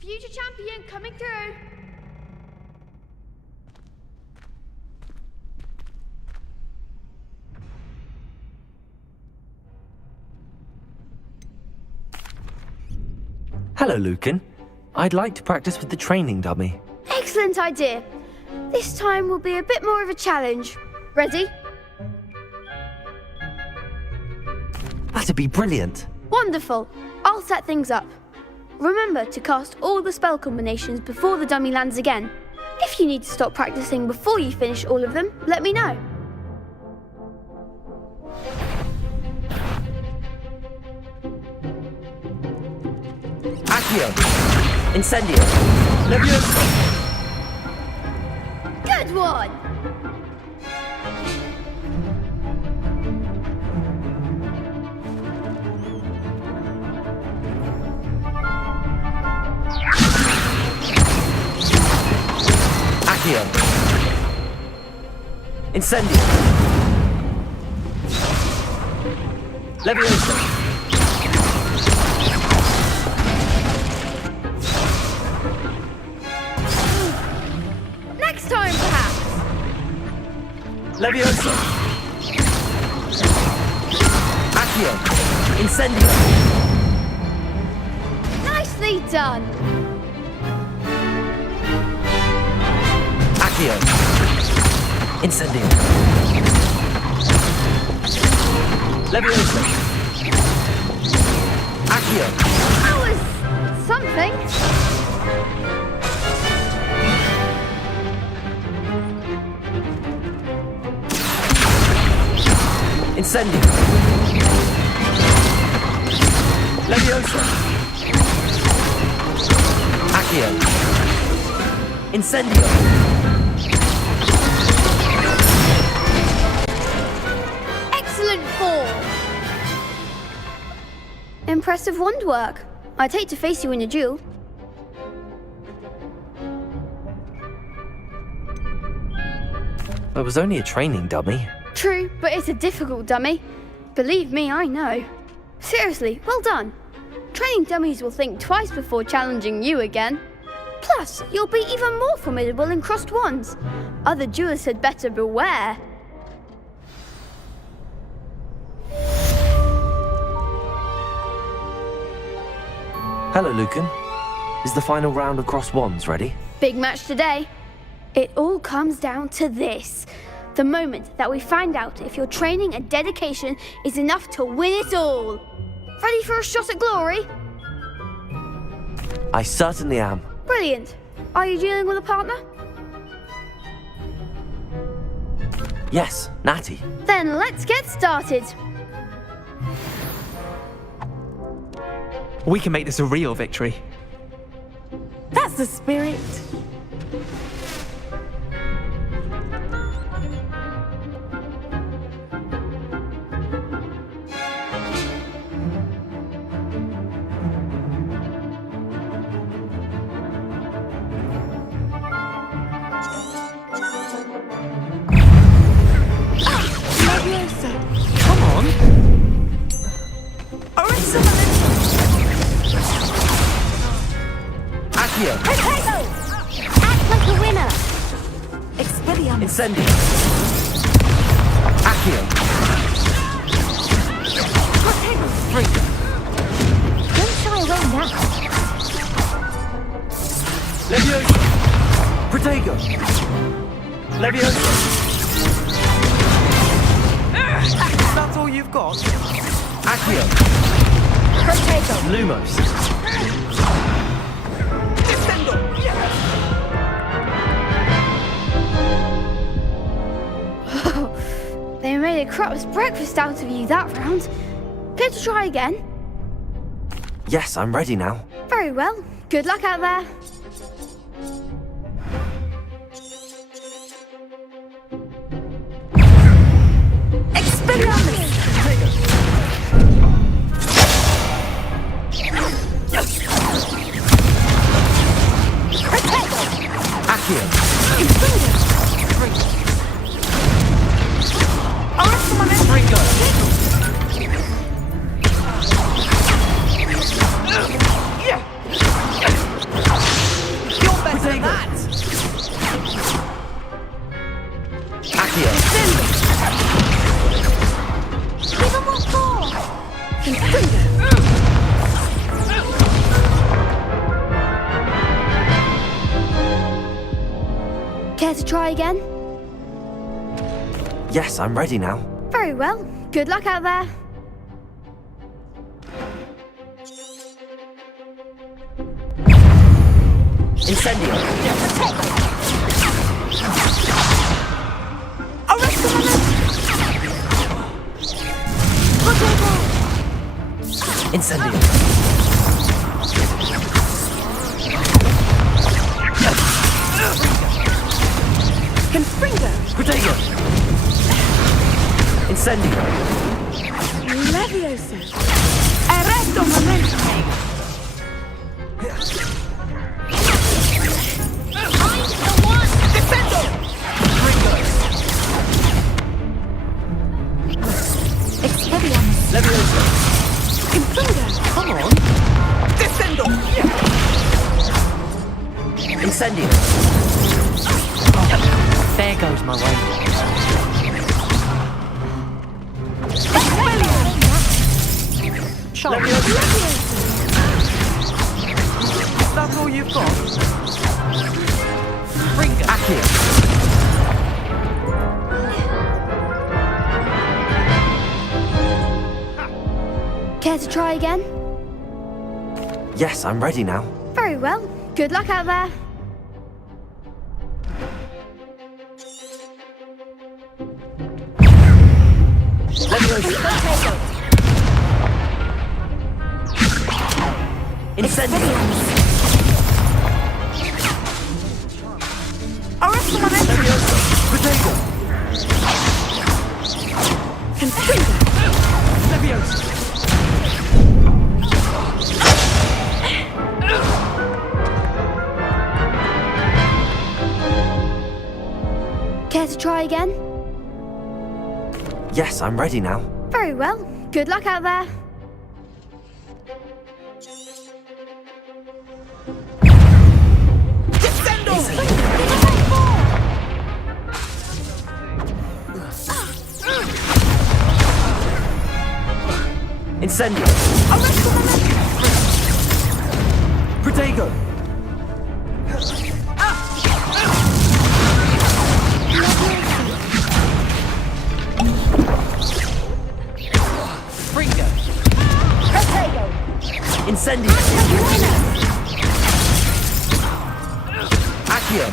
Future champion coming through. Hello, Lucan. I'd like to practice with the training dummy. Excellent idea. This time will be a bit more of a challenge. Ready? That'd be brilliant. Wonderful. I'll set things up. Remember to cast all the spell combinations before the dummy lands again. If you need to stop practicing before you finish all of them, let me know. Accio! Incendio! Leviosa! Good one! Accio! Incendio! Leviosa! Next time, perhaps. Leviosa! Accio! Incendio! Nicely done. Accio! Incendio! Leviosa! Accio! That was something. Incendio! Leviosa! Accio! Incendio! Excellent form. Impressive wand work. I'd hate to face you in a duel. It was only a training dummy. True, but it's a difficult dummy. Believe me, I know. Seriously, well done. Training dummies will think twice before challenging you again. Plus, you'll be even more formidable in crossed wands. Other duelists had better beware. Hello, Lucan. Is the final round of crossed wands ready? Big match today. It all comes down to this. The moment that we find out if your training and dedication is enough to win it all. Ready for a shot at glory? I certainly am. Brilliant. Are you dealing with a partner? Yes, Natty. Then let's get started. We can make this a real victory. That's the spirit. Come on! Accio! Potato! Act like a winner. Expelliarmus. Incendio! Accio! Potato. Don't shy away now. Leviosa! Protego! Leviosa! That's all you've got? Accio! Potato. Lumos! Descendo! They made a crap's breakfast out of you that round. Care to try again? Yes, I'm ready now. Very well. Good luck out there. Accio. Ringo. You're better than that. Accio. Give him what for? Care to try again? Yes, I'm ready now. Very well. Good luck out there. Incendio. Incendio. Protego. Incendio. Leviosa. Arresto un momento. Defendo. Ringo. Expelliarmus. Leviosa. Come on. Defendo. Incendio. There goes my way. That's all you've got? Ringo. Accio. Care to try again? Yes, I'm ready now. Very well. Good luck out there. Incendio. Arresto un momento. Protego. Leviosa. Care to try again? Yes, I'm ready now. Very well. Good luck out there. Defendo. Incendio. Protego. Ringo. Incendio. Accio.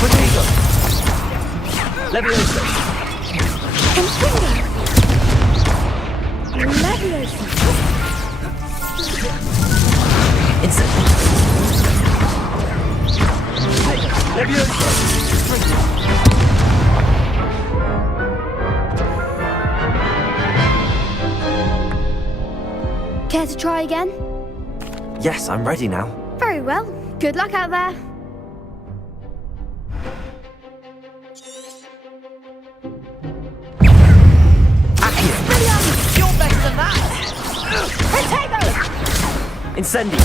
Protego. Leviosa. Incendio. Leviosa. Care to try again? Yes, I'm ready now. Very well. Good luck out there. Accio. You're better than that. Incendio.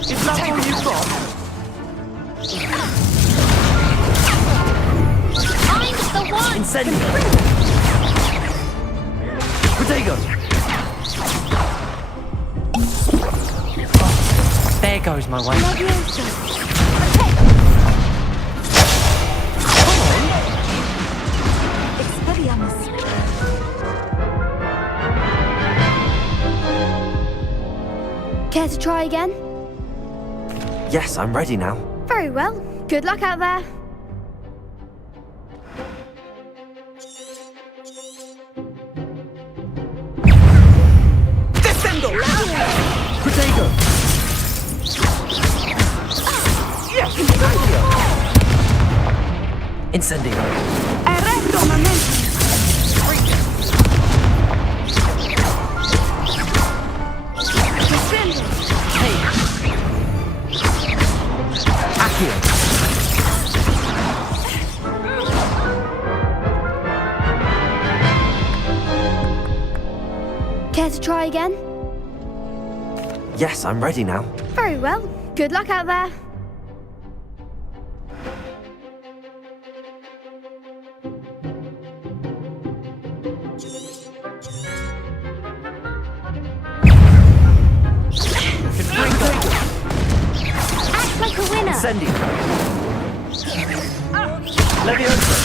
Is that all you've got? I'm the one. Incendio. Protego. There goes my way. Expelliarmus. Care to try again? Yes, I'm ready now. Very well. Good luck out there. Defendo. Protego. Incendio. Arresto un momento. again? Yes, I'm ready now. Very well. Good luck out there. Act like a winner. Incendio. Leviosa.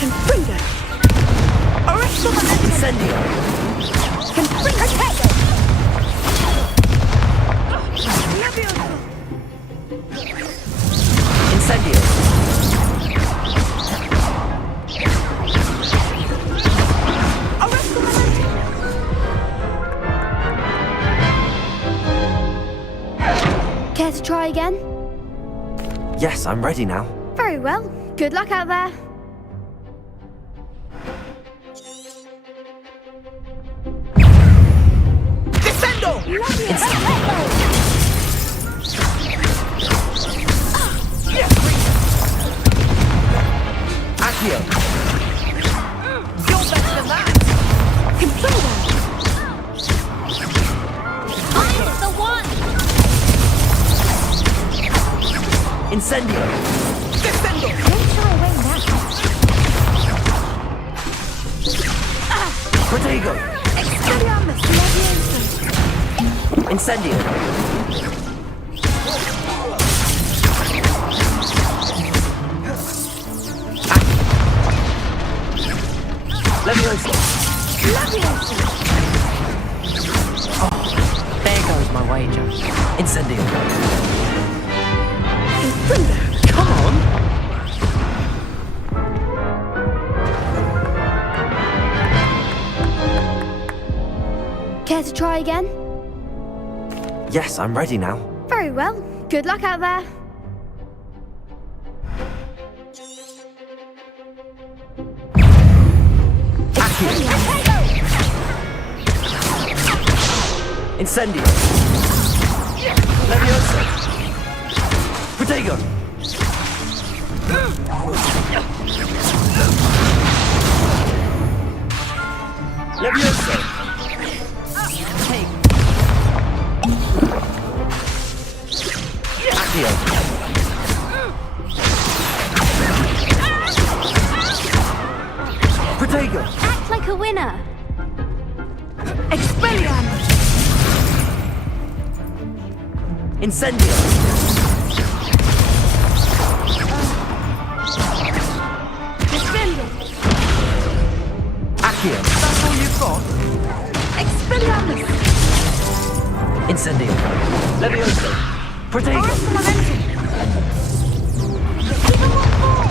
Confringo. Arresto momentum. Incendio. Confringo. Incendio. Arresto momentum. Care to try again? Yes, I'm ready now. Very well. Good luck out there. Descendo! Accio. You're better than that! Confringo. I'm the one. Incendio. Descendo! Don't shy away now. Protego. Expelliarmus. Leviosa. Incendio. Leviosa. Leviosa. There goes my wager. Incendio. Confringo. Come on! Care to try again? Yes, I'm ready now. Very well. Good luck out there. Accio. Incendio. Leviosa. Protego. Leviosa. Accio. Protego. Act like a winner. Expelliarmus. Incendio. Defendo. Accio. That's all you've got? Expelliarmus. Incendio. Leviosa. Protego. Arresto momentum. Even one more.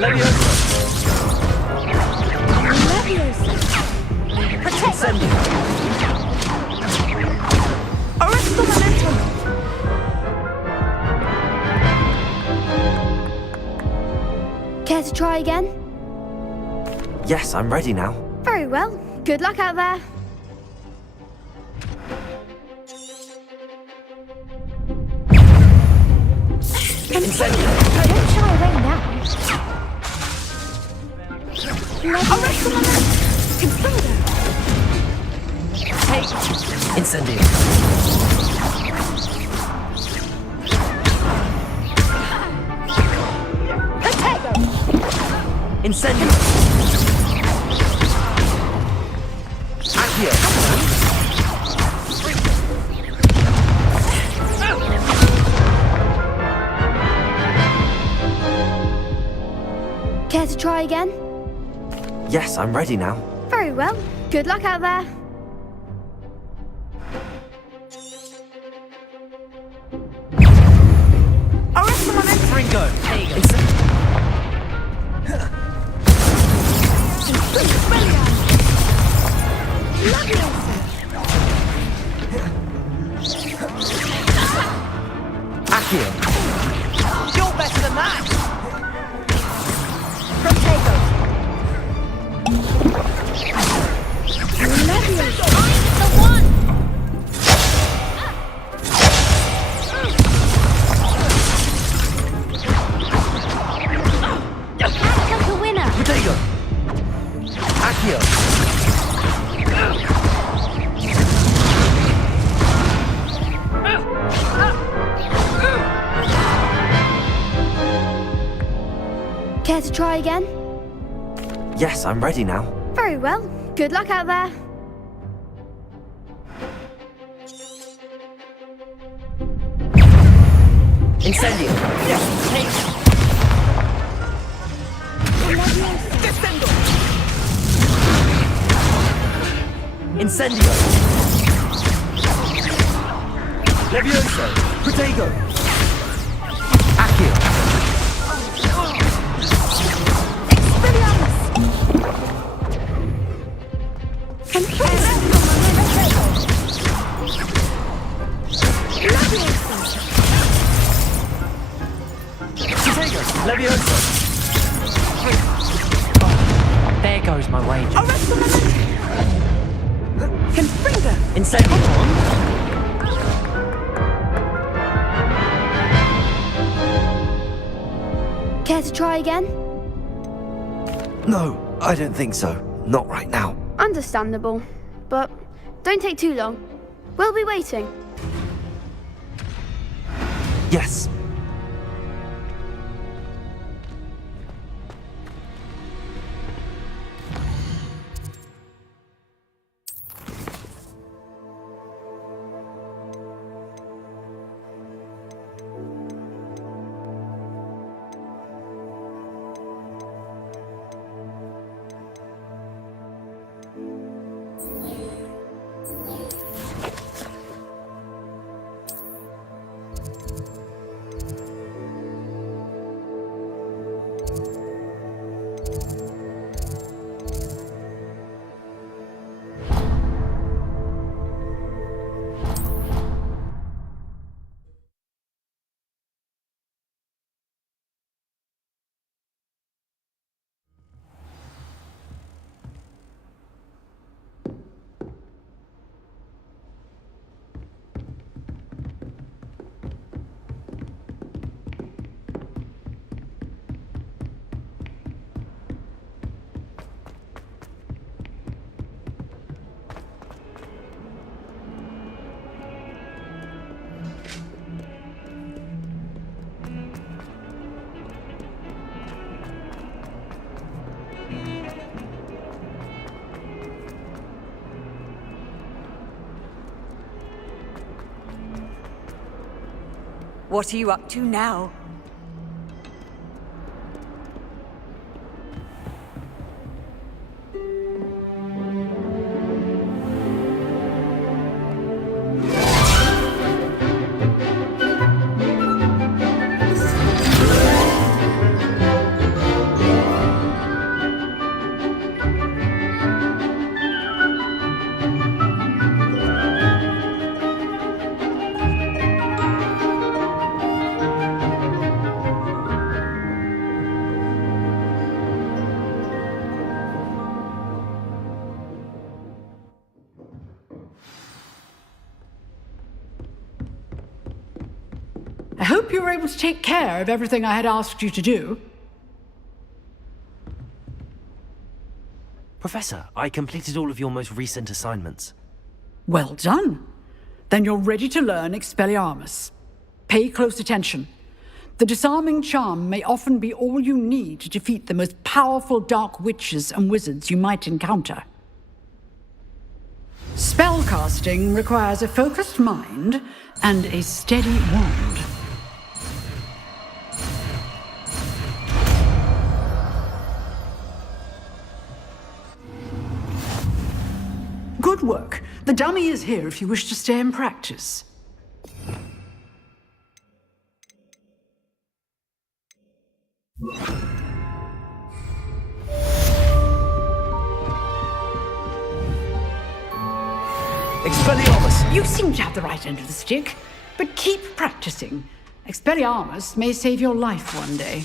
Leviosa. Leviosa. Protect. Incendio. Arresto momentum. Care to try again? Yes, I'm ready now. Very well. Good luck out there. Incendio. Don't shy away now. Arresto momentum. Confringo. Incendio. Protego. Incendio. Accio. Care to try again? Yes, I'm ready now. Very well. Good luck out there. Arresto momentum. Ringo, there you go. Expelliarmus. Leviosa. Accio. You're better than that! Protego. Leviosa. Accio. Care to try again? Yes, I'm ready now. Very well. Good luck out there. Incendio. Descendo! Incendio. Levioso. Protego. Accio. Expelliarmus! Protego. Levioso. There goes my wager. Arresto momentum! Confringo! Incendio. Care to try again? No, I don't think so. Not right now. Understandable. But don't take too long. We'll be waiting. Yes. What are you up to now? I hope you were able to take care of everything I had asked you to do. Professor, I completed all of your most recent assignments. Well done. Then you're ready to learn Expelliarmus. Pay close attention. The disarming charm may often be all you need to defeat the most powerful dark witches and wizards you might encounter. Spellcasting requires a focused mind and a steady wand. Good work. The dummy is here if you wish to stay and practice. Expelliarmus! You seem to have the right end of the stick, but keep practicing. Expelliarmus may save your life one day.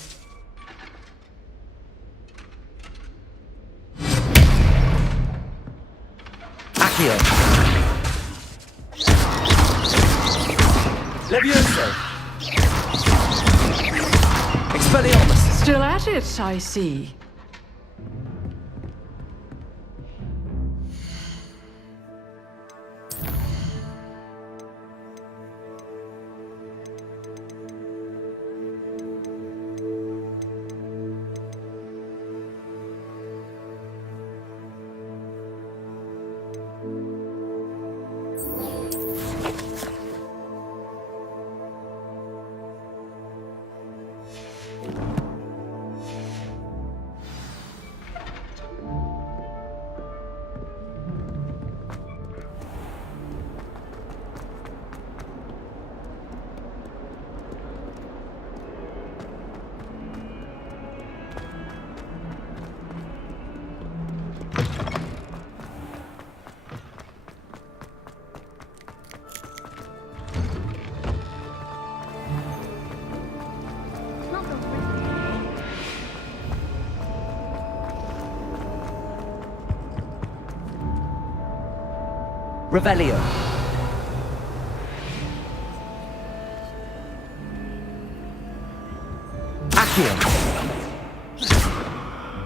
Accio! Levioso! Expelliarmus! Still at it, I see. Revelio. Accio.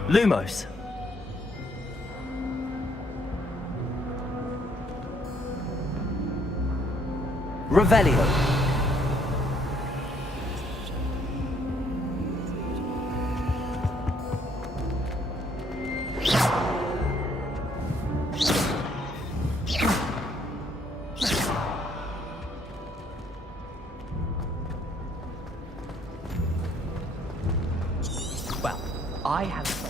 Lumos. Revelio. Well, I have some.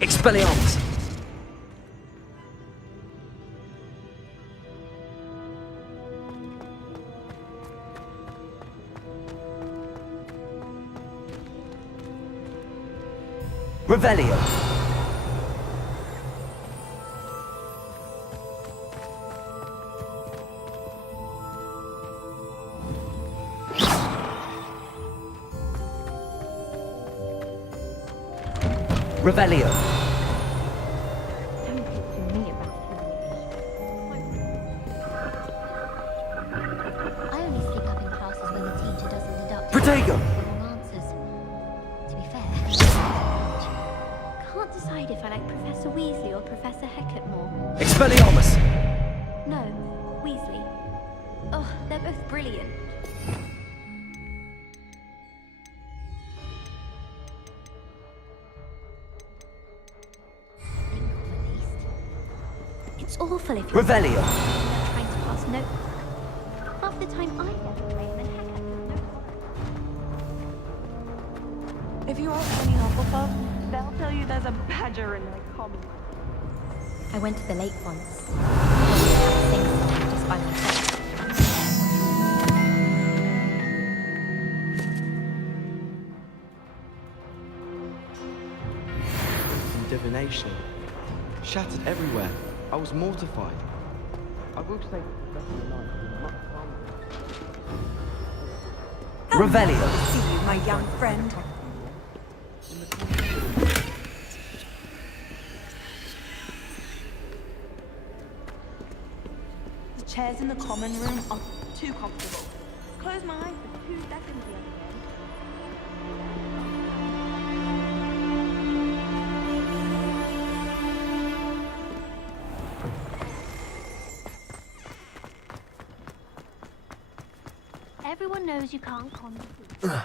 Expelliarmus. Revelio. Revelio. Don't talk to me about humiliation. I only speak up in classes when the teacher doesn't deduct Protego. wrong answers. To be fair, Can't decide if I like Professor Weasley or Professor Hecat more. Expelliarmus. No, Weasley. Oh, they're both brilliant. think of at least. It's awful if you're Revelio. trying to pass notes. Half the time I get the grade and then Hecat does no work. If you ask any Hufflepuff, they'll tell you there's a badger in their common. I went to the lake once. I had things to do just by myself. And divination. Shattered everywhere. I was mortified. I will say the rest of the night was much calmer. Revelio. See you, my young friend. The chairs in the common room are too comfortable. Close my eyes for 2 seconds the other day. Everyone knows you can't con the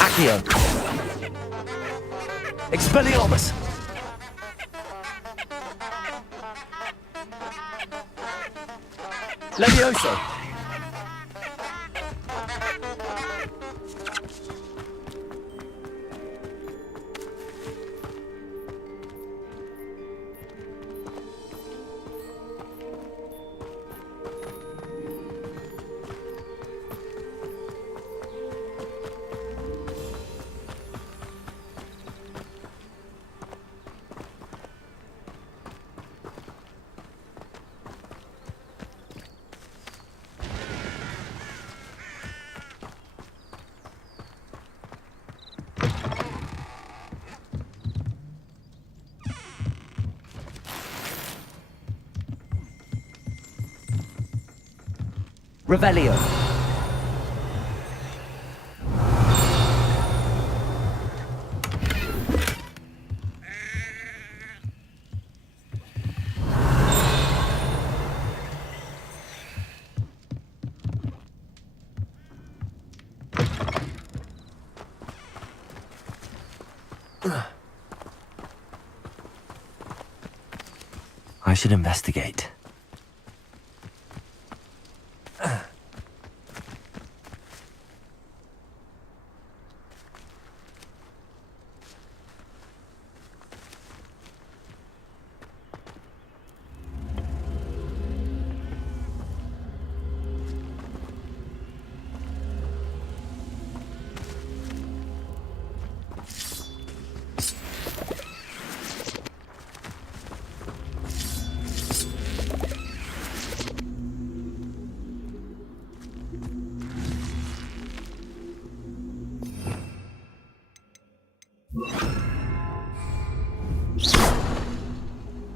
Accio. Expelliarmus. Levioso. Revelio. I should investigate.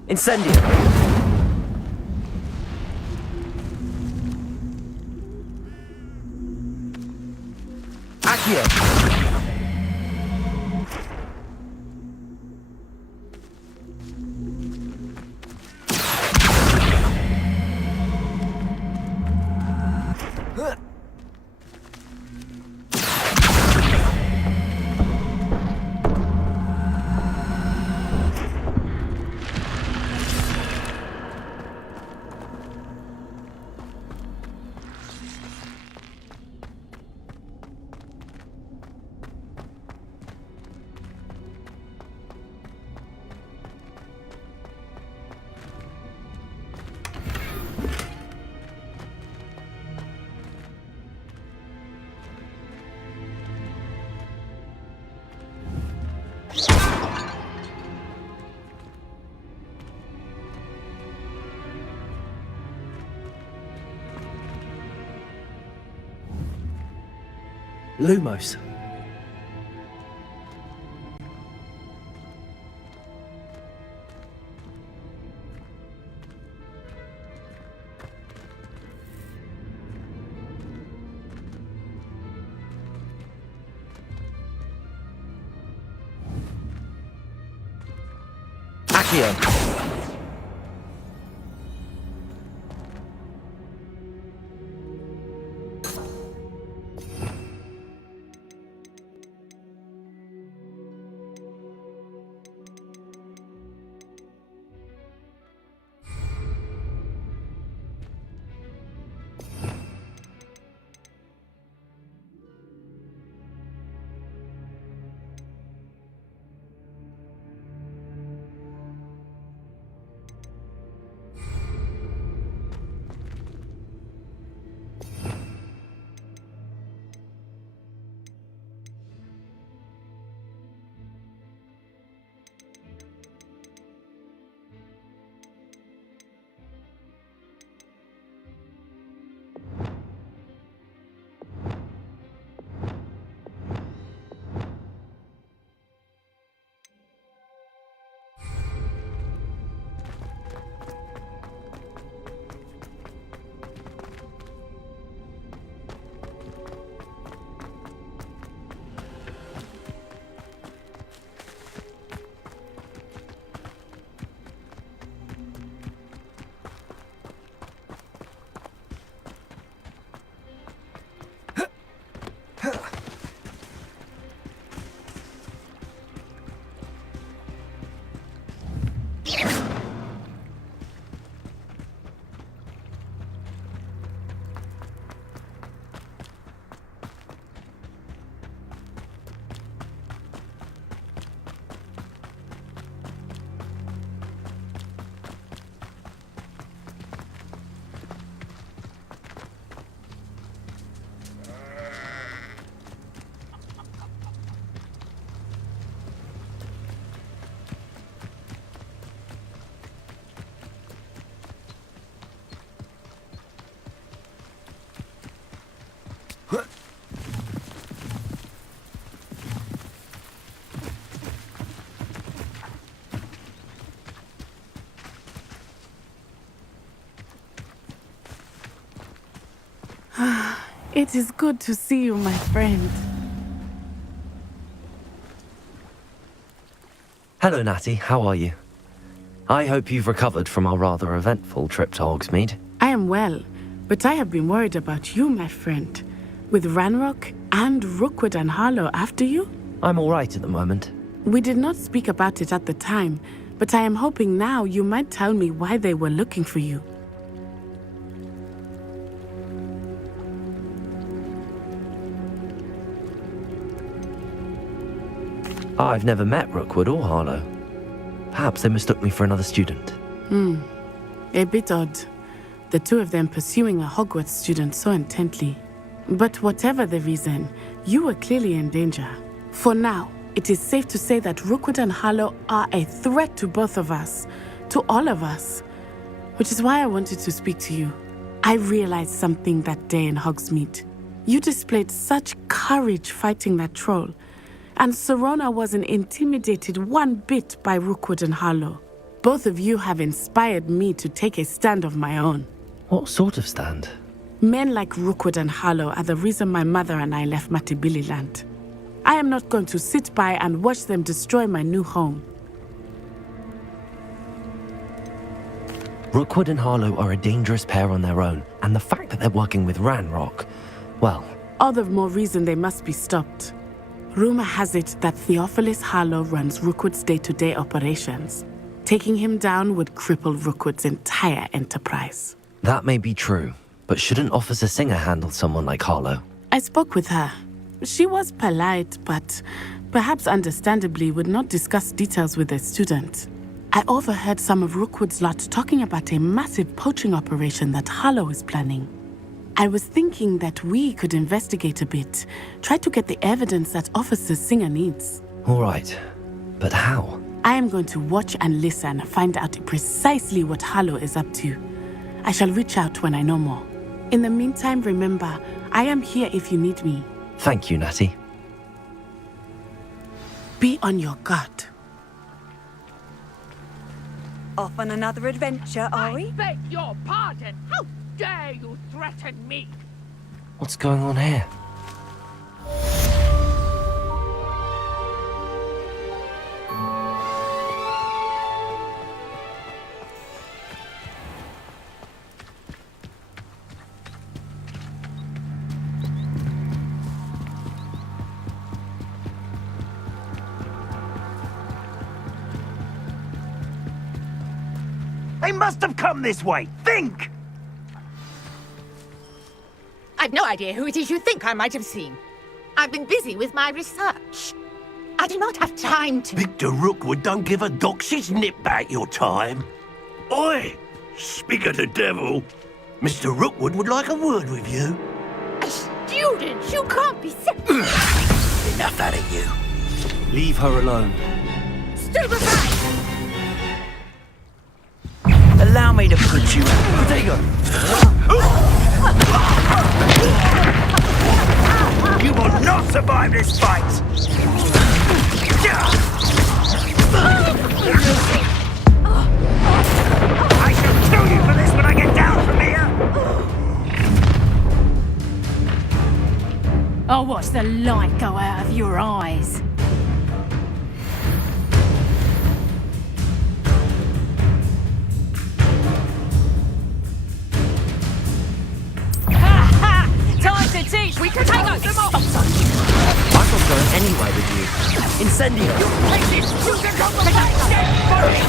Incendio. Accio. Lumos. Accio. It is good to see you, my friend. Hello, Natty. How are you? I hope you've recovered from our rather eventful trip to Hogsmeade. I am well, but I have been worried about you, my friend. With Ranrock and Rookwood and Harlow after you? I'm all right at the moment. We did not speak about it at the time, but I am hoping now you might tell me why they were looking for you. I've never met Rookwood or Harlow. Perhaps they mistook me for another student. A bit odd. The two of them pursuing a Hogwarts student so intently. But whatever the reason, you were clearly in danger. For now, it is safe to say that Rookwood and Harlow are a threat to both of us, to all of us. Which is why I wanted to speak to you. I realized something that day in Hogsmeade. You displayed such courage fighting that troll. And Serona wasn't intimidated one bit by Rookwood and Harlow. Both of you have inspired me to take a stand of my own. What sort of stand? Men like Rookwood and Harlow are the reason my mother and I left Matibili Land. I am not going to sit by and watch them destroy my new home. Rookwood and Harlow are a dangerous pair on their own, and the fact that they're working with Ranrock, well... All the more reason they must be stopped. Rumor has it that Theophilus Harlow runs Rookwood's day-to-day operations. Taking him down would cripple Rookwood's entire enterprise. That may be true, but shouldn't Officer Singer handle someone like Harlow? I spoke with her. She was polite, but perhaps understandably would not discuss details with a student. I overheard some of Rookwood's lot talking about a massive poaching operation that Harlow is planning. I was thinking that we could investigate a bit, try to get the evidence that Officer Singer needs. All right, but how? I am going to watch and listen, find out precisely what Harlow is up to. I shall reach out when I know more. In the meantime, remember, I am here if you need me. Thank you, Natty. Be on your guard. Off on another adventure, are we? I beg your pardon. How dare you threaten me? What's going on here? They must have come this way. Think! I've no idea who it is you think I might have seen. I've been busy with my research. I do not have time to... Victor Rookwood don't give a doxy's nip back your time. Oi! Speak of the devil. Mr. Rookwood would like a word with you. A student? You can't be sick. Enough out of you. Leave her alone. Stupefy! Allow me to put you out. There you go. You will not survive this fight! I shall kill you for this when I get down from here! I'll watch the light go out of your eyes. Time to teach! We can take out them all! I'm not going anywhere with you. Incendio! Take this! You can come with that dead body!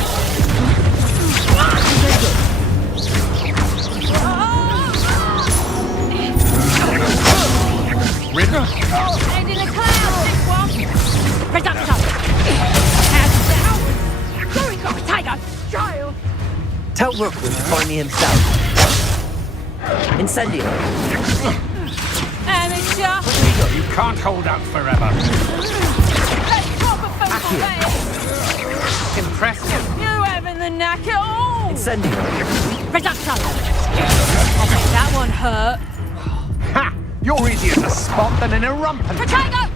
Riddler? And in the clouds, this one! Reduction! Hands down! Going on, tiger! Child! Tell Rookwood to find me himself. Incendio! Amateur! You can't hold out forever. Let's drop a physical there! Impressive. You having the knack at all! Incendio! Reduction! I bet that one hurt. Ha! You're easier to spot than an irrumpent. Potato!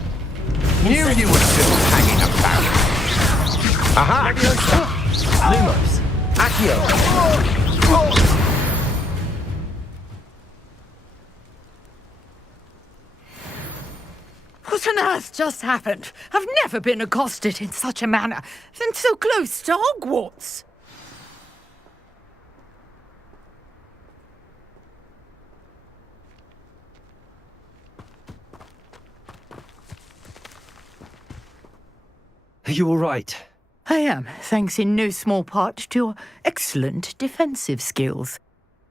Knew you were still hanging about. Aha! Lumos! Accio! earth just happened? I've never been accosted in such a manner, and so close to Hogwarts. Are you all right? I am, thanks in no small part to your excellent defensive skills.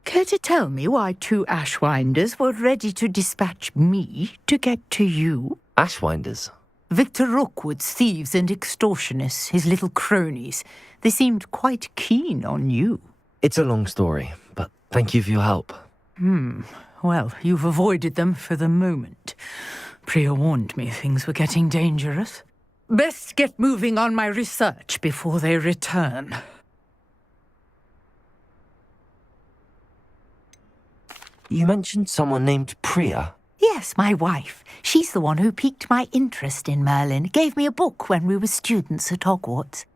Care to tell me why 2 Ashwinders were ready to dispatch me to get to you? Ashwinders? Victor Rookwood's thieves and extortionists, his little cronies. They seemed quite keen on you. It's a long story, but thank you for your help. Well, you've avoided them for the moment. Priya warned me things were getting dangerous. Best get moving on my research before they return. You mentioned someone named Priya. Yes, my wife. She's the one who piqued my interest in Merlin, gave me a book when we were students at Hogwarts.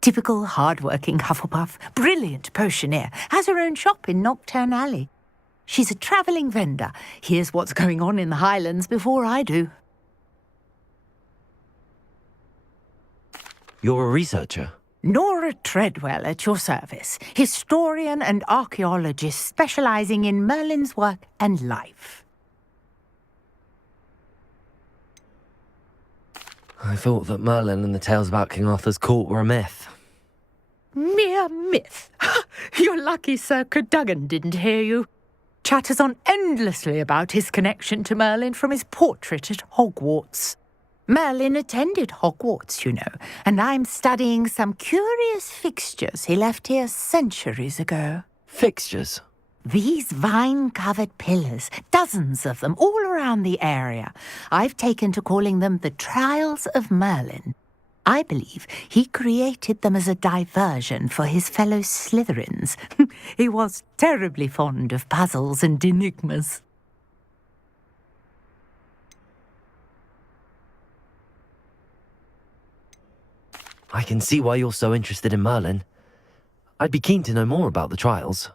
Typical hard-working Hufflepuff, brilliant potioneer, has her own shop in Knockturn Alley. She's a travelling vendor, hears what's going on in the Highlands before I do. You're a researcher? Nora Treadwell at your service, historian and archaeologist specialising in Merlin's work and life. I thought that Merlin and the tales about King Arthur's court were a myth. Mere myth. You're lucky Sir Cadogan didn't hear you. Chatters on endlessly about his connection to Merlin from his portrait at Hogwarts. Merlin attended Hogwarts, you know, and I'm studying some curious fixtures he left here centuries ago. Fixtures? These vine-covered pillars, dozens of them, all around the area. I've taken to calling them the Trials of Merlin. I believe he created them as a diversion for his fellow Slytherins. He was terribly fond of puzzles and enigmas. I can see why you're so interested in Merlin. I'd be keen to know more about the trials.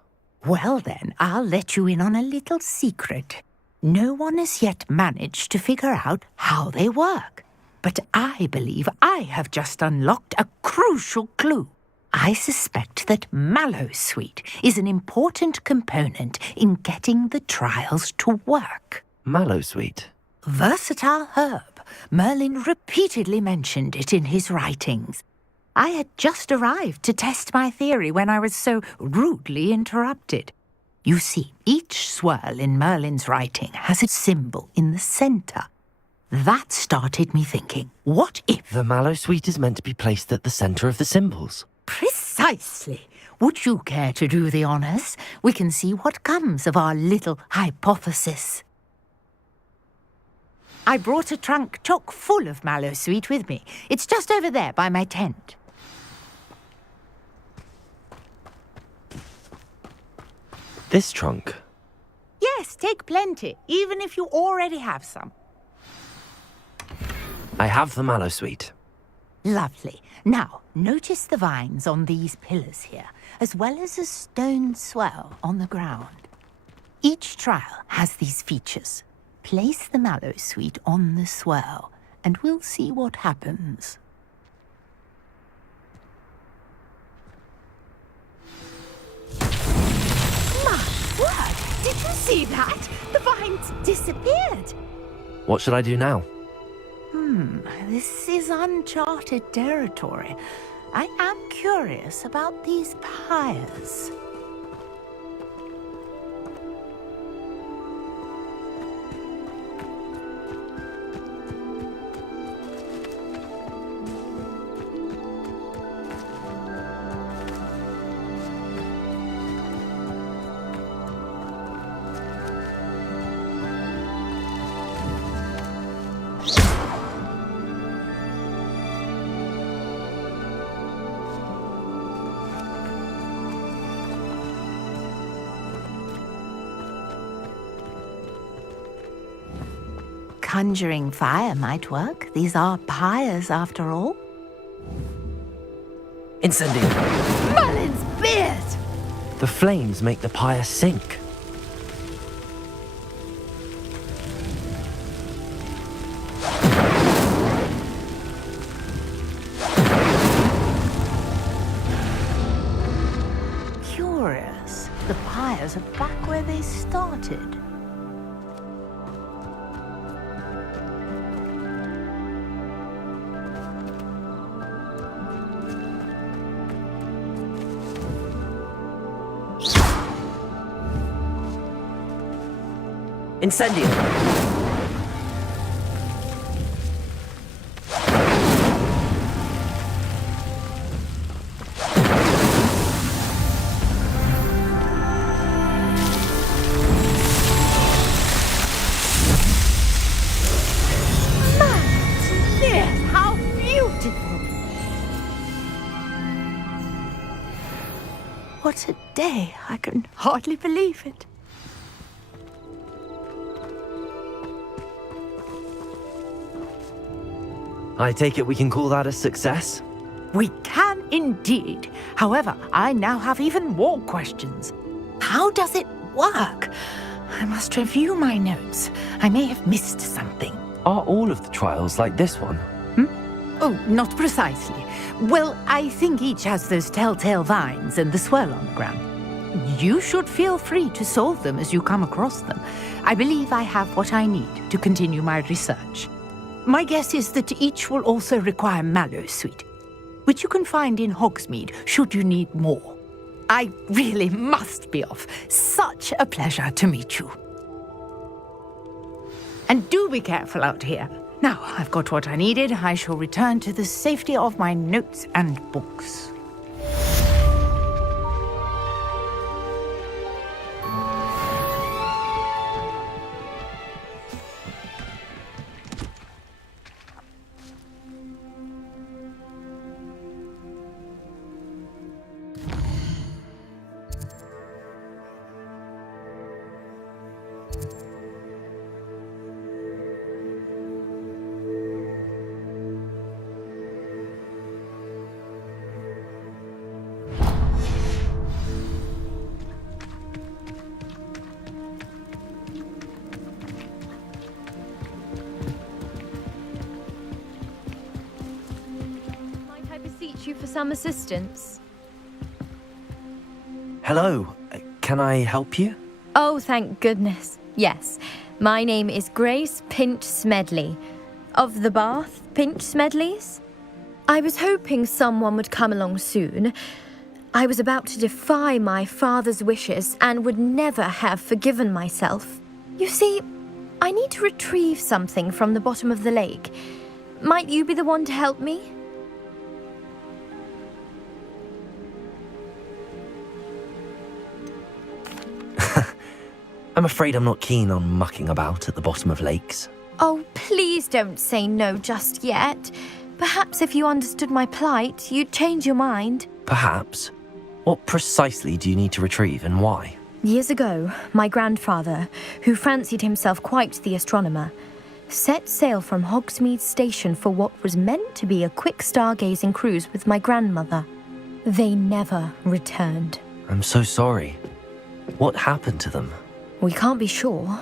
Well then, I'll let you in on a little secret. No one has yet managed to figure out how they work. But I believe I have just unlocked a crucial clue. I suspect that Mallowsweet is an important component in getting the trials to work. Mallowsweet? Versatile herb. Merlin repeatedly mentioned it in his writings. I had just arrived to test my theory when I was so rudely interrupted. You see, each swirl in Merlin's writing has a symbol in the centre. That started me thinking, what if... The Mallowsweet is meant to be placed at the centre of the symbols. Precisely. Would you care to do the honours? We can see what comes of our little hypothesis. I brought a trunk chock full of Mallowsweet with me. It's just over there by my tent. This trunk? Yes, take plenty, even if you already have some. I have the Mallowsweet. Lovely. Now, notice the vines on these pillars here, as well as a stone swell on the ground. Each trial has these features. Place the Mallowsweet on the swirl, and we'll see what happens. My word! Did you see that? The vines disappeared. What should I do now? This is uncharted territory. I am curious about these pyres. Conjuring fire might work. These are pyres, after all. Incendio! Merlin's beard! The flames make the pyre sink. the pyres are back where they started. Incendio! Yes, how beautiful! What a day! I can hardly believe it. I take it we can call that a success? We can indeed. However, I now have even more questions. How does it work? I must review my notes. I may have missed something. Are all of the trials like this one? Oh, not precisely. Well, I think each has those telltale vines and the swirl on the ground. You should feel free to solve them as you come across them. I believe I have what I need to continue my research. My guess is that each will also require mallow sweet, which you can find in Hogsmeade should you need more. I really must be off. Such a pleasure to meet you. And do be careful out here. Now, I've got what I needed. I shall return to the safety of my notes and books. You for some assistance? Hello, can I help you? Oh, thank goodness. Yes, my name is Grace Pinch Smedley, of the Bath Pinch Smedleys. I was hoping someone would come along soon. I was about to defy my father's wishes and would never have forgiven myself. You see, I need to retrieve something from the bottom of the lake. Might you be the one to help me? I'm afraid I'm not keen on mucking about at the bottom of lakes. Oh, please don't say no just yet. Perhaps if you understood my plight, you'd change your mind. Perhaps. What precisely do you need to retrieve and why? Years ago, my grandfather, who fancied himself quite the astronomer, set sail from Hogsmeade Station for what was meant to be a quick stargazing cruise with my grandmother. They never returned. I'm so sorry. What happened to them? We can't be sure.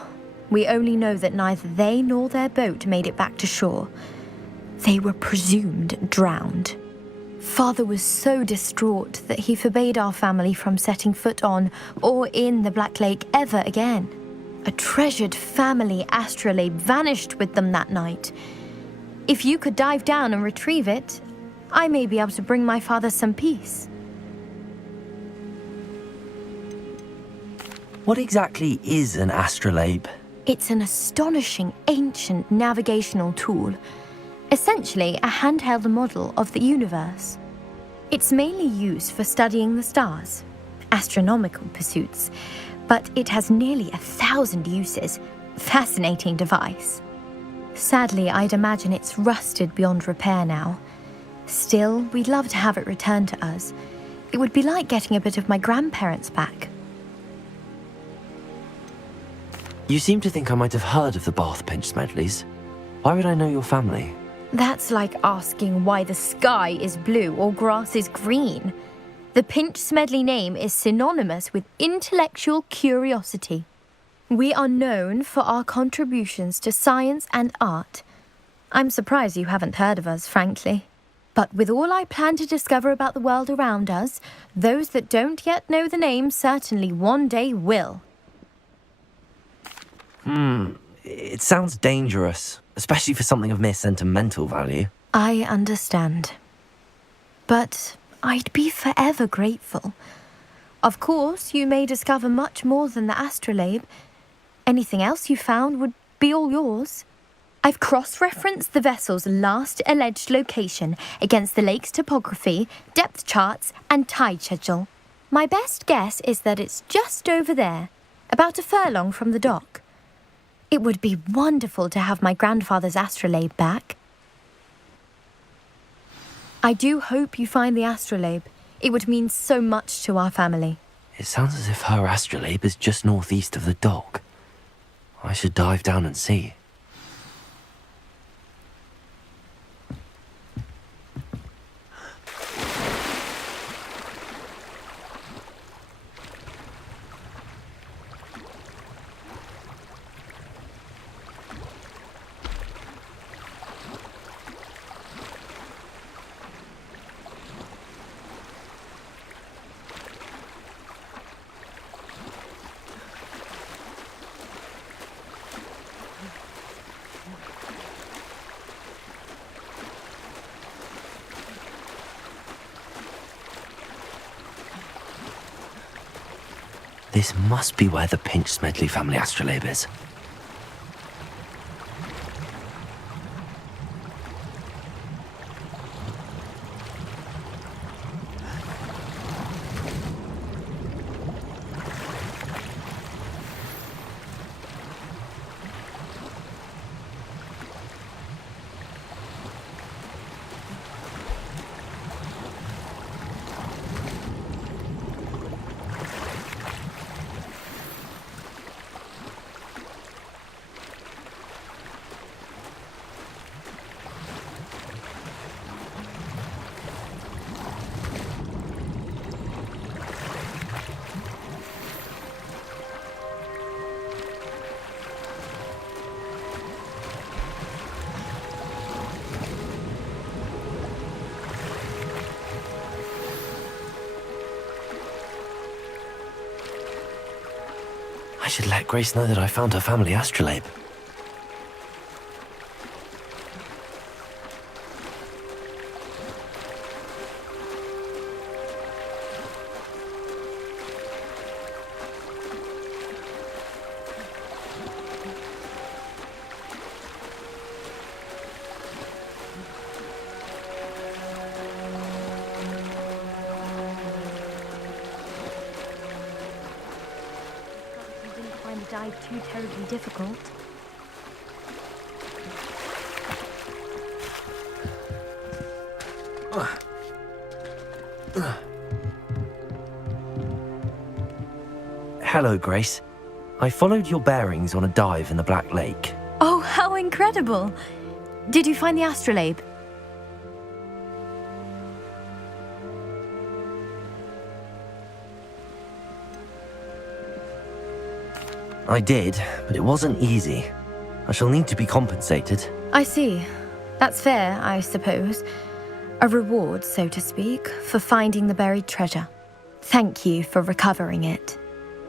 We only know that neither they nor their boat made it back to shore. They were presumed drowned. Father was so distraught that he forbade our family from setting foot on or in the Black Lake ever again. A treasured family astrolabe vanished with them that night. If you could dive down and retrieve it, I may be able to bring my father some peace. What exactly is an astrolabe? It's an astonishing ancient navigational tool, essentially a handheld model of the universe. It's mainly used for studying the stars, astronomical pursuits, but it has nearly 1,000 uses. Fascinating device. Sadly, I'd imagine it's rusted beyond repair now. Still, we'd love to have it returned to us. It would be like getting a bit of my grandparents back. You seem to think I might have heard of the Bath Pinch Smedleys. Why would I know your family? That's like asking why the sky is blue or grass is green. The Pinch Smedley name is synonymous with intellectual curiosity. We are known for our contributions to science and art. I'm surprised you haven't heard of us, frankly. But with all I plan to discover about the world around us, those that don't yet know the name certainly one day will. It sounds dangerous, especially for something of mere sentimental value. I understand. But I'd be forever grateful. Of course, you may discover much more than the astrolabe. Anything else you found would be all yours. I've cross-referenced the vessel's last alleged location against the lake's topography, depth charts, and tide schedule. My best guess is that it's just over there, about a furlong from the dock. It would be wonderful to have my grandfather's astrolabe back. I do hope you find the astrolabe. It would mean so much to our family. It sounds as if her astrolabe is just northeast of the dock. I should dive down and see. This must be where the Pinch-Smedley family astrolabe is. I should let Grace know that I found her family astrolabe. Dive too terribly difficult. Hello, Grace. I followed your bearings on a dive in the Black Lake. Oh, how incredible! Did you find the astrolabe? I did, but it wasn't easy. I shall need to be compensated. I see. That's fair, I suppose. A reward, so to speak, for finding the buried treasure. Thank you for recovering it.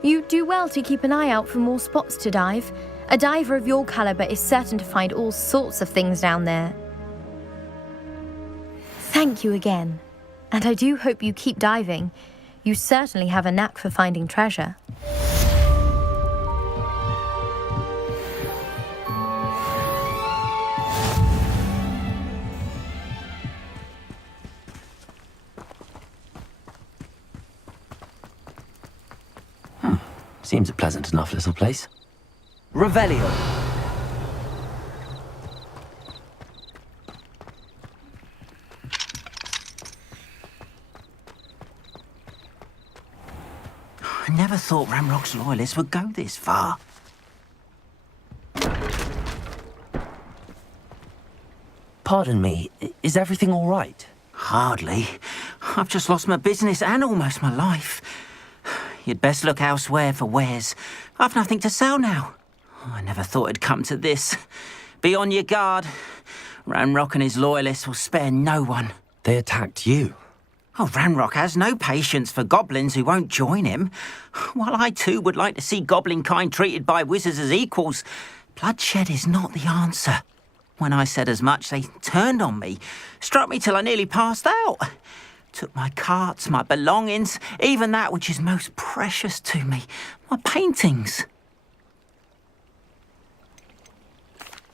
You do well to keep an eye out for more spots to dive. A diver of your caliber is certain to find all sorts of things down there. Thank you again. And I do hope you keep diving. You certainly have a knack for finding treasure. Seems a pleasant enough little place. Revelio! I never thought Ramrock's loyalists would go this far. Pardon me, is everything all right? Hardly. I've just lost my business and almost my life. You'd best look elsewhere for wares. I've nothing to sell now. I never thought it'd come to this. Be on your guard. Ramrock and his loyalists will spare no one. They attacked you. Oh, Ranrock has no patience for goblins who won't join him. While I too would like to see goblin kind treated by wizards as equals, bloodshed is not the answer. When I said as much, they turned on me, struck me till I nearly passed out. Took my carts, my belongings, even that which is most precious to me, my paintings.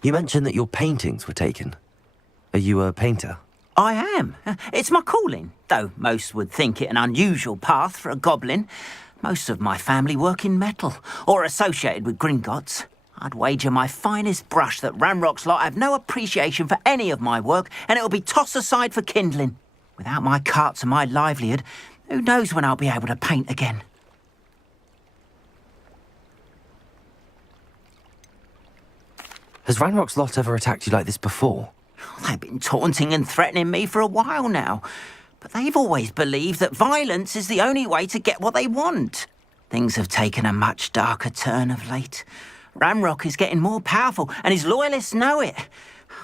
You mentioned that your paintings were taken. Are you a painter? I am. It's my calling, though most would think it an unusual path for a goblin. Most of my family work in metal, or associated with Gringotts. I'd wager my finest brush that Ranrock's lot have no appreciation for any of my work, and it'll be tossed aside for kindling. Without my carts and my livelihood, who knows when I'll be able to paint again? Has Ranrock's lot ever attacked you like this before? They've been taunting and threatening me for a while now, but they've always believed that violence is the only way to get what they want. Things have taken a much darker turn of late. Ranrock is getting more powerful, and his loyalists know it.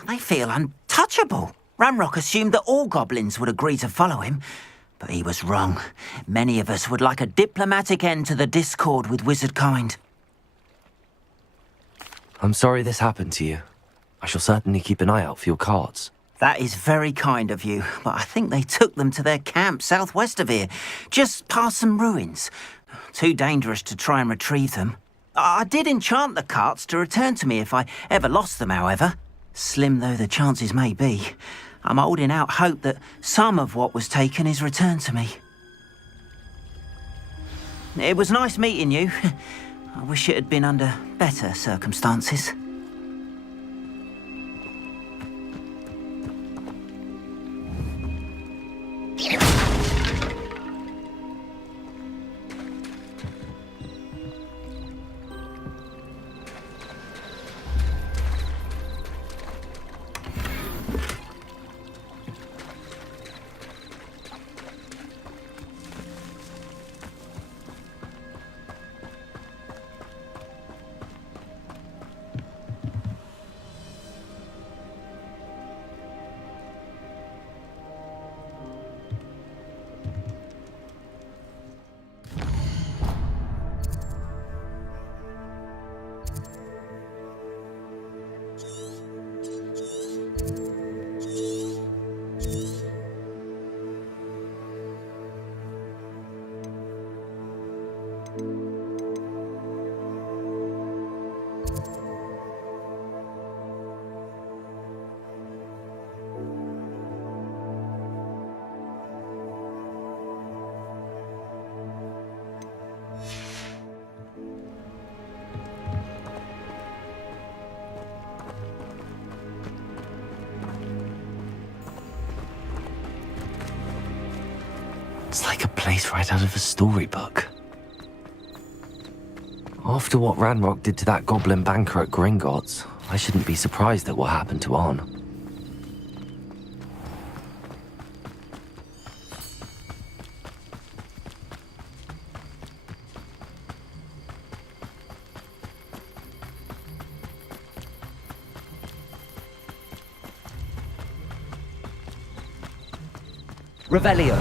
They feel untouchable. Ranrock assumed that all goblins would agree to follow him, but he was wrong. Many of us would like a diplomatic end to the discord with wizard kind. I'm sorry this happened to you. I shall certainly keep an eye out for your carts. That is very kind of you, but I think they took them to their camp southwest of here, just past some ruins. Too dangerous to try and retrieve them. I did enchant the carts to return to me if I ever lost them, however. Slim though the chances may be, I'm holding out hope that some of what was taken is returned to me. It was nice meeting you. I wish it had been under better circumstances. It's like a place right out of a storybook. After what Ranrock did to that goblin banker at Gringotts, I shouldn't be surprised at what happened to Arn. Revelio.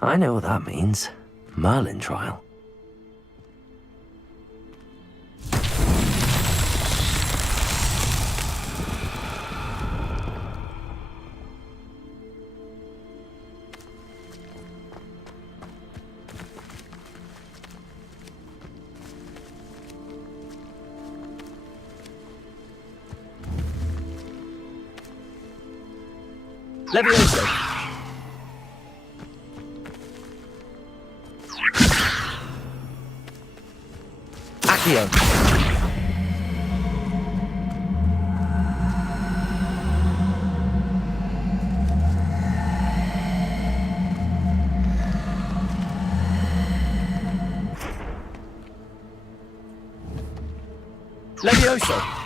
I know what that means. Merlin trial. Levioso. Accio. Levioso.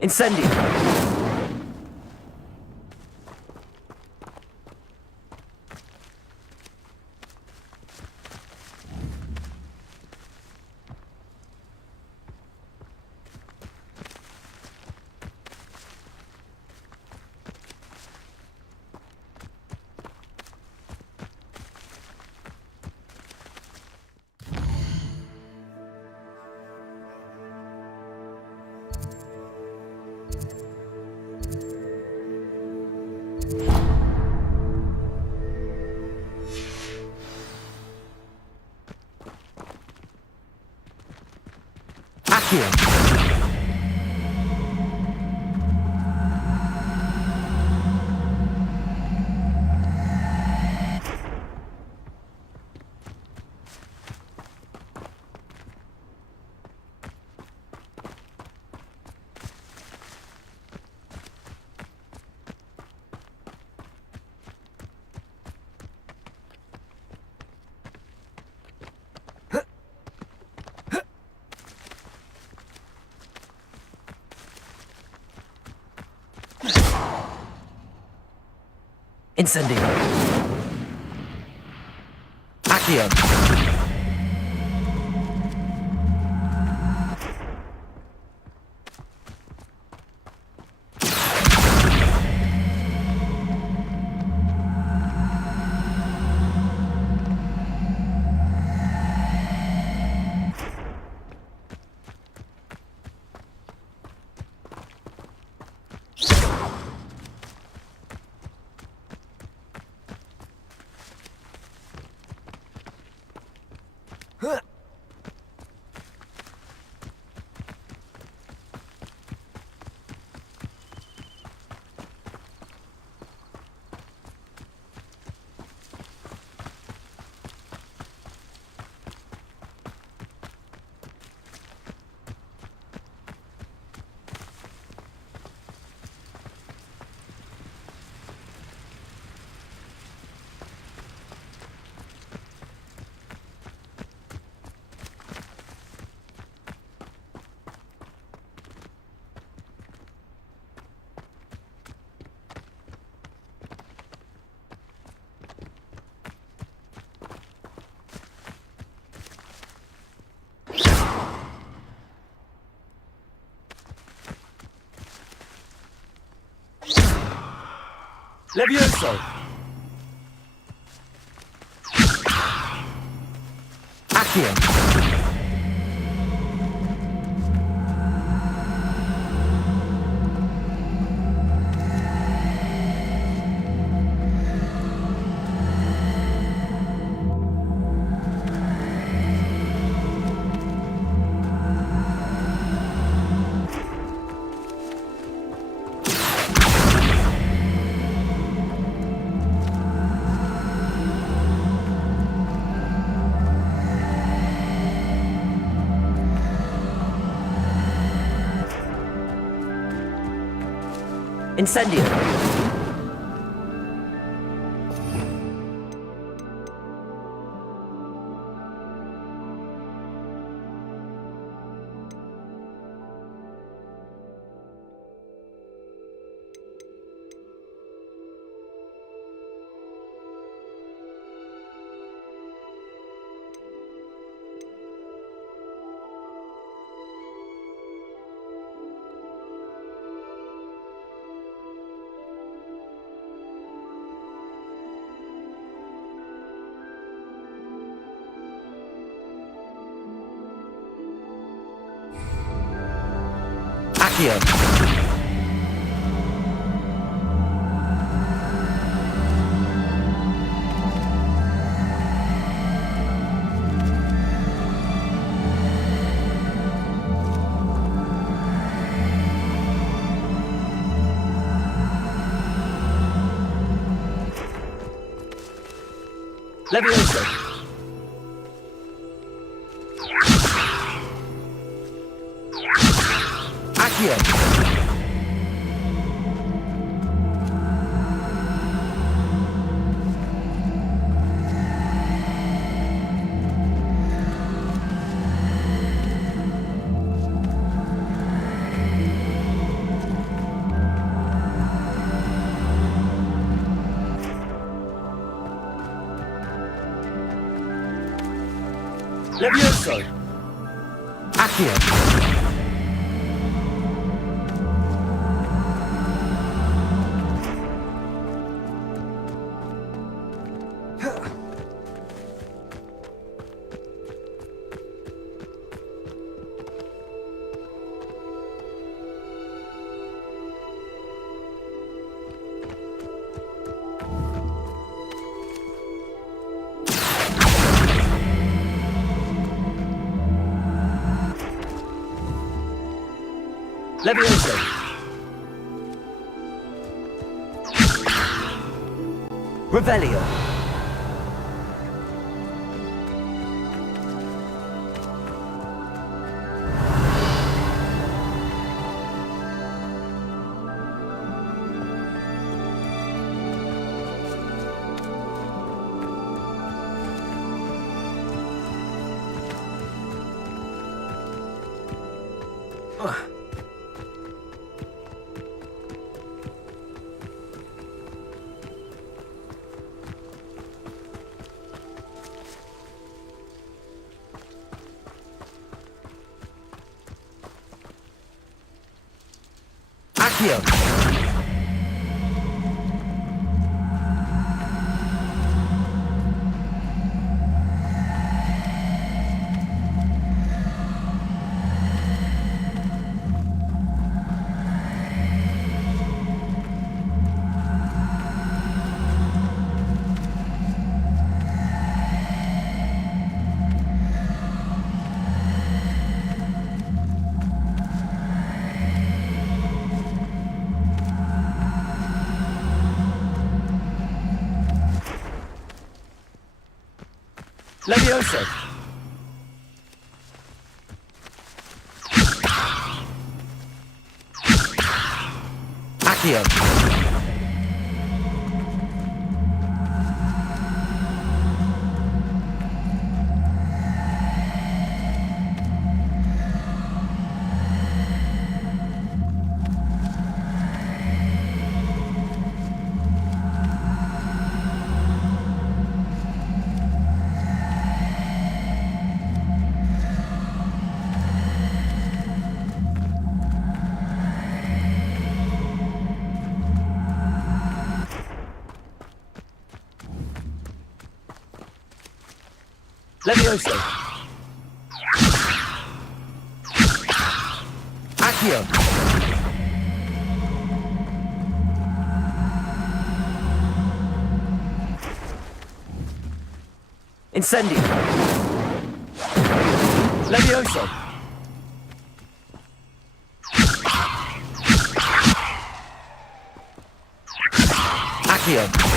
Incendio. Accio. Incendio. Accio. Levioso. Accio. Incendio. Accio. Levioso. Accio. Levioso. Accio. Levioso. Revelio. Accio. Levioso. Accio. Levioso. Accio. Incendio. Levioso. Accio.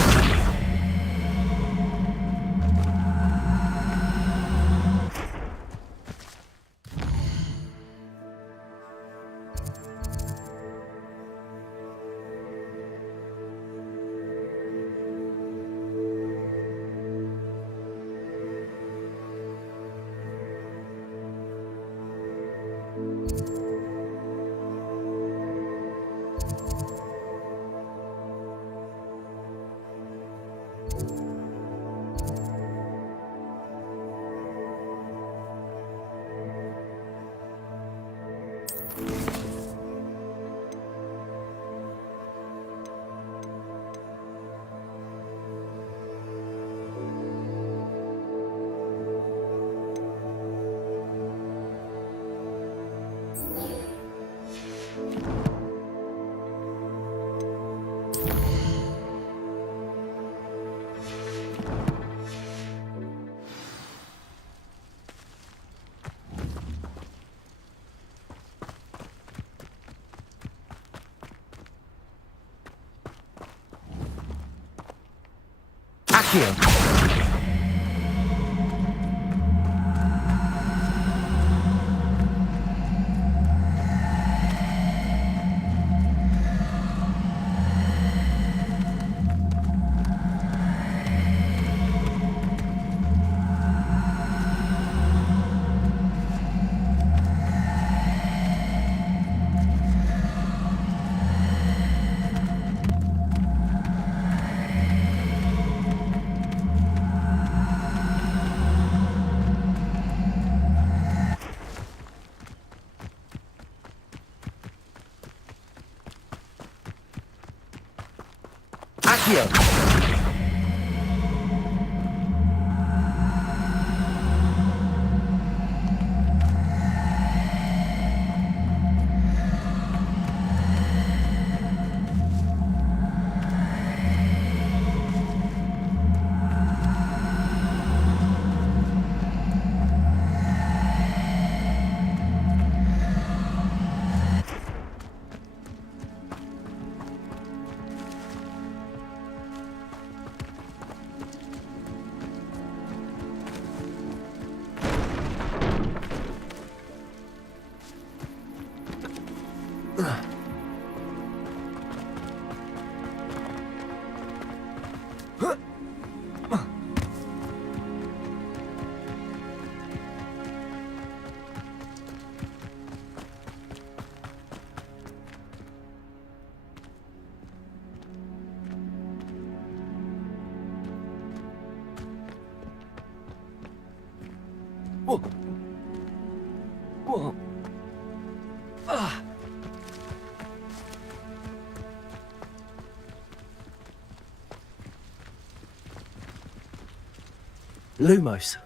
Lumos.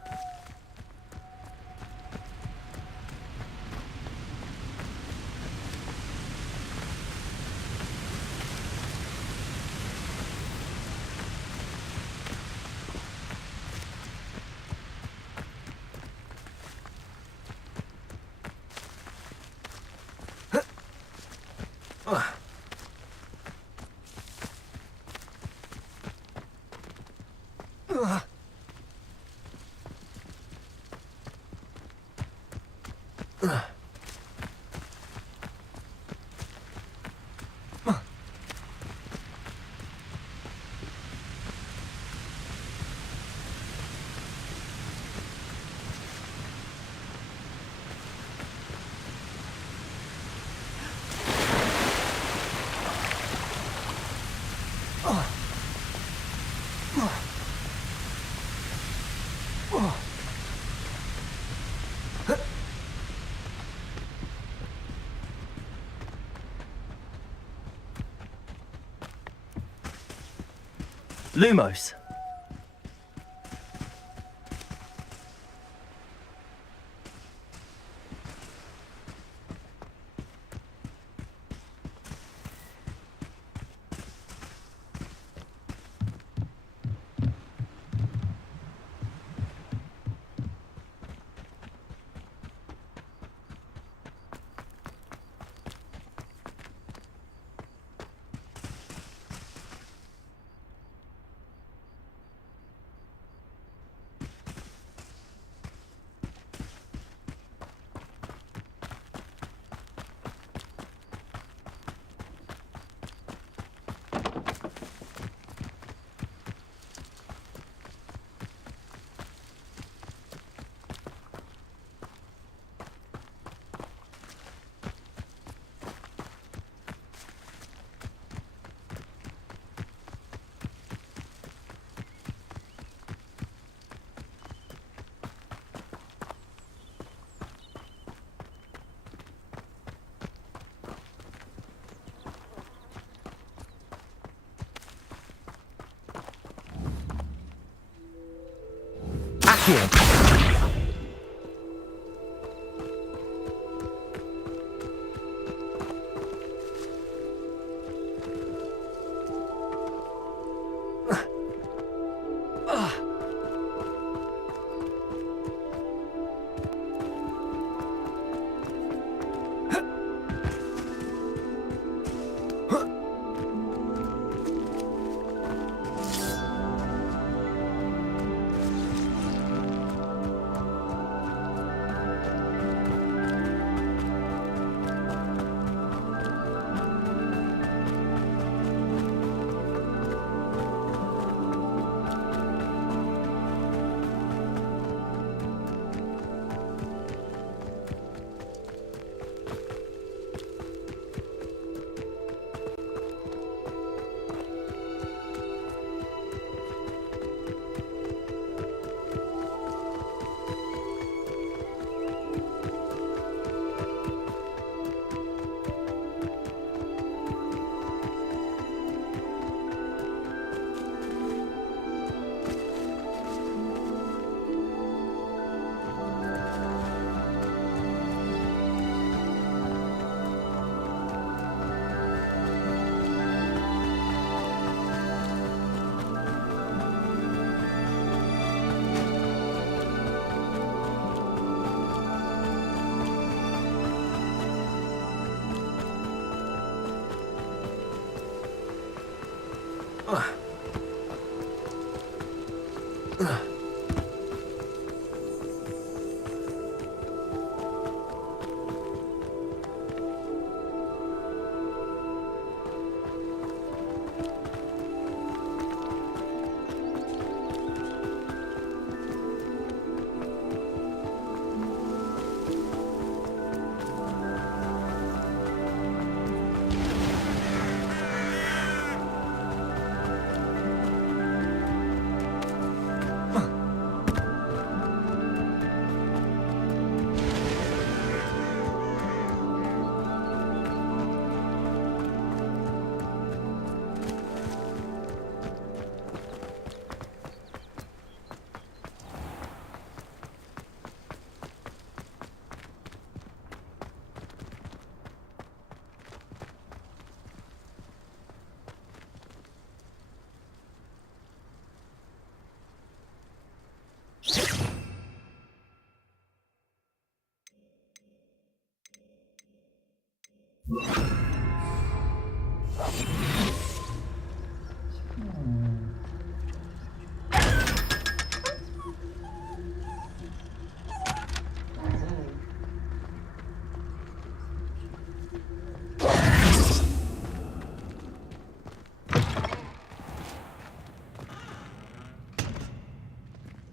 Lumos.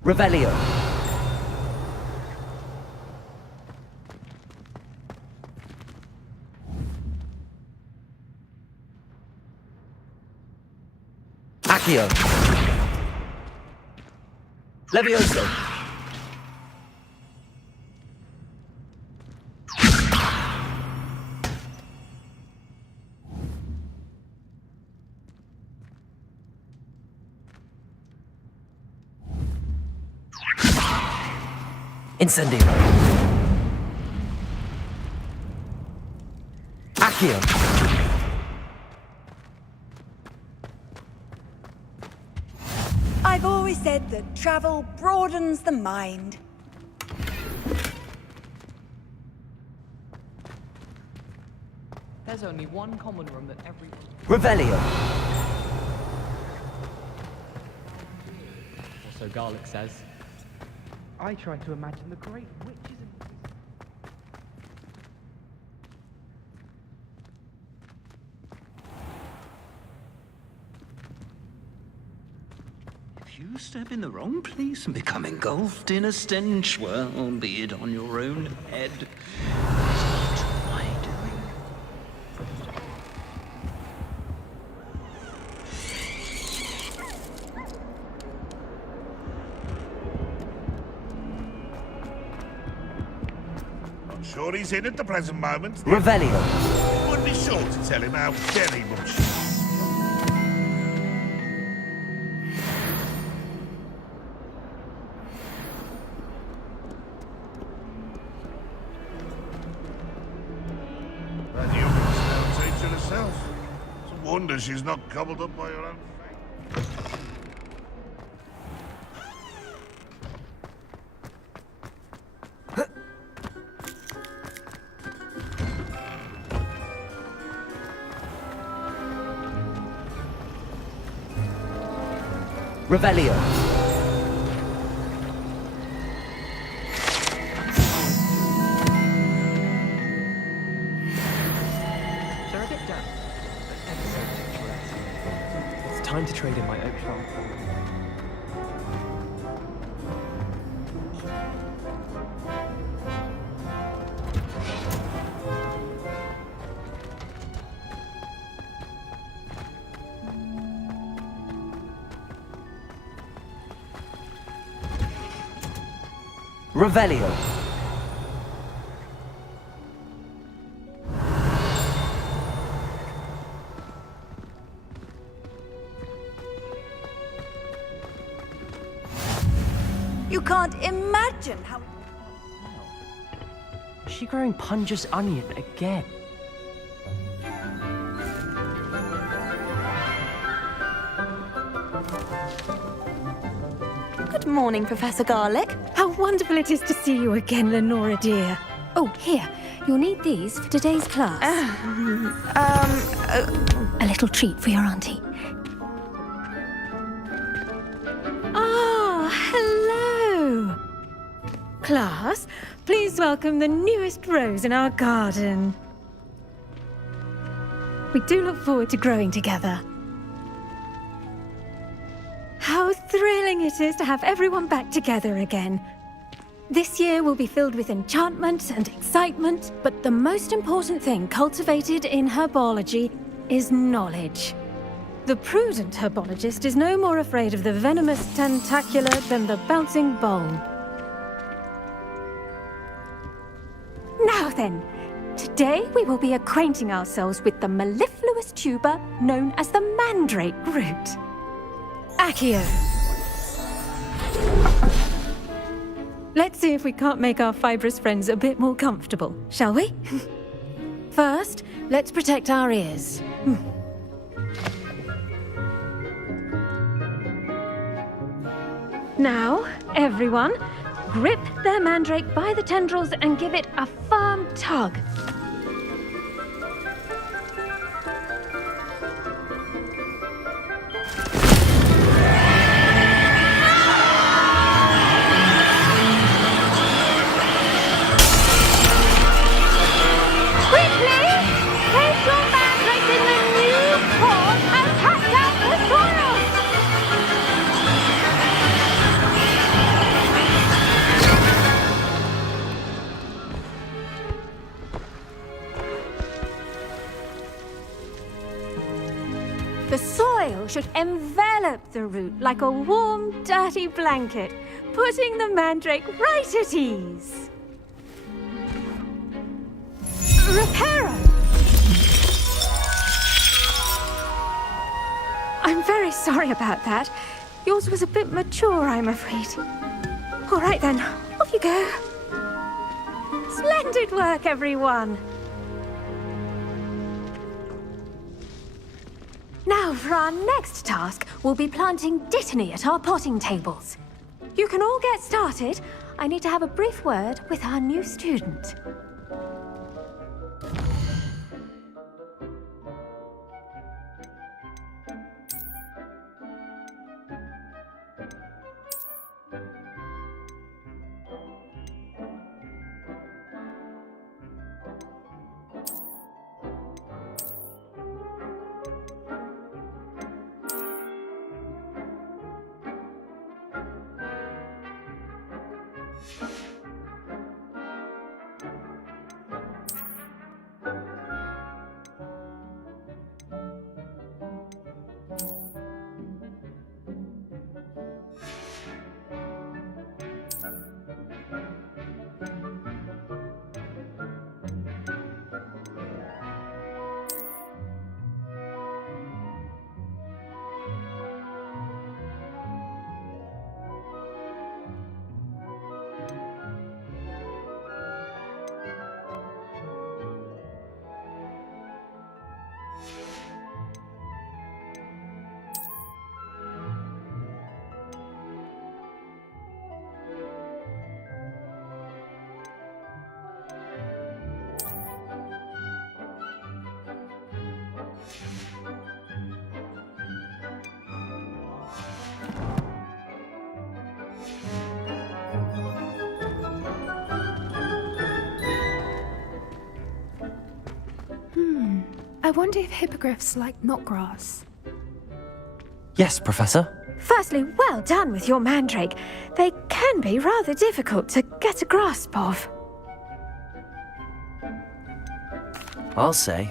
Revelio. Accio. Levioso. Incendio. Accio. I've always said that travel broadens the mind. There's only one common room that everyone... Revelio. Or so Garlic says. I try to imagine the great witches and... If you step in the wrong place and become engulfed in a stench, well, be it on your own head. It's not my doing. Not sure he's in at the present moment. Revelio. Would be sure to tell him how very much. Wonder she's not gobbled up by her own fate. Revelio. Time to trade in my oak farm. Revelio. You can't imagine how... Is she growing Punja's onion again? Good morning, Professor Garlic. How wonderful it is to see you again, Lenora dear. Oh, here. You'll need these for today's class. A little treat for your auntie. Class, please welcome the newest rose in our garden. We do look forward to growing together. How thrilling it is to have everyone back together again. This year will be filled with enchantment and excitement, but the most important thing cultivated in herbology is knowledge. The prudent herbologist is no more afraid of the venomous tentacula than the bouncing bulb. Now then, today we will be acquainting ourselves with the mellifluous tuber known as the mandrake root. Accio. Let's see if we can't make our fibrous friends a bit more comfortable, shall we? First, let's protect our ears. Now, everyone, grip their mandrake by the tendrils and give it a firm tug. The soil should envelop the root like a warm, dirty blanket, putting the mandrake right at ease. Reparo! I'm very sorry about that. Yours was a bit mature, I'm afraid. All right then, off you go. Splendid work, everyone! Now, for our next task, we'll be planting Dittany at our potting tables. You can all get started. I need to have a brief word with our new student. I wonder if hippogriffs like knotgrass. Yes, Professor. Firstly, well done with your mandrake. They can be rather difficult to get a grasp of. I'll say,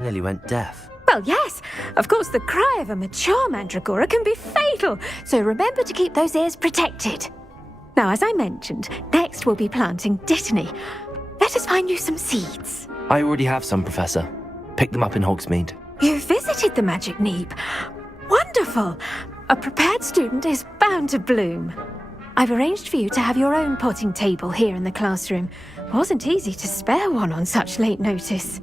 nearly went deaf. Well, yes. Of course, the cry of a mature mandragora can be fatal, so remember to keep those ears protected. Now, as I mentioned, next we'll be planting Dittany. Let us find you some seeds. I already have some, Professor. Picked them up in Hogsmeade. You visited the Magic Neep. Wonderful! A prepared student is bound to bloom. I've arranged for you to have your own potting table here in the classroom. Wasn't easy to spare one on such late notice.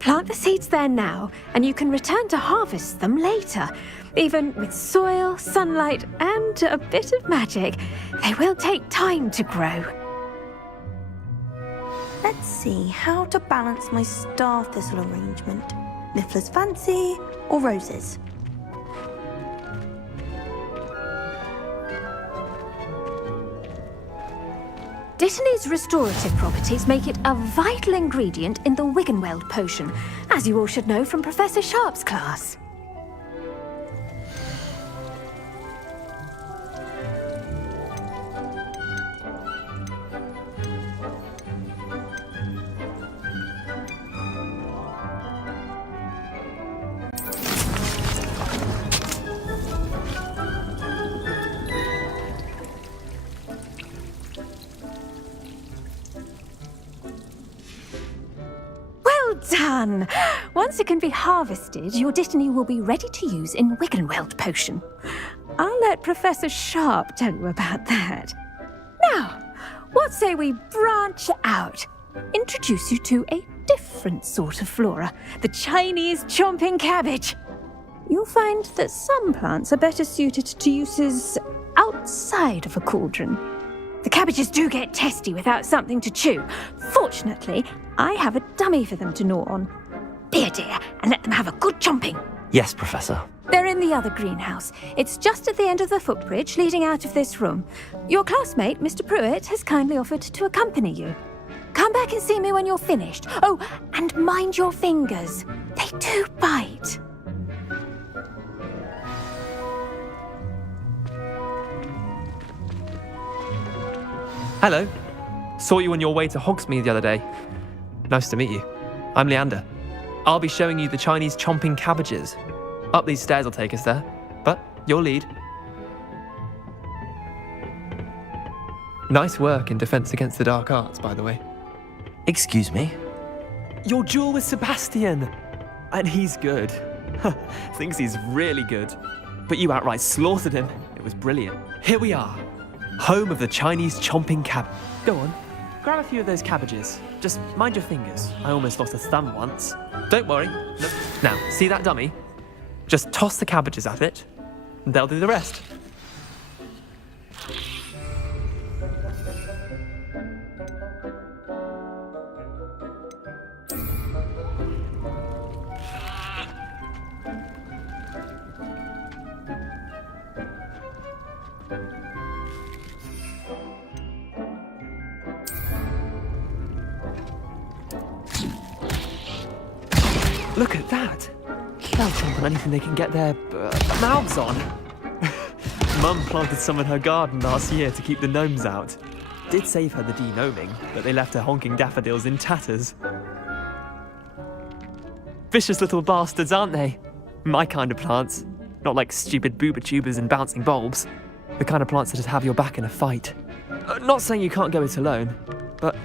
Plant the seeds there now, and you can return to harvest them later. Even with soil, sunlight, and a bit of magic, they will take time to grow. Let's see how to balance my star thistle arrangement. Niffler's fancy or roses? Dittany's restorative properties make it a vital ingredient in the Wiggenweld potion, as you all should know from Professor Sharp's class. Done! Once it can be harvested, your Dittany will be ready to use in Wiggenweld potion. I'll let Professor Sharp tell you about that. Now, what say we branch out? Introduce you to a different sort of flora, the Chinese chomping cabbage. You'll find that some plants are better suited to uses outside of a cauldron. The cabbages do get testy without something to chew. Fortunately, I have a dummy for them to gnaw on. Be a dear and let them have a good chomping. Yes, Professor. They're in the other greenhouse. It's just at the end of the footbridge leading out of this room. Your classmate, Mr. Pruitt, has kindly offered to accompany you. Come back and see me when you're finished. Oh, and mind your fingers. They do bite. Hello. Saw you on your way to Hogsmeade the other day. Nice to meet you. I'm Leander. I'll be showing you the Chinese chomping cabbages. Up these stairs will take us there, but you'll lead. Nice work in Defense Against the Dark Arts, by the way. Excuse me? Your duel with Sebastian! And he's good. Thinks he's really good. But you outright slaughtered him. It was brilliant. Here we are. Home of the Chinese chomping cab. Go on, grab a few of those cabbages. Just mind your fingers. I almost lost a thumb once. Don't worry. Look. Now, see that dummy? Just toss the cabbages at it, and they'll do the rest. Look at that! They'll jump on anything they can get their mouths on. Mum planted some in her garden last year to keep the gnomes out. Did save her the de-gnoming, but they left her honking daffodils in tatters. Vicious little bastards, aren't they? My kind of plants. Not like stupid booba tubers and bouncing bulbs. The kind of plants that'd have your back in a fight. Not saying you can't go it alone, but,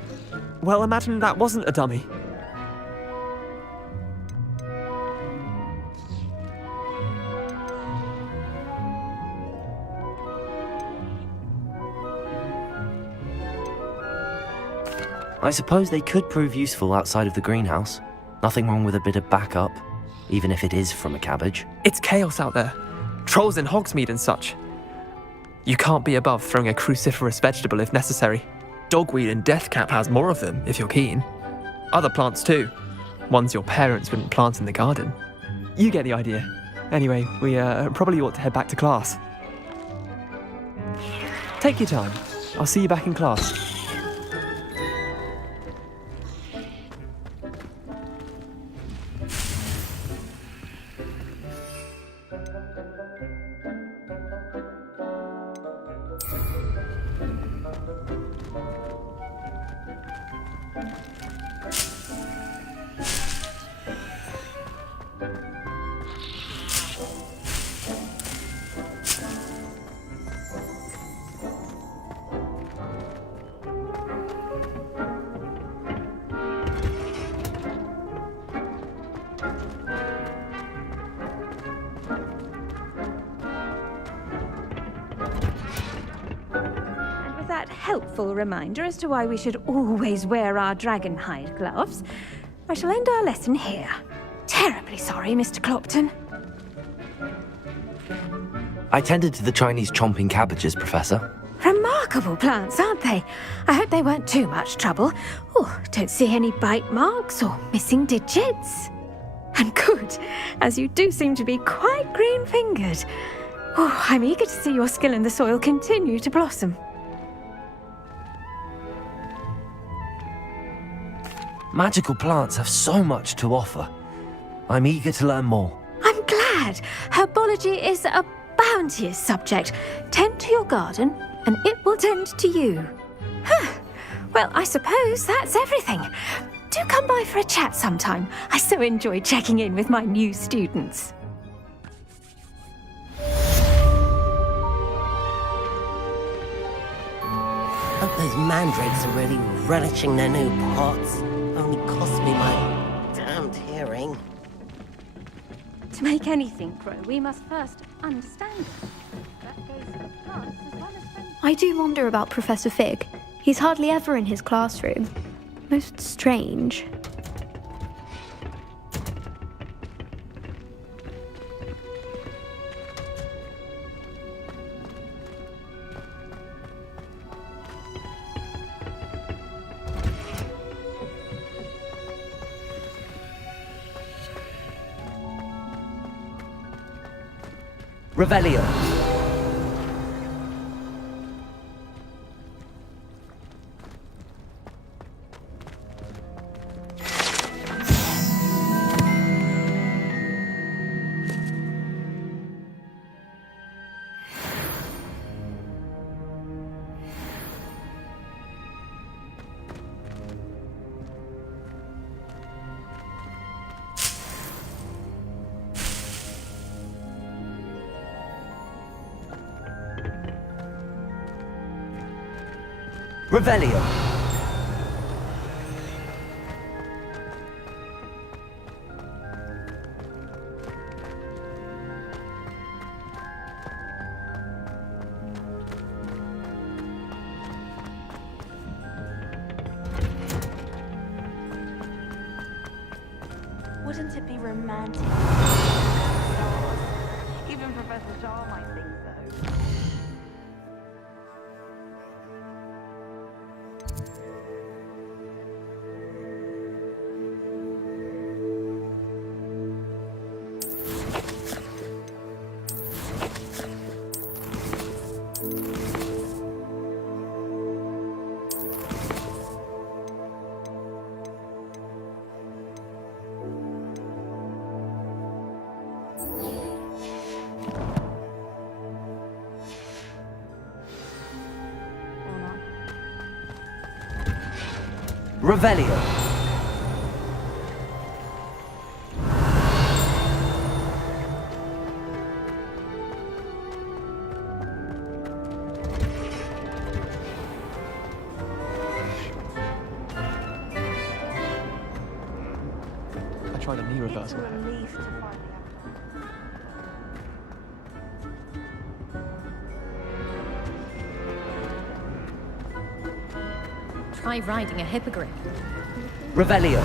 well, imagine that wasn't a dummy. I suppose they could prove useful outside of the greenhouse. Nothing wrong with a bit of backup, even if it is from a cabbage. It's chaos out there. Trolls in Hogsmeade and such. You can't be above throwing a cruciferous vegetable if necessary. Dogweed and deathcap has more of them, if you're keen. Other plants too. Ones your parents wouldn't plant in the garden. You get the idea. Anyway, we probably ought to head back to class. Take your time. I'll see you back in class. Helpful reminder as to why we should always wear our dragon hide gloves, I shall end our lesson here. Terribly sorry, Mr. Clopton. I tended to the Chinese chomping cabbages, Professor. Remarkable plants, aren't they? I hope they weren't too much trouble. Oh, don't see any bite marks or missing digits. And good, as you do seem to be quite green-fingered. Oh, I'm eager to see your skill in the soil continue to blossom. Magical plants have so much to offer. I'm eager to learn more. I'm glad. Herbology is a bounteous subject. Tend to your garden, and it will tend to you. Well, I suppose that's everything. Do come by for a chat sometime. I so enjoy checking in with my new students. Hope those mandrakes are really relishing their new pots. Only cost me my damned hearing. To make anything grow, we must first understand it. That goes for plants as well as friends. I do wonder about Professor Fig. He's hardly ever in his classroom. Most strange. Revelio. Revelio. Wouldn't it be romantic? Even Professor Shaw might think so. Revelio. I tried a knee reversal. It's a relief to finally have Try riding a hippogriff. Revelio.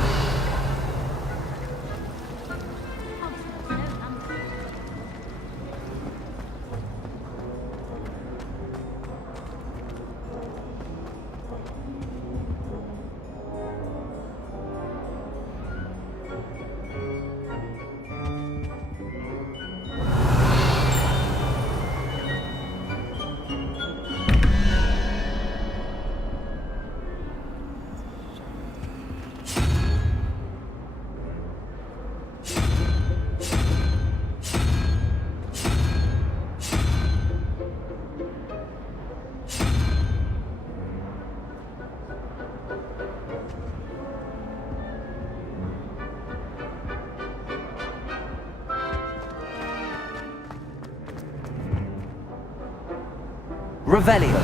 Revelio.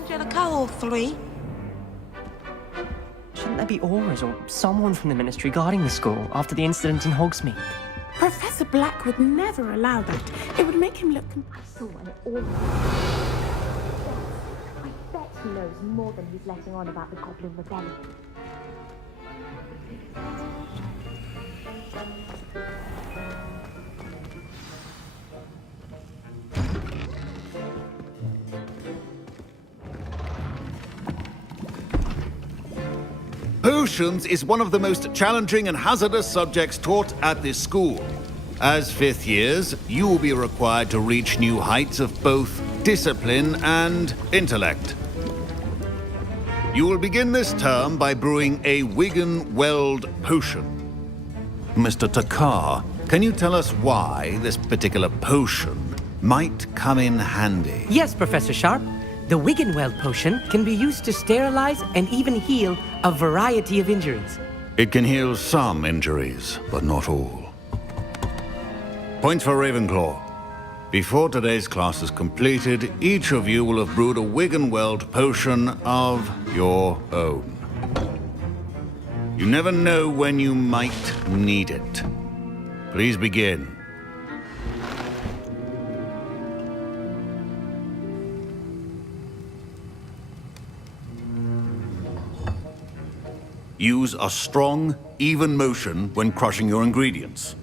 Angelica, all three? Shouldn't there be Auras or someone from the Ministry guarding the school after the incident in Hogsmeade? Professor Black would never allow that. It would make him look... I saw an Aura. I bet he knows more than he's letting on about the Goblin Rebellion. Potions is one of the most challenging and hazardous subjects taught at this school. As fifth years, you will be required to reach new heights of both discipline and intellect. You will begin this term by brewing a Wigan-Weld potion. Mr. Takar, can you tell us why this particular potion might come in handy? Yes, Professor Sharp. The Wigan-Weld potion can be used to sterilize and even heal a variety of injuries. It can heal some injuries, but not all. Points for Ravenclaw. Before today's class is completed, each of you will have brewed a Wigan-Weld potion of your own. You never know when you might need it. Please begin. Use a strong, even motion when crushing your ingredients.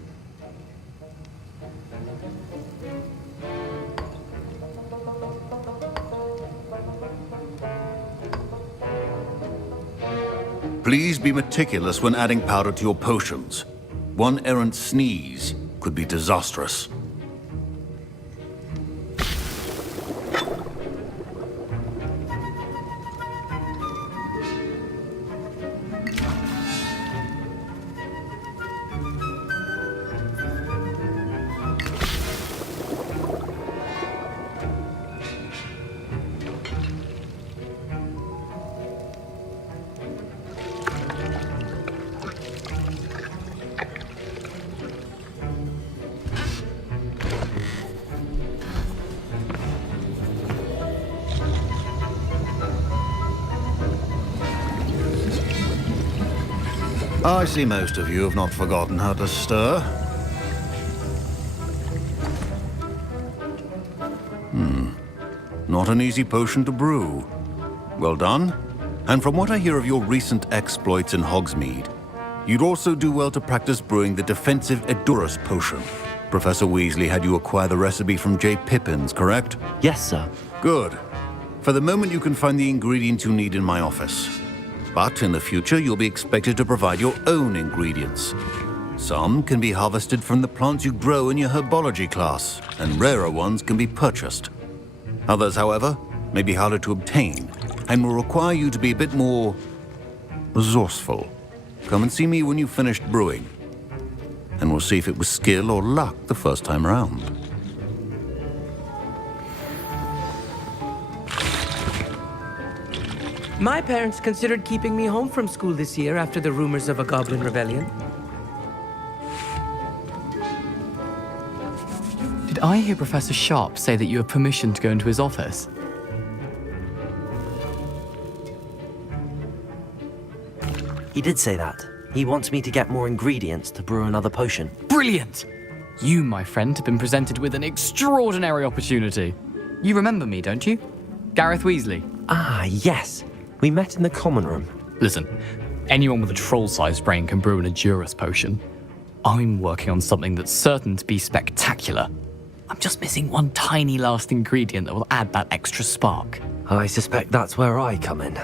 Please be meticulous when adding powder to your potions. One errant sneeze could be disastrous. I see most of you have not forgotten how to stir. Not an easy potion to brew. Well done. And from what I hear of your recent exploits in Hogsmeade, you'd also do well to practice brewing the defensive Edurus potion. Professor Weasley had you acquire the recipe from J. Pippins, correct? Yes, sir. Good. For the moment, you can find the ingredients you need in my office. But in the future, you'll be expected to provide your own ingredients. Some can be harvested from the plants you grow in your herbology class, and rarer ones can be purchased. Others, however, may be harder to obtain, and will require you to be a bit more resourceful. Come and see me when you've finished brewing, and we'll see if it was skill or luck the first time round. My parents considered keeping me home from school this year after the rumors of a goblin rebellion. Did I hear Professor Sharp say that you have permission to go into his office? He did say that. He wants me to get more ingredients to brew another potion. Brilliant! You, my friend, have been presented with an extraordinary opportunity. You remember me, don't you? Gareth Weasley. Ah, yes. We met in the common room. Listen, anyone with a troll-sized brain can brew an Edurus potion. I'm working on something that's certain to be spectacular. I'm just missing one tiny last ingredient that will add that extra spark. I suspect that's where I come in.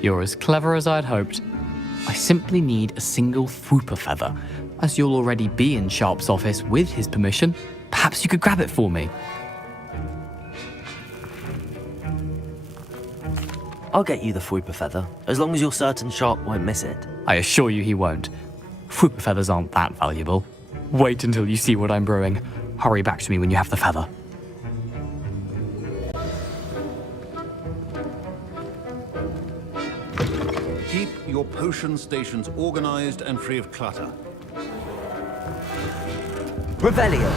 You're as clever as I'd hoped. I simply need a single Fwooper feather. As you'll already be in Sharp's office with his permission, perhaps you could grab it for me. I'll get you the Fwooper feather, as long as you're certain Sharp won't miss it. I assure you he won't. Fwooper feathers aren't that valuable. Wait until you see what I'm brewing. Hurry back to me when you have the feather. Keep your potion stations organized and free of clutter. Revelio.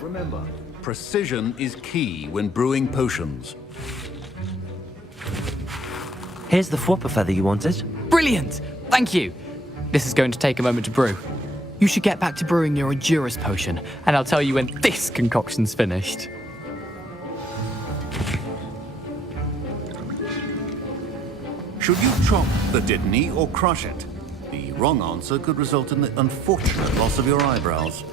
Remember, precision is key when brewing potions. Here's the flopper feather you wanted. Brilliant! Thank you! This is going to take a moment to brew. You should get back to brewing your Endurus potion, and I'll tell you when this concoction's finished. Should you chop the Dittany or crush it? The wrong answer could result in the unfortunate loss of your eyebrows.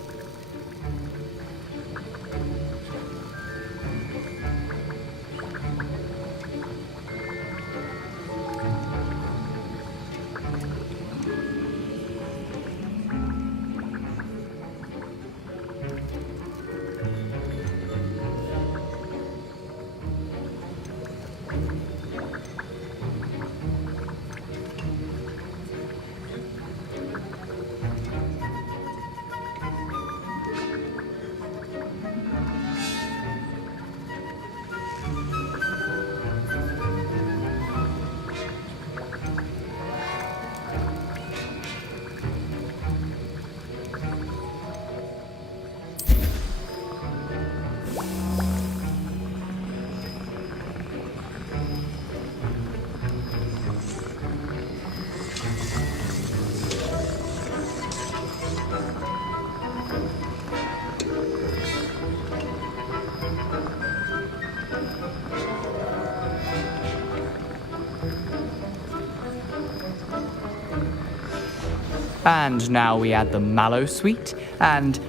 And now we add the mallow sweet, and...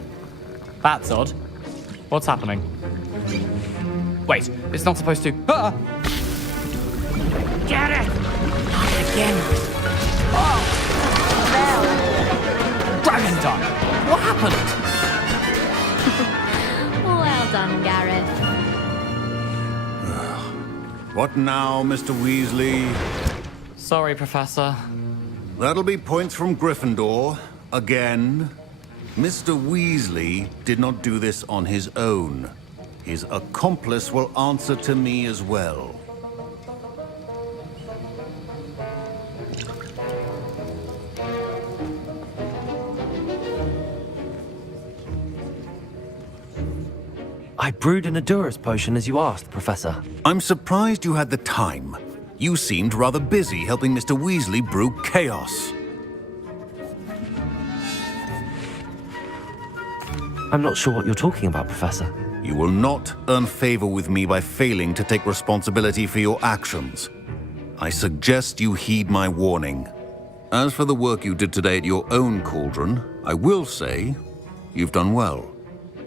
That's odd. What's happening? Wait, it's not supposed to... Ah! Get it! Not again. Oh! Dragon time! What happened? Well done, Gareth. What now, Mr. Weasley? Sorry, Professor. That'll be points from Gryffindor. Again. Mr. Weasley did not do this on his own. His accomplice will answer to me as well. I brewed an Endurus potion as you asked, Professor. I'm surprised you had the time. You seemed rather busy helping Mr. Weasley brew chaos. I'm not sure what you're talking about, Professor. You will not earn favor with me by failing to take responsibility for your actions. I suggest you heed my warning. As for the work you did today at your own cauldron, I will say you've done well.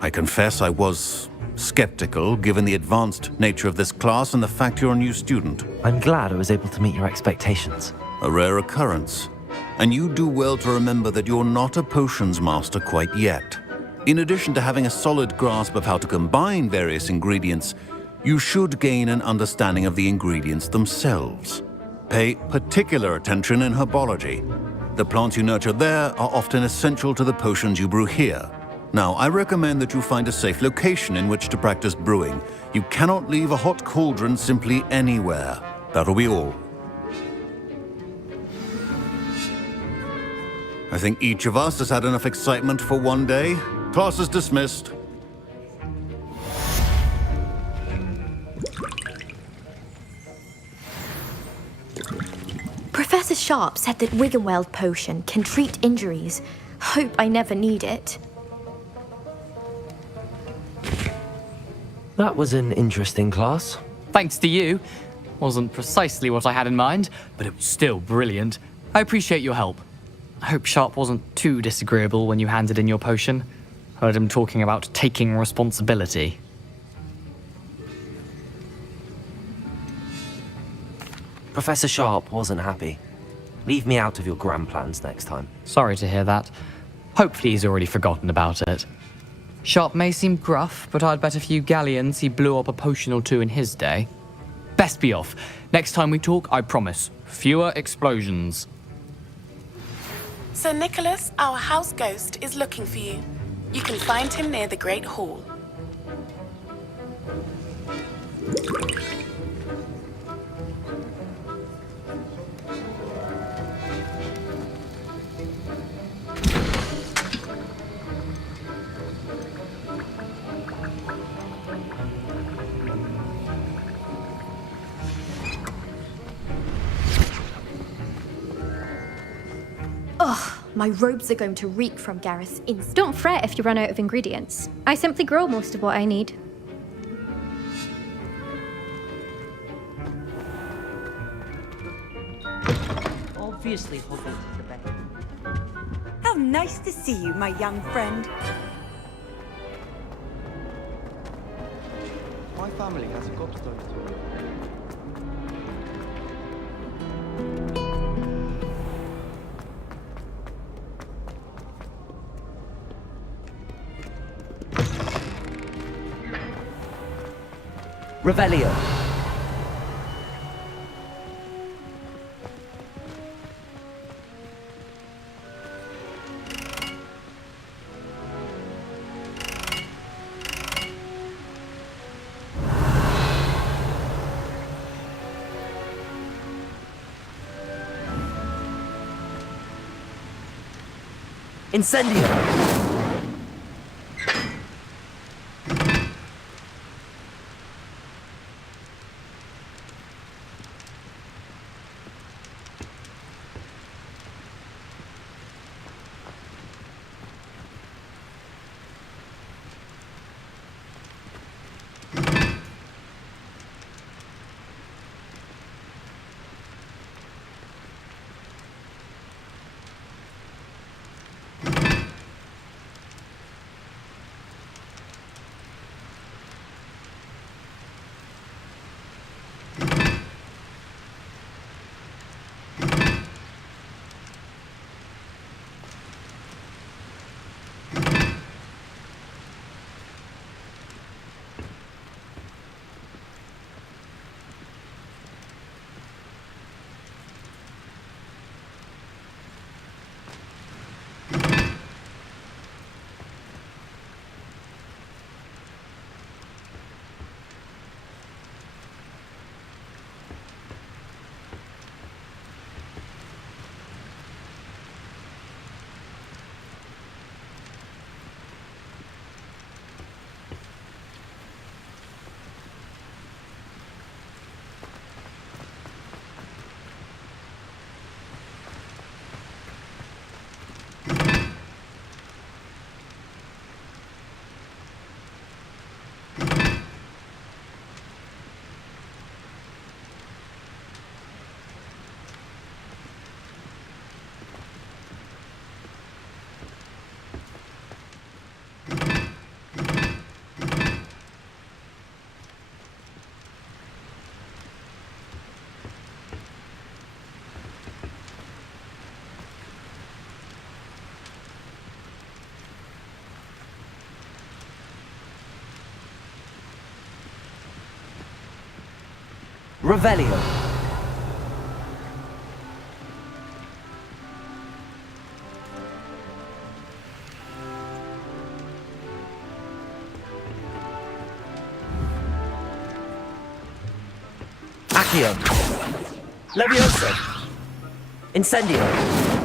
I confess I was skeptical, given the advanced nature of this class and the fact you're a new student. I'm glad I was able to meet your expectations. A rare occurrence. And you do well to remember that you're not a potions master quite yet. In addition to having a solid grasp of how to combine various ingredients, you should gain an understanding of the ingredients themselves. Pay particular attention in herbology. The plants you nurture there are often essential to the potions you brew here. Now, I recommend that you find a safe location in which to practice brewing. You cannot leave a hot cauldron simply anywhere. That'll be all. I think each of us has had enough excitement for one day. Class is dismissed. Professor Sharp said that Wiggenweld potion can treat injuries. Hope I never need it. That was an interesting class. Thanks to you. Wasn't precisely what I had in mind, but it was still brilliant. I appreciate your help. I hope Sharp wasn't too disagreeable when you handed in your potion. Heard him talking about taking responsibility. Professor Sharp wasn't happy. Leave me out of your grand plans next time. Sorry to hear that. Hopefully he's already forgotten about it. Sharp may seem gruff, but I'd bet a few galleons he blew up a potion or two in his day. Best be off. Next time we talk, I promise, fewer explosions. Sir Nicholas, our house ghost, is looking for you. You can find him near the Great Hall. My robes are going to reek from Gareth's instinct. Don't fret if you run out of ingredients. I simply grow most of what I need. Obviously, Hogwarts is the best. How nice to see you, my young friend. My family has a gobstone too. Revelio. Incendio. Revelio. Accio. Levioso. Incendio.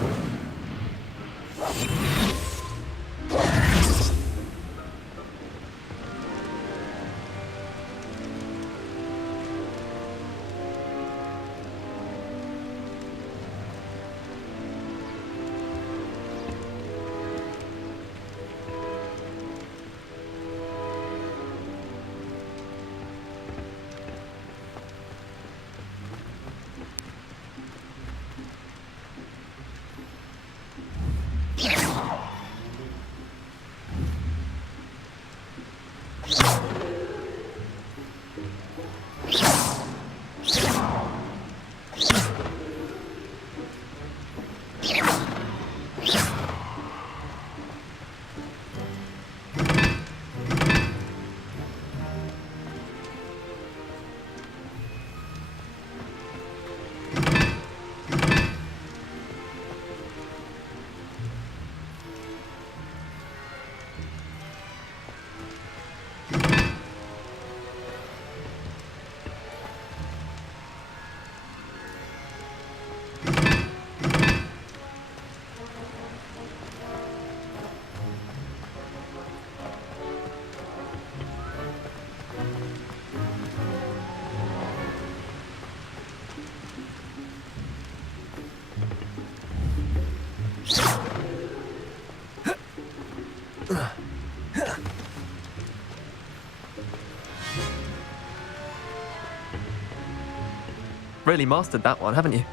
really mastered that one, haven't you?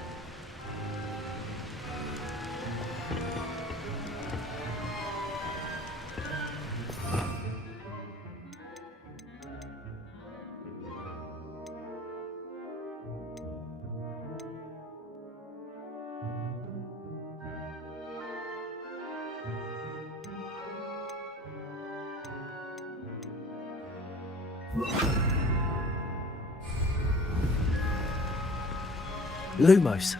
Lumos.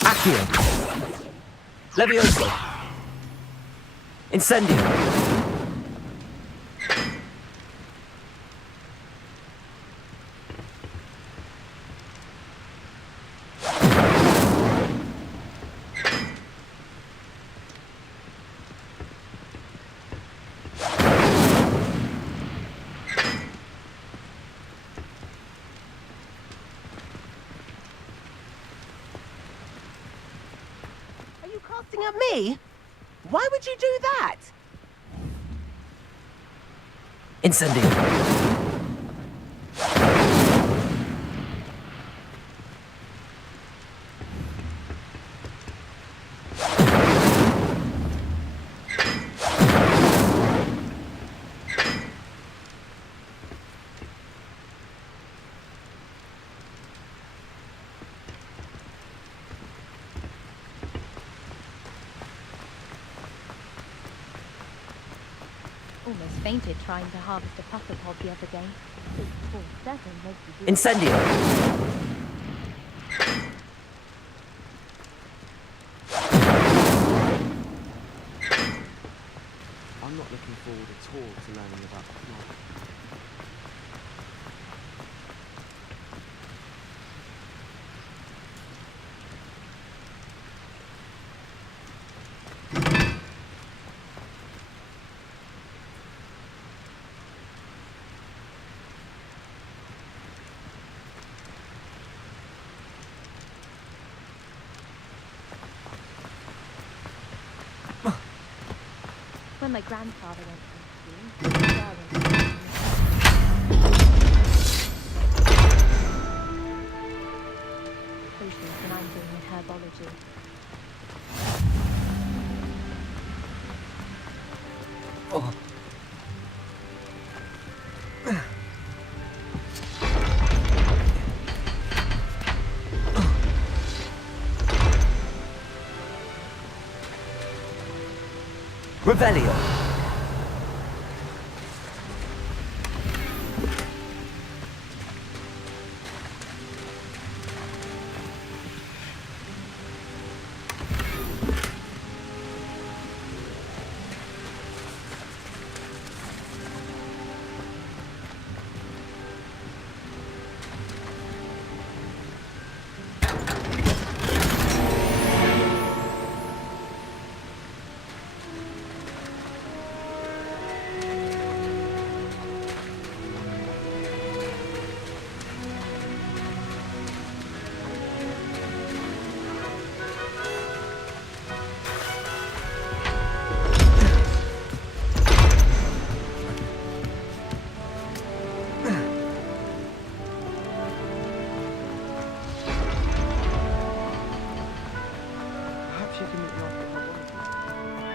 Accio. Levioso. Incendio. At me? Why would you do that? Incendio. Almost fainted trying to harvest a puffapod the other day. This poor devil makes you do Incendio. I'm not looking forward at all to learning about technology. When my grandfather went to school, potions and I'm doing herbology. Oh. Revelio.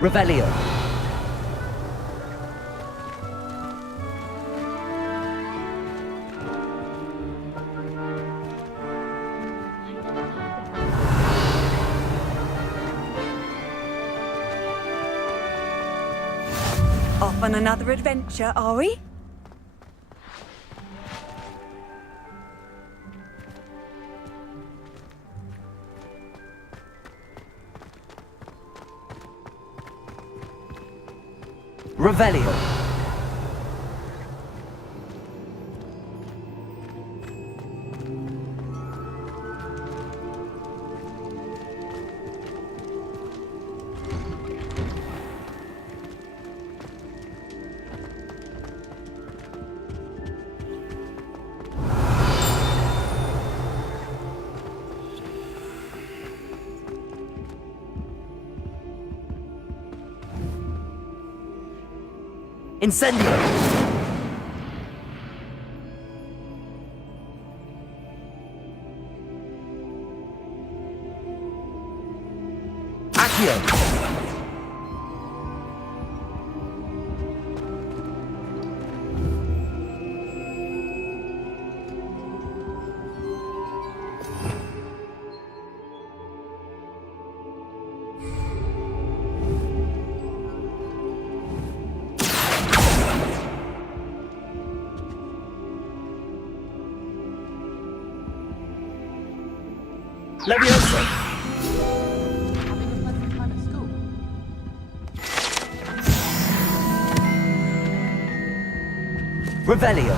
Revelio. Off on another adventure, are we? Revelio. Incendio! Accio! Leviosa! Revelio!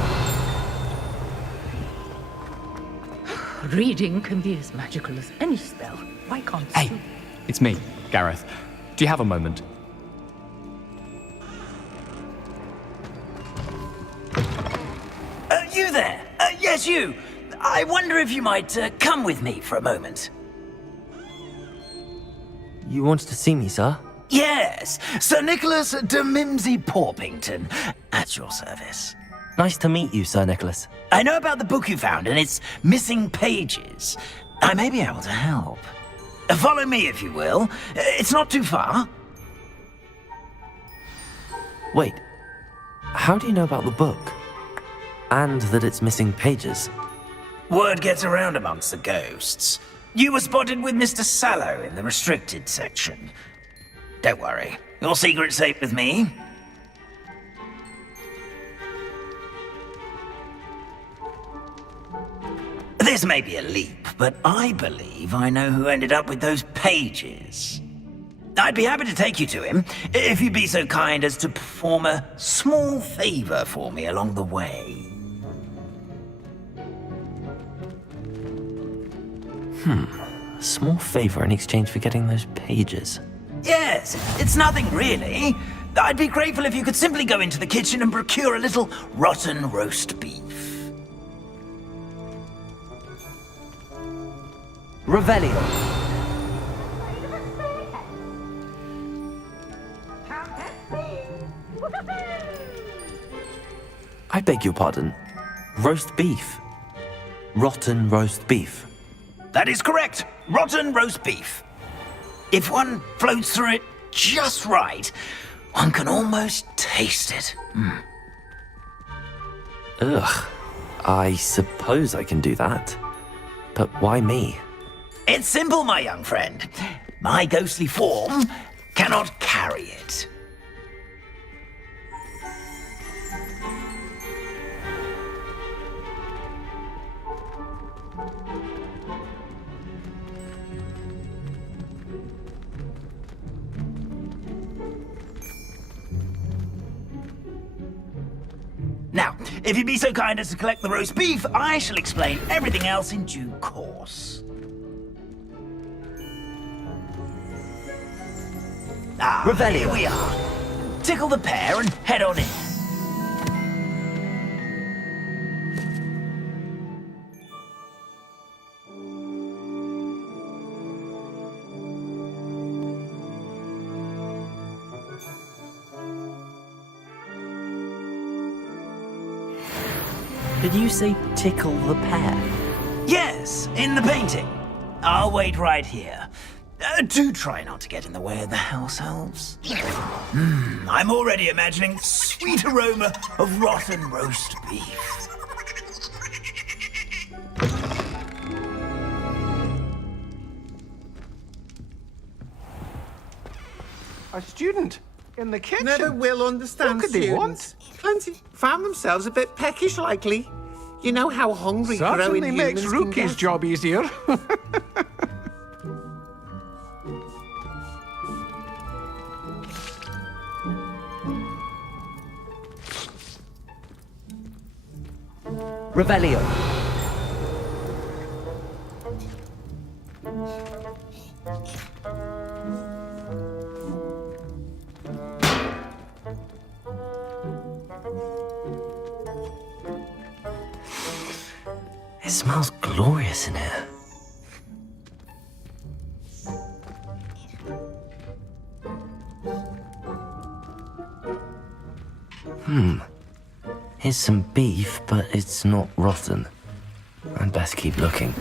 Reading can be as magical as any spell. Why can't Hey, it's me, Gareth. Do you have a moment? You there? Yes, you. I wonder if you might come with me for a moment. You wanted to see me, sir? Yes, Sir Nicholas de Mimsy Porpington, at your service. Nice to meet you, Sir Nicholas. I know about the book you found and its missing pages. I may be able to help. Follow me, if you will. It's not too far. Wait, how do you know about the book? And that it's missing pages? Word gets around amongst the ghosts. You were spotted with Mr. Sallow in the restricted section. Don't worry, your secret's safe with me. This may be a leap, but I believe I know who ended up with those pages. I'd be happy to take you to him, if you'd be so kind as to perform a small favor for me along the way. A small favor in exchange for getting those pages. Yes, it's nothing really. I'd be grateful if you could simply go into the kitchen and procure a little rotten roast beef. Revelio! I beg your pardon. Roast beef. Rotten roast beef. That is correct. Rotten roast beef. If one floats through it just right, one can almost taste it. Ugh. I suppose I can do that. But why me? It's simple, my young friend. My ghostly form cannot carry it. Now, if you'd be so kind as to collect the roast beef, I shall explain everything else in due course. Revelio. Here we are. Tickle the pear and head on in. Did you say tickle the pear? Yes, in the painting. I'll wait right here. Do try not to get in the way of the house elves. I'm already imagining the sweet aroma of rotten roast beef. A student in the kitchen. Never will understand What could they students. want? Plenty found themselves a bit peckish, likely. You know how hungry growing Certainly makes humans can Rookie's get. job easier. Revelio. It smells glorious in here. Here's some beef, but it's not rotten. I'd best keep looking.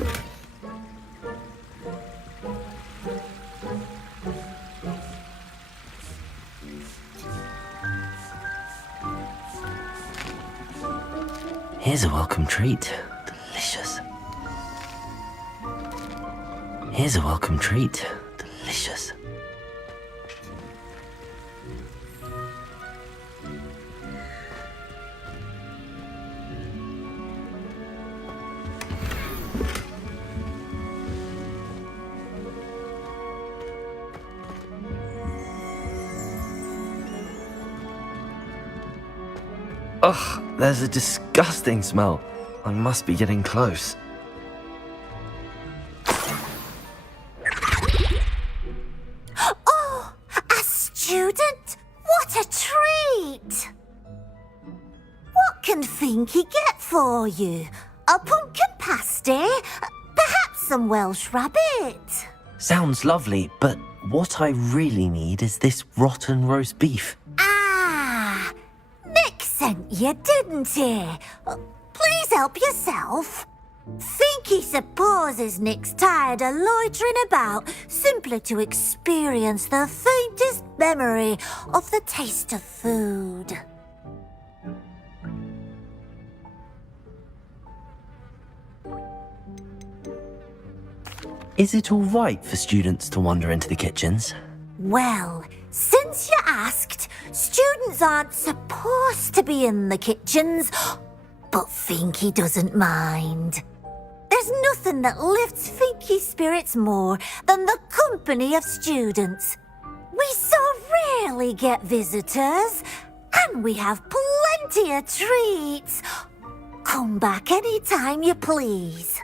Here's a welcome treat. Delicious. Here's a welcome treat. Delicious. Ugh, there's a disgusting smell. I must be getting close. Oh, a student? What a treat! What can Finky get for you? A pumpkin pasty? Perhaps some Welsh rabbit? Sounds lovely, but what I really need is this rotten roast beef. Ah, Nick sent you, didn't he? Please help yourself. Finky supposes Nick's tired of loitering about simply to experience the faintest memory of the taste of food. Is it all right for students to wander into the kitchens? Well, since you asked, students aren't supposed to be in the kitchens, but Finky doesn't mind. There's nothing that lifts Finky's spirits more than the company of students. We so rarely get visitors, and we have plenty of treats. Come back any time you please.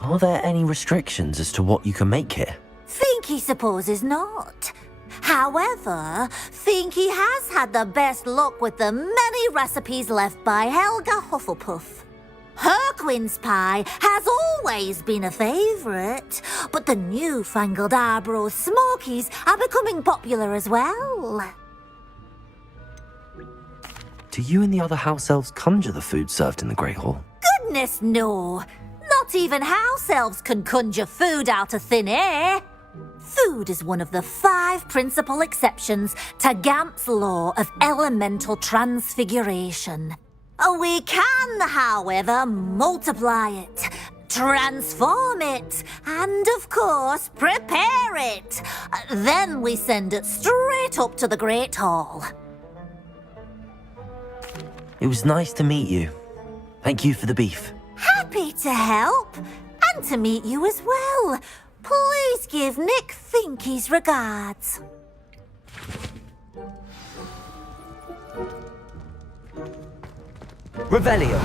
Are there any restrictions as to what you can make here? Finky supposes not. However, Finky has had the best luck with the many recipes left by Helga Hufflepuff. Her quince pie has always been a favourite, but the newfangled Arbroath Smokies are becoming popular as well. Do you and the other house elves conjure the food served in the Great Hall? Goodness no! Not even house elves can conjure food out of thin air. Food is one of the 5 principal exceptions to Gamp's law of elemental transfiguration. We can, however, multiply it, transform it, and of course, prepare it. Then we send it straight up to the Great Hall. It was nice to meet you. Thank you for the beef. Happy to help, and to meet you as well. Please give Nick Finky's regards. Revelio.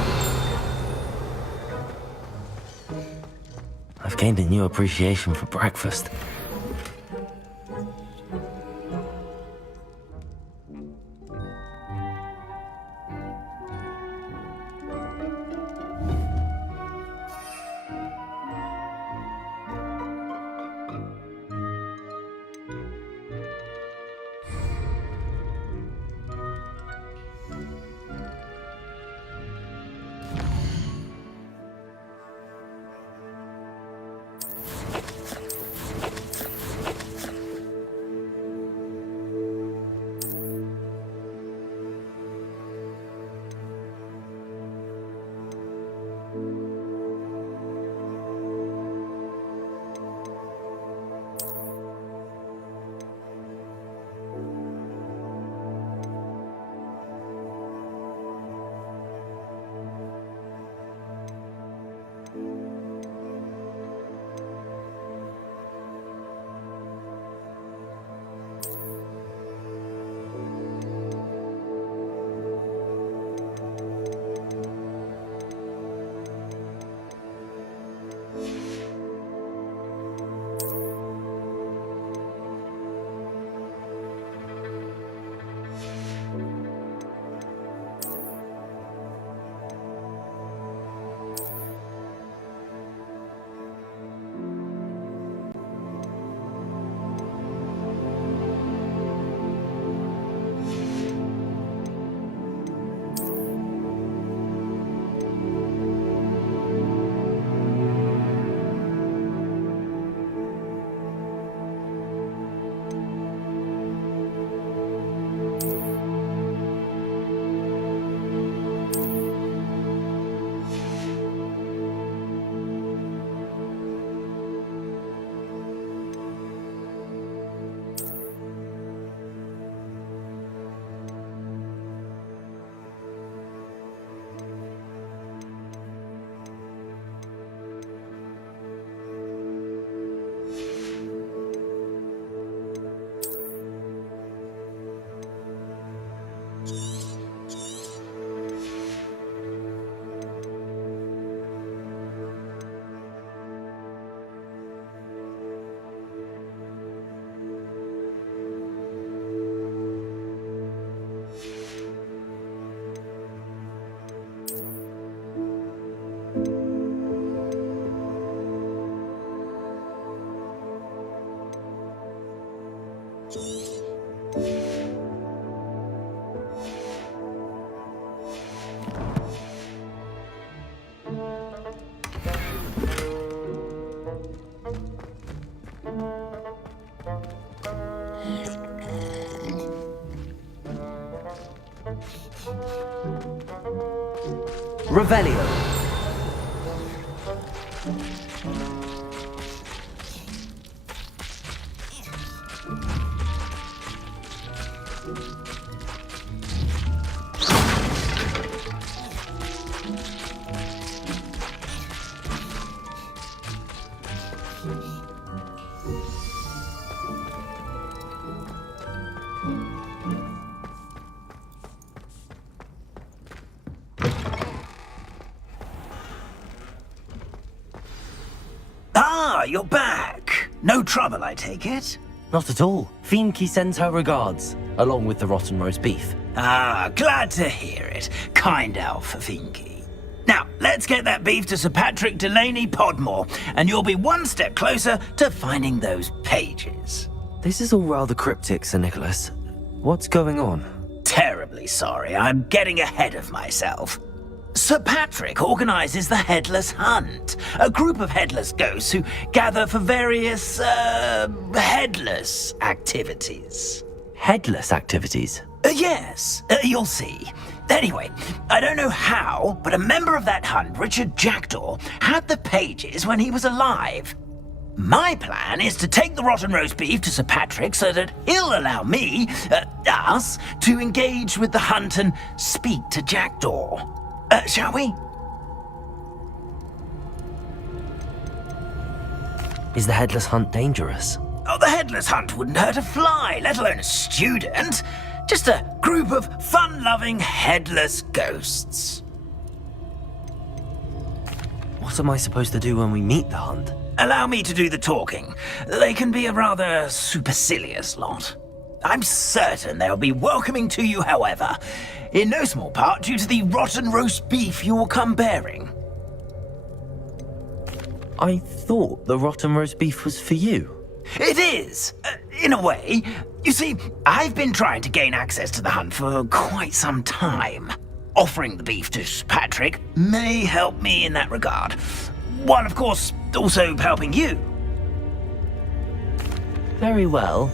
I've gained a new appreciation for breakfast. Revelio. Ah, you're back. No trouble, I take it? Not at all. Fienke sends her regards, along with the rotten roast beef. Ah, glad to hear it. Kind elf, Fienke. Now, let's get that beef to Sir Patrick Delaney Podmore, and you'll be one step closer to finding those pages. This is all rather cryptic, Sir Nicholas. What's going on? Terribly sorry, I'm getting ahead of myself. Sir Patrick organises the Headless Hunt, a group of headless ghosts who gather for various, headless activities. Headless activities? Yes, you'll see. Anyway, I don't know how, but a member of that hunt, Richard Jackdaw, had the pages when he was alive. My plan is to take the rotten roast beef to Sir Patrick so that he'll allow me, us, to engage with the hunt and speak to Jackdaw. Shall we? Is the Headless Hunt dangerous? Oh, the Headless Hunt wouldn't hurt a fly, let alone a student. Just a group of fun-loving headless ghosts. What am I supposed to do when we meet the hunt? Allow me to do the talking. They can be a rather supercilious lot. I'm certain they'll be welcoming to you, however, in no small part due to the rotten roast beef you will come bearing. I thought the rotten roast beef was for you. It is, in a way. You see, I've been trying to gain access to the hunt for quite some time. Offering the beef to Patrick may help me in that regard, while of course also helping you. Very well.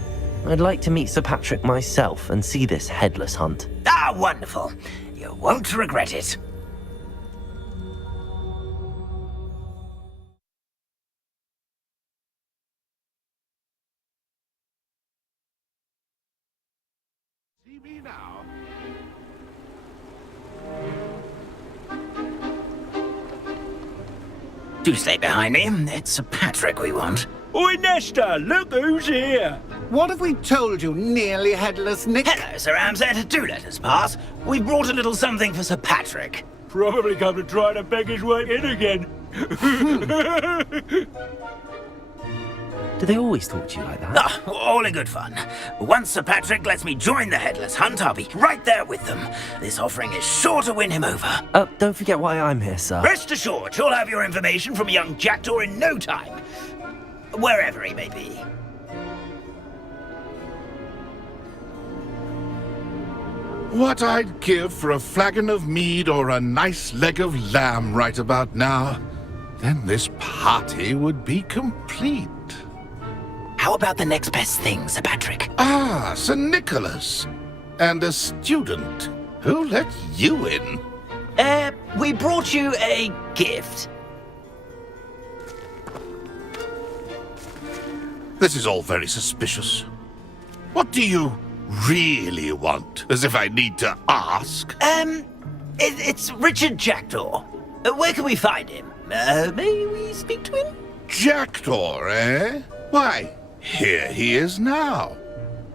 I'd like to meet Sir Patrick myself and see this Headless Hunt. Ah, wonderful. You won't regret it. See me now. Do stay behind me. It's Sir Patrick we want. Oi, Nesta, look who's here. What have we told you, nearly headless Nick? Hello, Sir Ramsed. Do let us pass. We brought a little something for Sir Patrick. Probably come to try to beg his way in again. Do they always talk to you like that? Ah, all in good fun. Once Sir Patrick lets me join the Headless Hunt, I'll be right there with them. This offering is sure to win him over. Don't forget why I'm here, sir. Rest assured, you'll have your information from young Jackdaw in no time. Wherever he may be. What I'd give for a flagon of mead or a nice leg of lamb right about now. Then this party would be complete. How about the next best thing, Sir Patrick? Ah, Sir Nicholas. And a student. Who let you in? We brought you a gift. This is all very suspicious. What do you really want? As if I need to ask. It's Richard Jackdaw. Where can we find him? May we speak to him? Jackdaw, eh? Why, here he is now.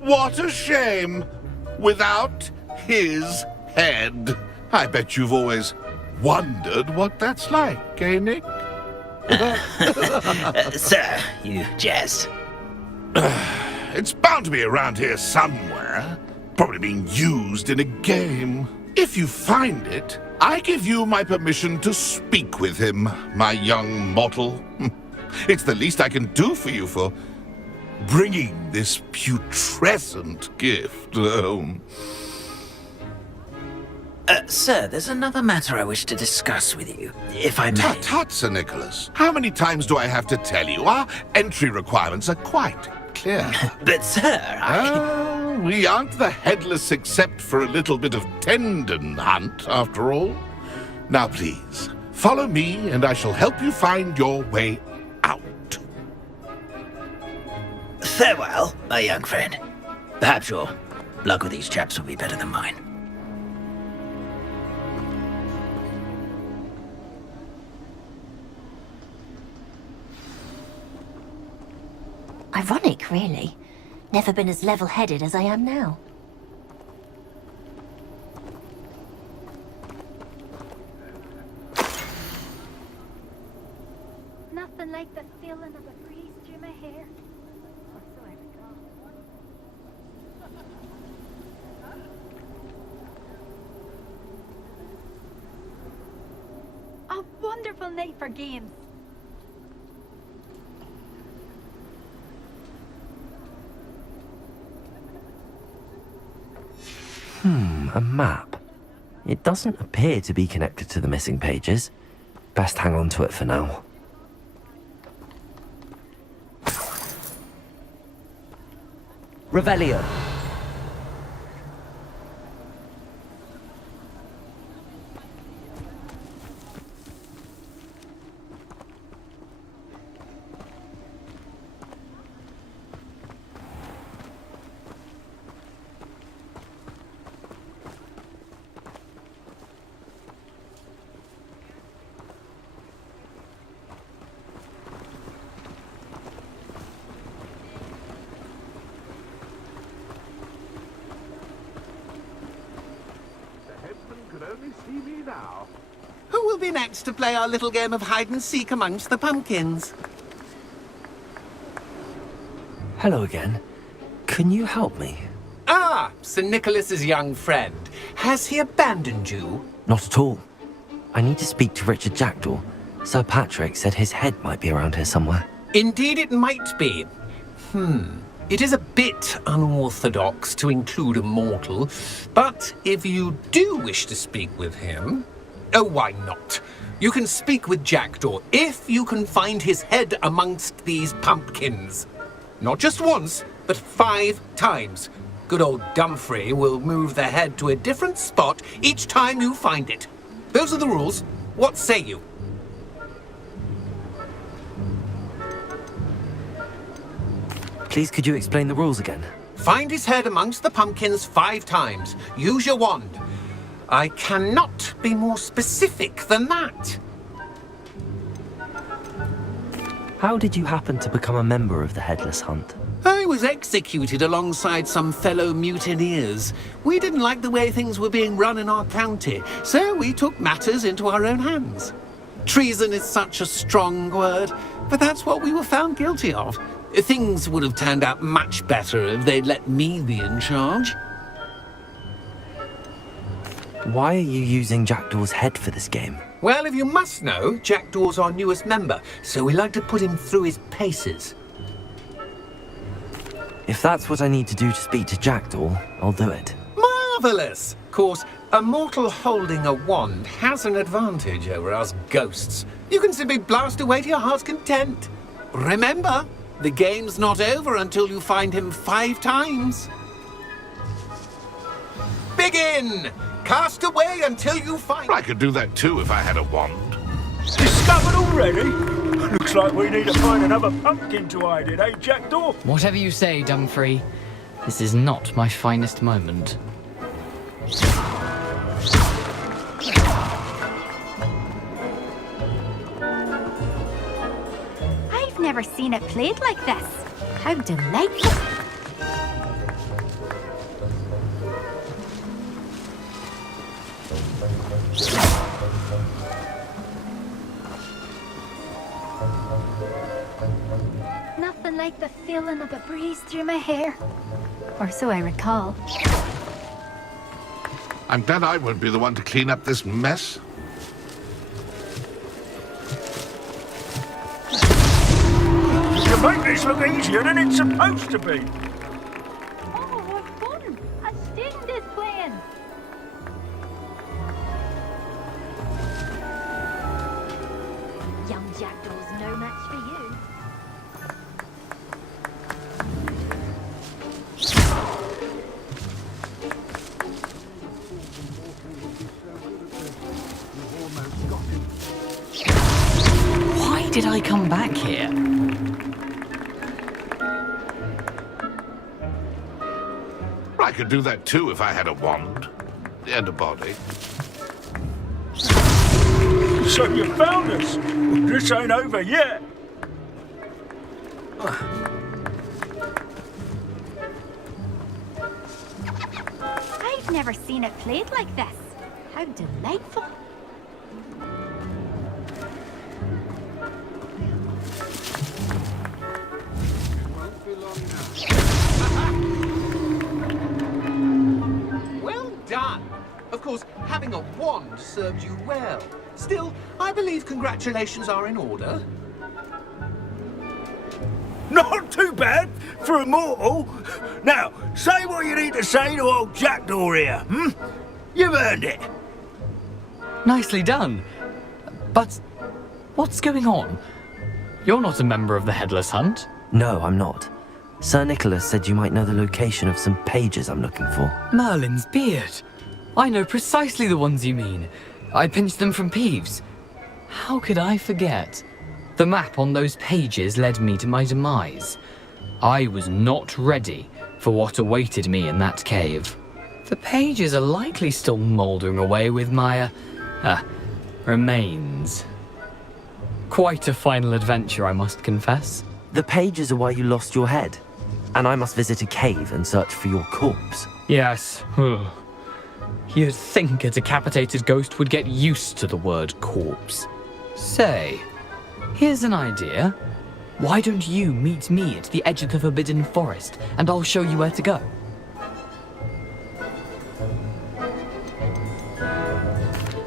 What a shame. Without his head. I bet you've always wondered what that's like, eh, Nick? Sir, you jest. It's bound to be around here somewhere. Probably being used in a game. If you find it, I give you my permission to speak with him, my young mortal. It's the least I can do for you for bringing this putrescent gift home. Sir, there's another matter I wish to discuss with you, if I may. Tut, Sir Nicholas. How many times do I have to tell you? Our entry requirements are quite clear. But, sir, we aren't the headless except for a little bit of tendon hunt, after all. Now please, follow me and I shall help you find your way out. Farewell, my young friend. Perhaps your luck with these chaps will be better than mine. Ironic, really. Never been as level-headed as I am now. Nothing like the feeling of a breeze through my hair. Or so I recall. A wonderful night for games. A map. It doesn't appear to be connected to the missing pages. Best hang on to it for now. Revelio. Who will be next to play our little game of hide-and-seek amongst the pumpkins? Hello again. Can you help me? Ah, Sir Nicholas's young friend. Has he abandoned you? Not at all. I need to speak to Richard Jackdaw. Sir Patrick said his head might be around here somewhere. Indeed it might be. It is a bit unorthodox to include a mortal, but if you do wish to speak with him... Oh, why not? You can speak with Jackdaw if you can find his head amongst these pumpkins. Not just once, but 5 times. Good old Dumfrey will move the head to a different spot each time you find it. Those are the rules. What say you? Please, could you explain the rules again? Find his head amongst the pumpkins 5 times. Use your wand. I cannot be more specific than that. How did you happen to become a member of the Headless Hunt? I was executed alongside some fellow mutineers. We didn't like the way things were being run in our county, so we took matters into our own hands. Treason is such a strong word, but that's what we were found guilty of. Things would have turned out much better if they'd let me be in charge. Why are you using Jackdaw's head for this game? Well, if you must know, Jackdaw's our newest member, so we like to put him through his paces. If that's what I need to do to speak to Jackdaw, I'll do it. Marvellous! Of course, a mortal holding a wand has an advantage over us ghosts. You can simply blast away to your heart's content. Remember, the game's not over until you find him 5 times. Begin! Cast away until you find... I could do that too if I had a wand. Discovered already? Looks like we need to find another pumpkin to hide in, eh, Jackdaw? Whatever you say, Dumfrey. This is not my finest moment. I've never seen it played like this. How delightful. Nothing like the feeling of a breeze through my hair. Or so I recall. I'm glad I won't be the one to clean up this mess. You make this look easier than it's supposed to be. Oh, what fun! A sting is playing. Young Jackdaw's no match for you. Why did I come back here? I could do that too if I had a wand and a body. So you found us? Well, this ain't over yet. I've never seen it played like this. How delightful. Well done. Of course, having a wand served you well. Still, I believe congratulations are in order. Not too bad for a mortal. Now, say what you need to say to old Jackdaw here, hmm? You've earned it. Nicely done. But what's going on? You're not a member of the Headless Hunt. No, I'm not. Sir Nicholas said you might know the location of some pages I'm looking for. Merlin's beard. I know precisely the ones you mean. I pinched them from Peeves. How could I forget? The map on those pages led me to my demise. I was not ready for what awaited me in that cave. The pages are likely still mouldering away with my, remains. Quite a final adventure, I must confess. The pages are why you lost your head, and I must visit a cave and search for your corpse. Yes. You'd think a decapitated ghost would get used to the word corpse. Say, here's an idea. Why don't you meet me at the edge of the Forbidden Forest, and I'll show you where to go?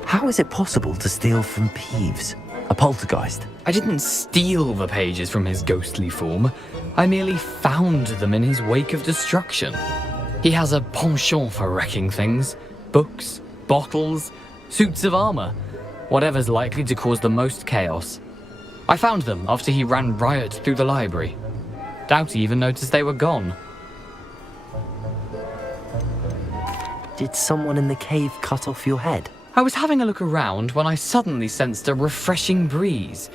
How is it possible to steal from Peeves? A poltergeist? I didn't steal the pages from his ghostly form. I merely found them in his wake of destruction. He has a penchant for wrecking things. Books, bottles, suits of armor. Whatever's likely to cause the most chaos. I found them after he ran riot through the library. Doubt he even noticed they were gone. Did someone in the cave cut off your head? I was having a look around when I suddenly sensed a refreshing breeze,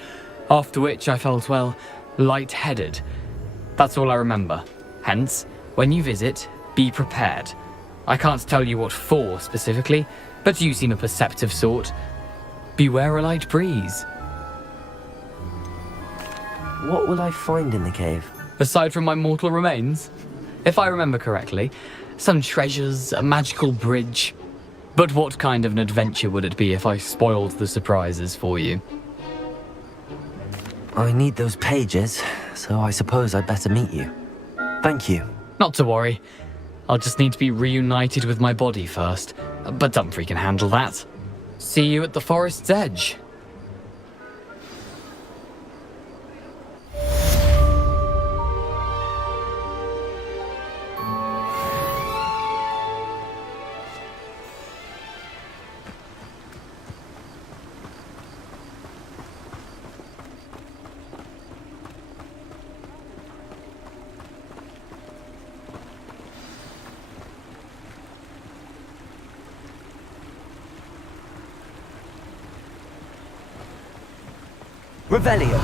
after which I felt, well, lightheaded. That's all I remember. Hence, when you visit, be prepared. I can't tell you what for specifically, but you seem a perceptive sort. Beware a light breeze. What will I find in the cave? Aside from my mortal remains? If I remember correctly, some treasures, a magical bridge. But what kind of an adventure would it be if I spoiled the surprises for you? I need those pages, so I suppose I'd better meet you. Thank you. Not to worry. I'll just need to be reunited with my body first. But Dumfries can handle that. See you at the forest's edge. Revelio.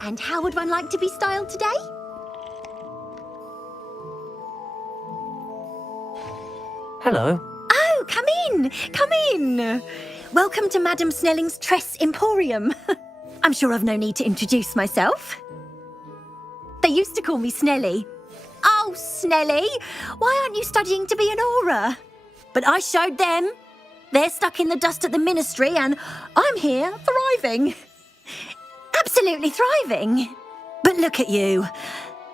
And how would one like to be styled today? Hello. Oh, come in, come in. Welcome to Madame Snelling's Tress Emporium. I'm sure I've no need to introduce myself. They used to call me Snelly. Oh, Snelly, why aren't you studying to be an aura? But I showed them. They're stuck in the dust at the ministry and I'm here thriving. Absolutely thriving. But look at you.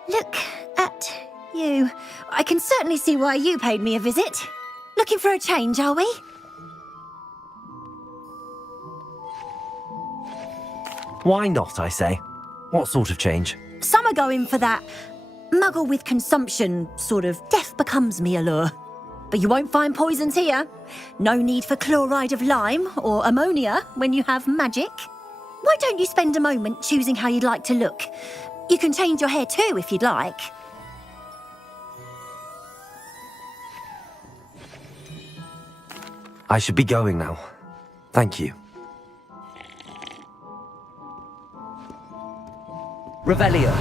Look at you. I can certainly see why you paid me a visit. Looking for a change, are we? Why not, I say? What sort of change? Some are going for that muggle with consumption, sort of death becomes me allure. But you won't find poisons here. No need for chloride of lime or ammonia when you have magic. Why don't you spend a moment choosing how you'd like to look? You can change your hair too if you'd like. I should be going now. Thank you. Revelio.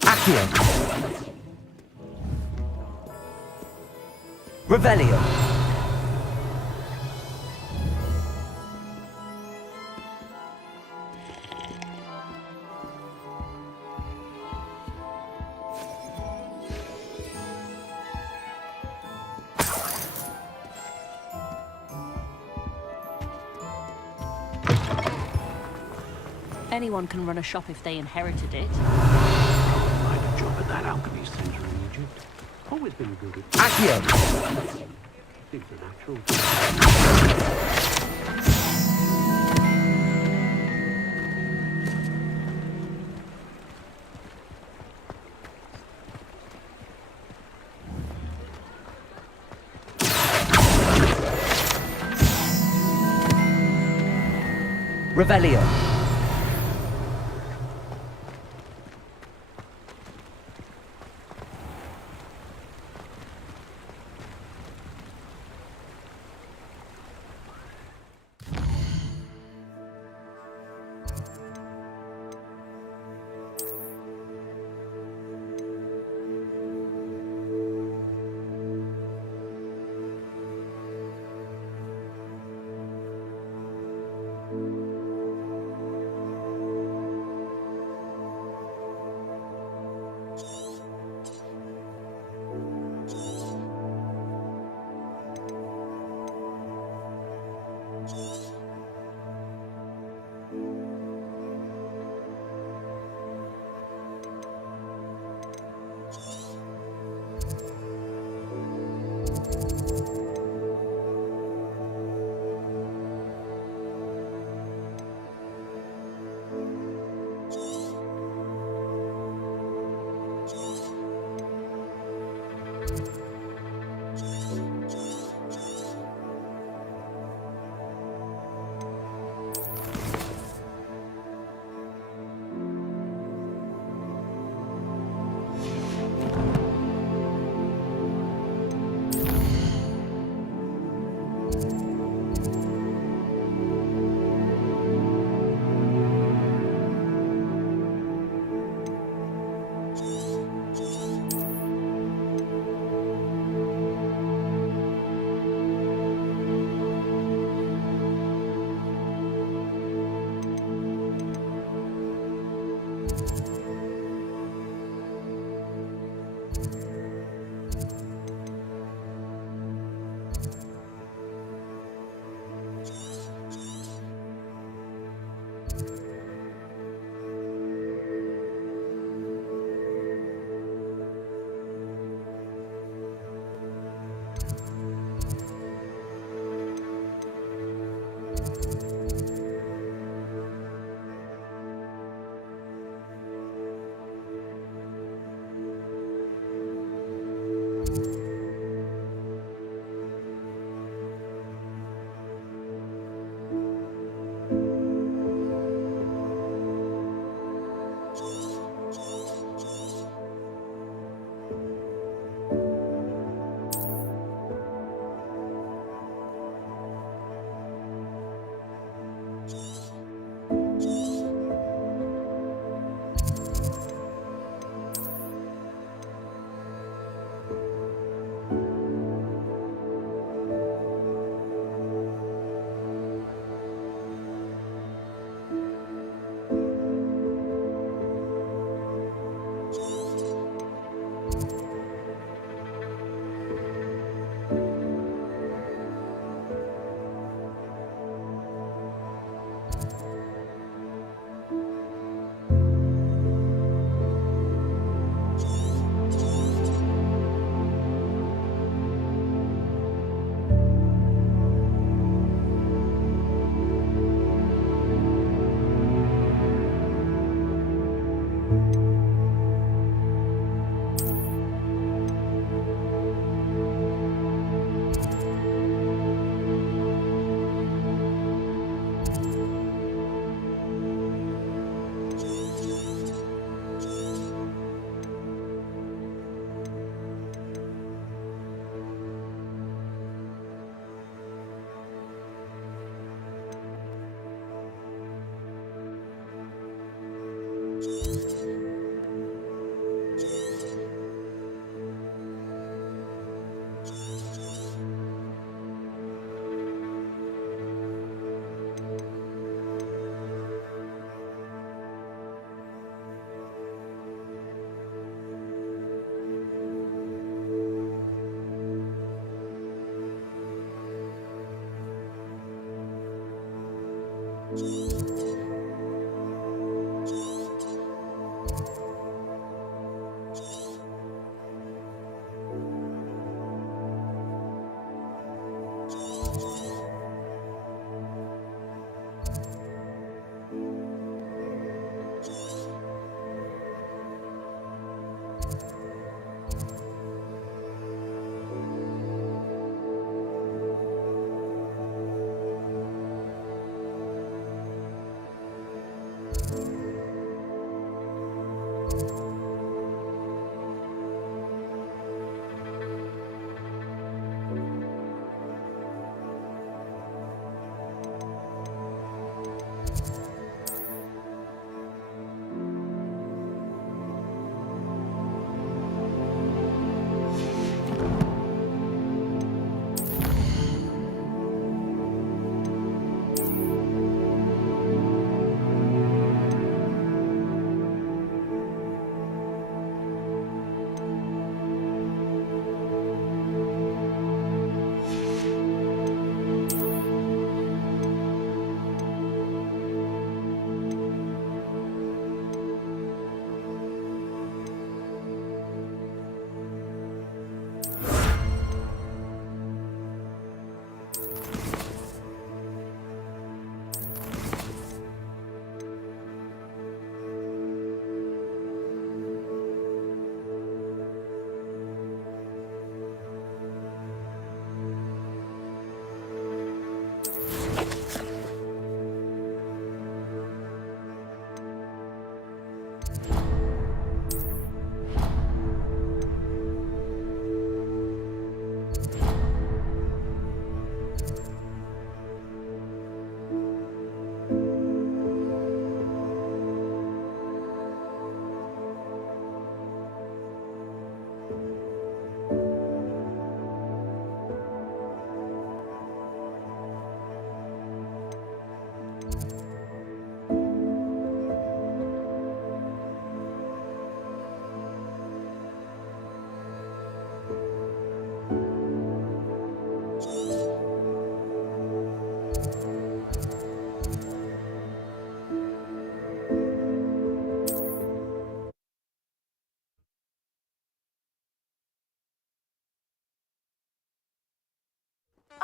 Accio. Revelio. Anyone can run a shop if they inherited it. Find a job at that alchemy centre in Egypt. Always been good at Accio. Things are natural. Revelio.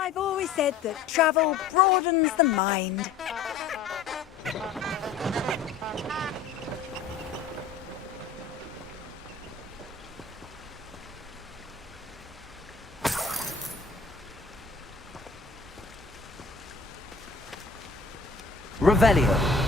I've always said that travel broadens the mind. Revelio.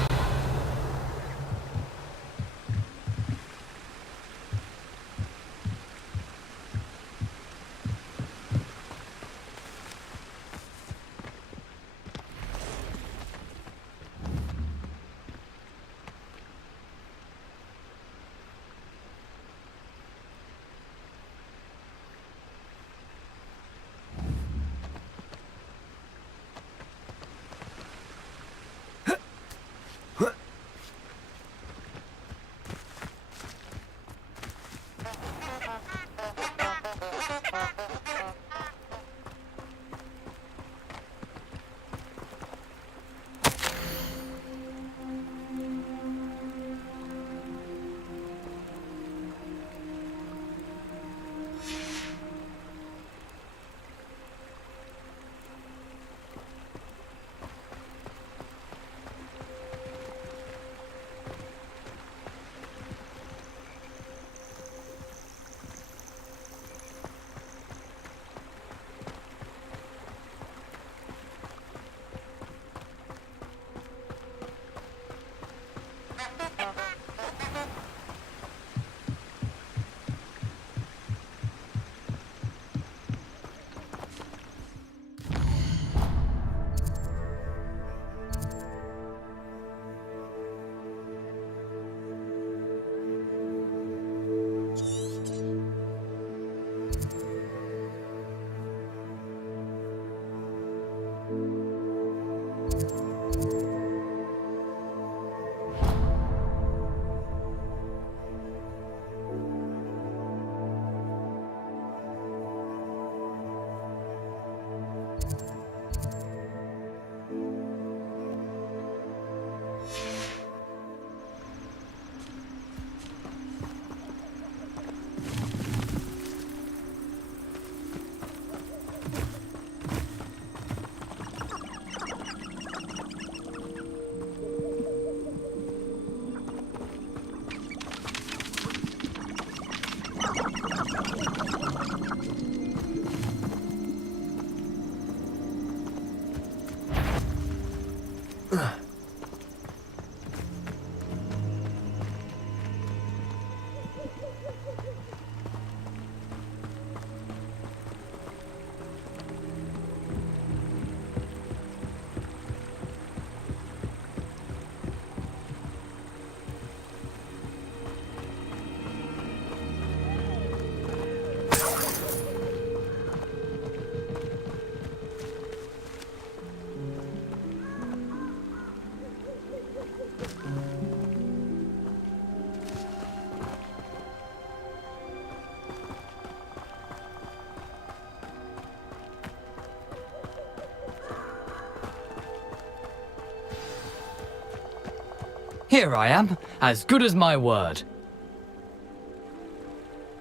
Here I am, as good as my word.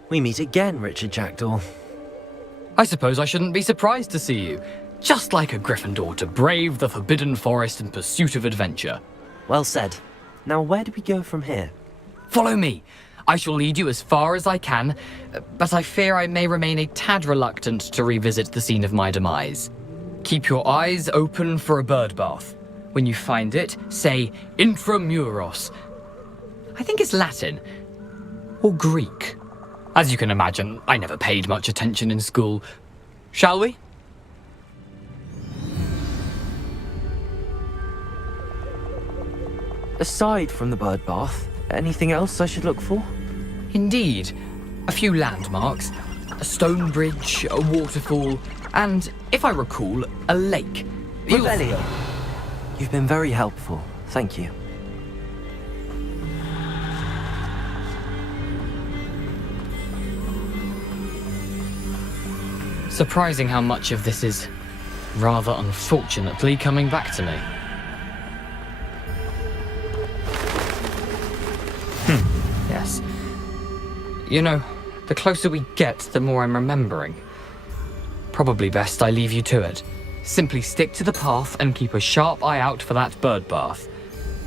We meet again, Richard Jackdaw. I suppose I shouldn't be surprised to see you. Just like a Gryffindor to brave the Forbidden Forest in pursuit of adventure. Well said. Now where do we go from here? Follow me. I shall lead you as far as I can, but I fear I may remain a tad reluctant to revisit the scene of my demise. Keep your eyes open for a bird bath. When you find it, say intramuros. I think it's Latin. Or Greek. As you can imagine, I never paid much attention in school. Shall we? Aside from the bird bath, anything else I should look for? Indeed. A few landmarks. A stone bridge, a waterfall, and, if I recall, a lake. Revelio. You've been very helpful. Thank you. Surprising how much of this is, rather unfortunately, coming back to me. Yes. You know, the closer we get, the more I'm remembering. Probably best I leave you to it. Simply stick to the path and keep a sharp eye out for that bird bath.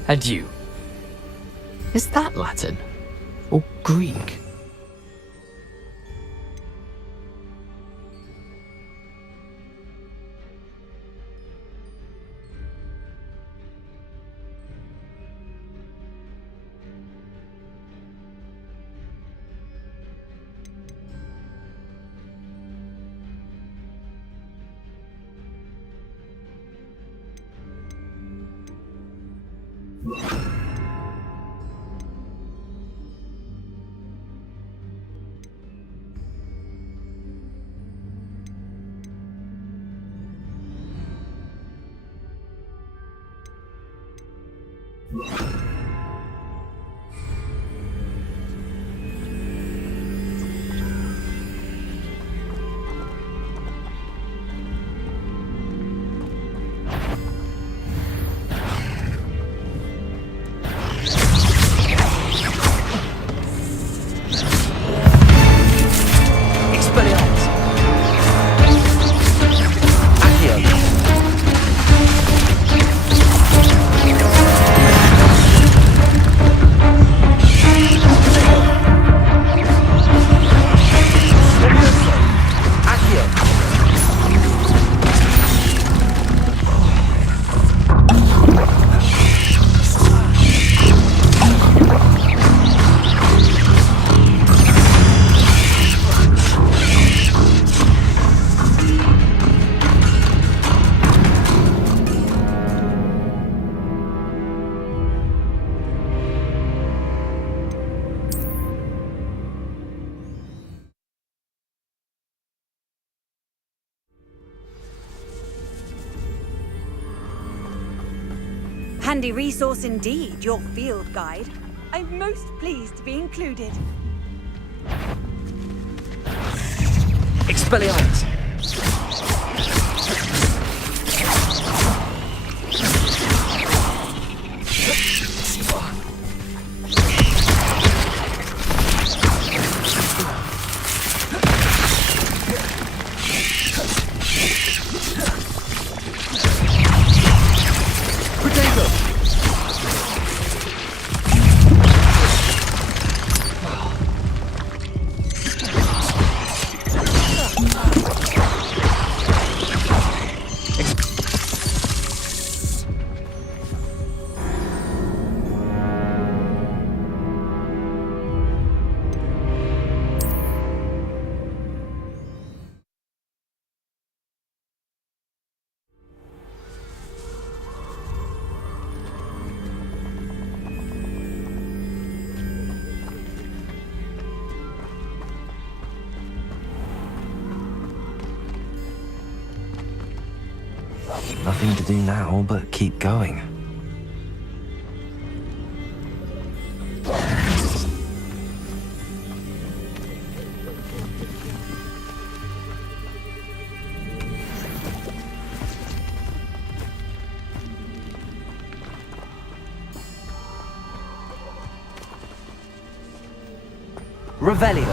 Adieu. Is that Latin? Or Greek? Handy resource indeed, your field guide. I'm most pleased to be included. Expelliarmus! Nothing to do now but keep going. Revelio.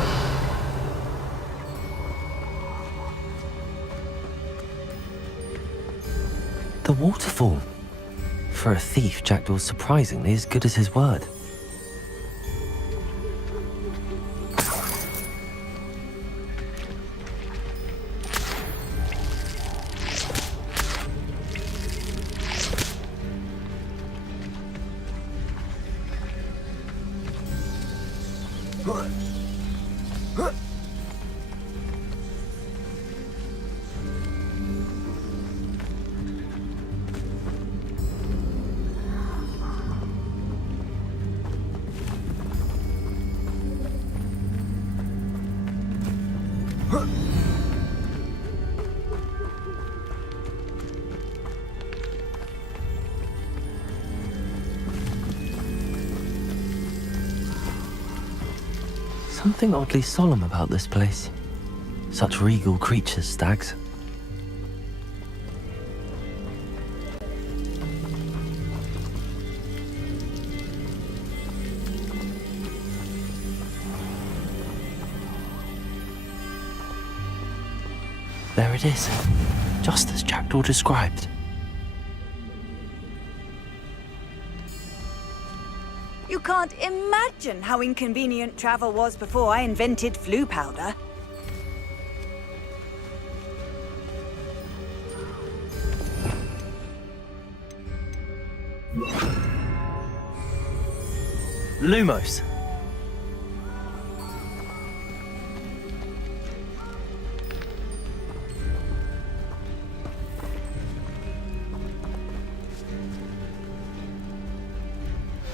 The waterfall. For a thief, Jackdaw's surprisingly as good as his word. Something oddly solemn about this place. Such regal creatures, stags. There it is, just as Jackdaw described. You can't imagine how inconvenient travel was before I invented flu powder. Lumos.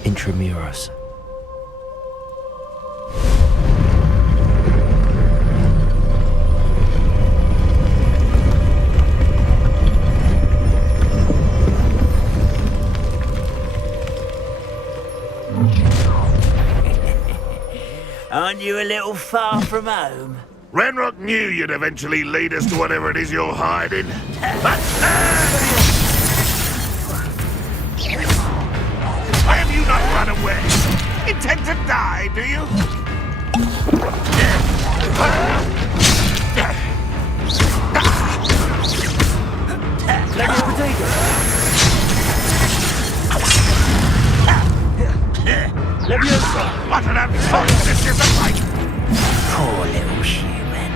Intramuros. Aren't you a little far from home? Renrock knew you'd eventually lead us to whatever it is you're hiding. Why have you not run away? Intend to die, do you? Let me potato. Leviosa! What an atrocious is a fight! Poor little human.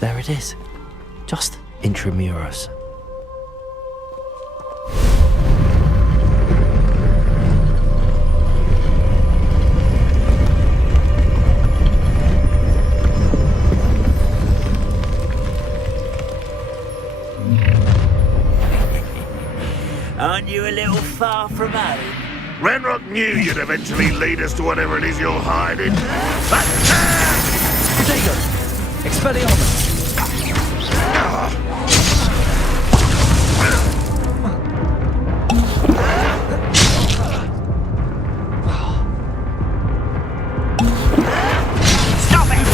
There it is, just Intramuros. Aren't you a little far from home? Renrock knew you'd eventually lead us to whatever it is you're hiding. Potato. Expelliarmus. Stop it!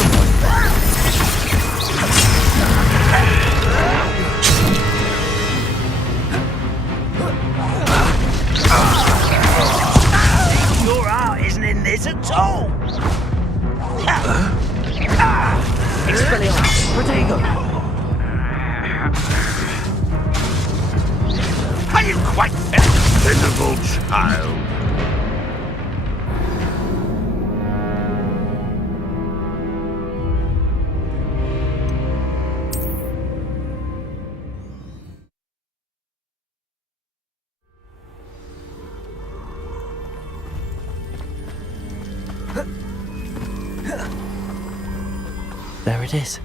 Your art isn't in this at all. Expelliarmus. Potato. Are you quite finished, pitiful child? There it is,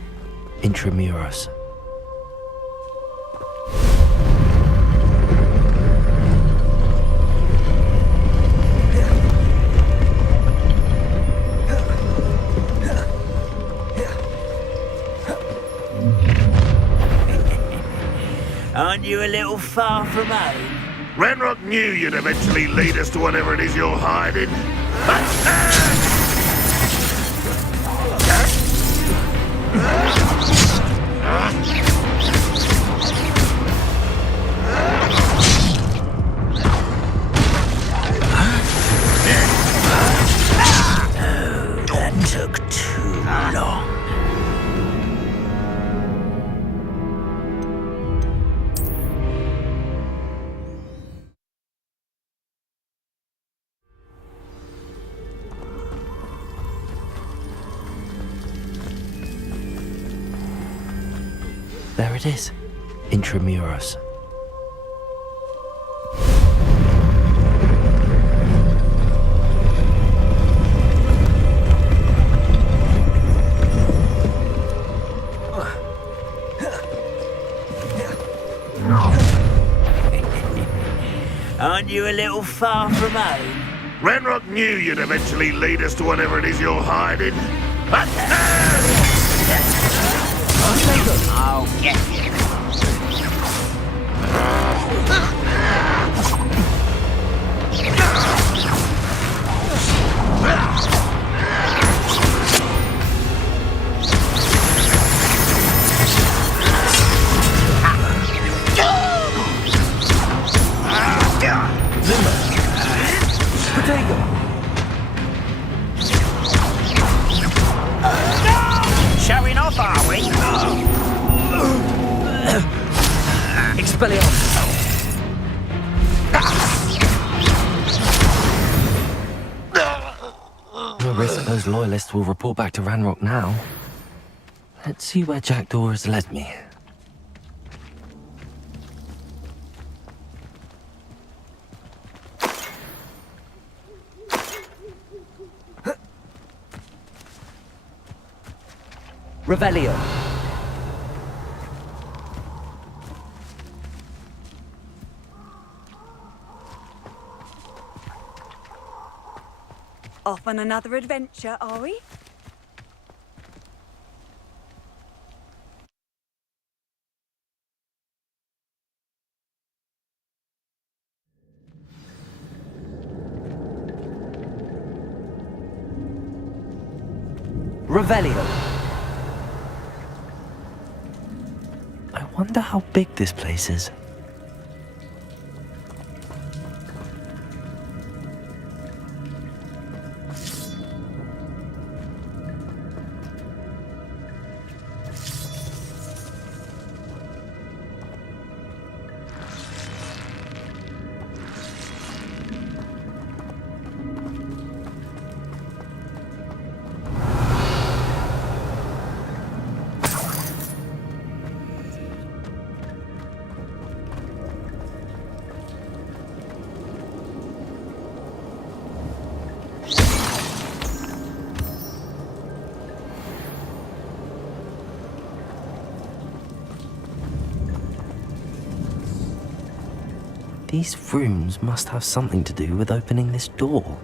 Intramuros. Aren't you a little far from home? Renrock knew you'd eventually lead us to whatever it is you're hiding. That took too long. There it is. Intramuros. Aren't you a little far from home? Renrock knew you'd eventually lead us to whatever it is you're hiding. I'll get you. Showing off, are we? Expelliarmus! No risk those loyalists will report back to Ranrock now. Let's see where Jackdaw has led me. Revelio. Off on another adventure, are we? Revelio. I wonder how big this place is. These rooms must have something to do with opening this door.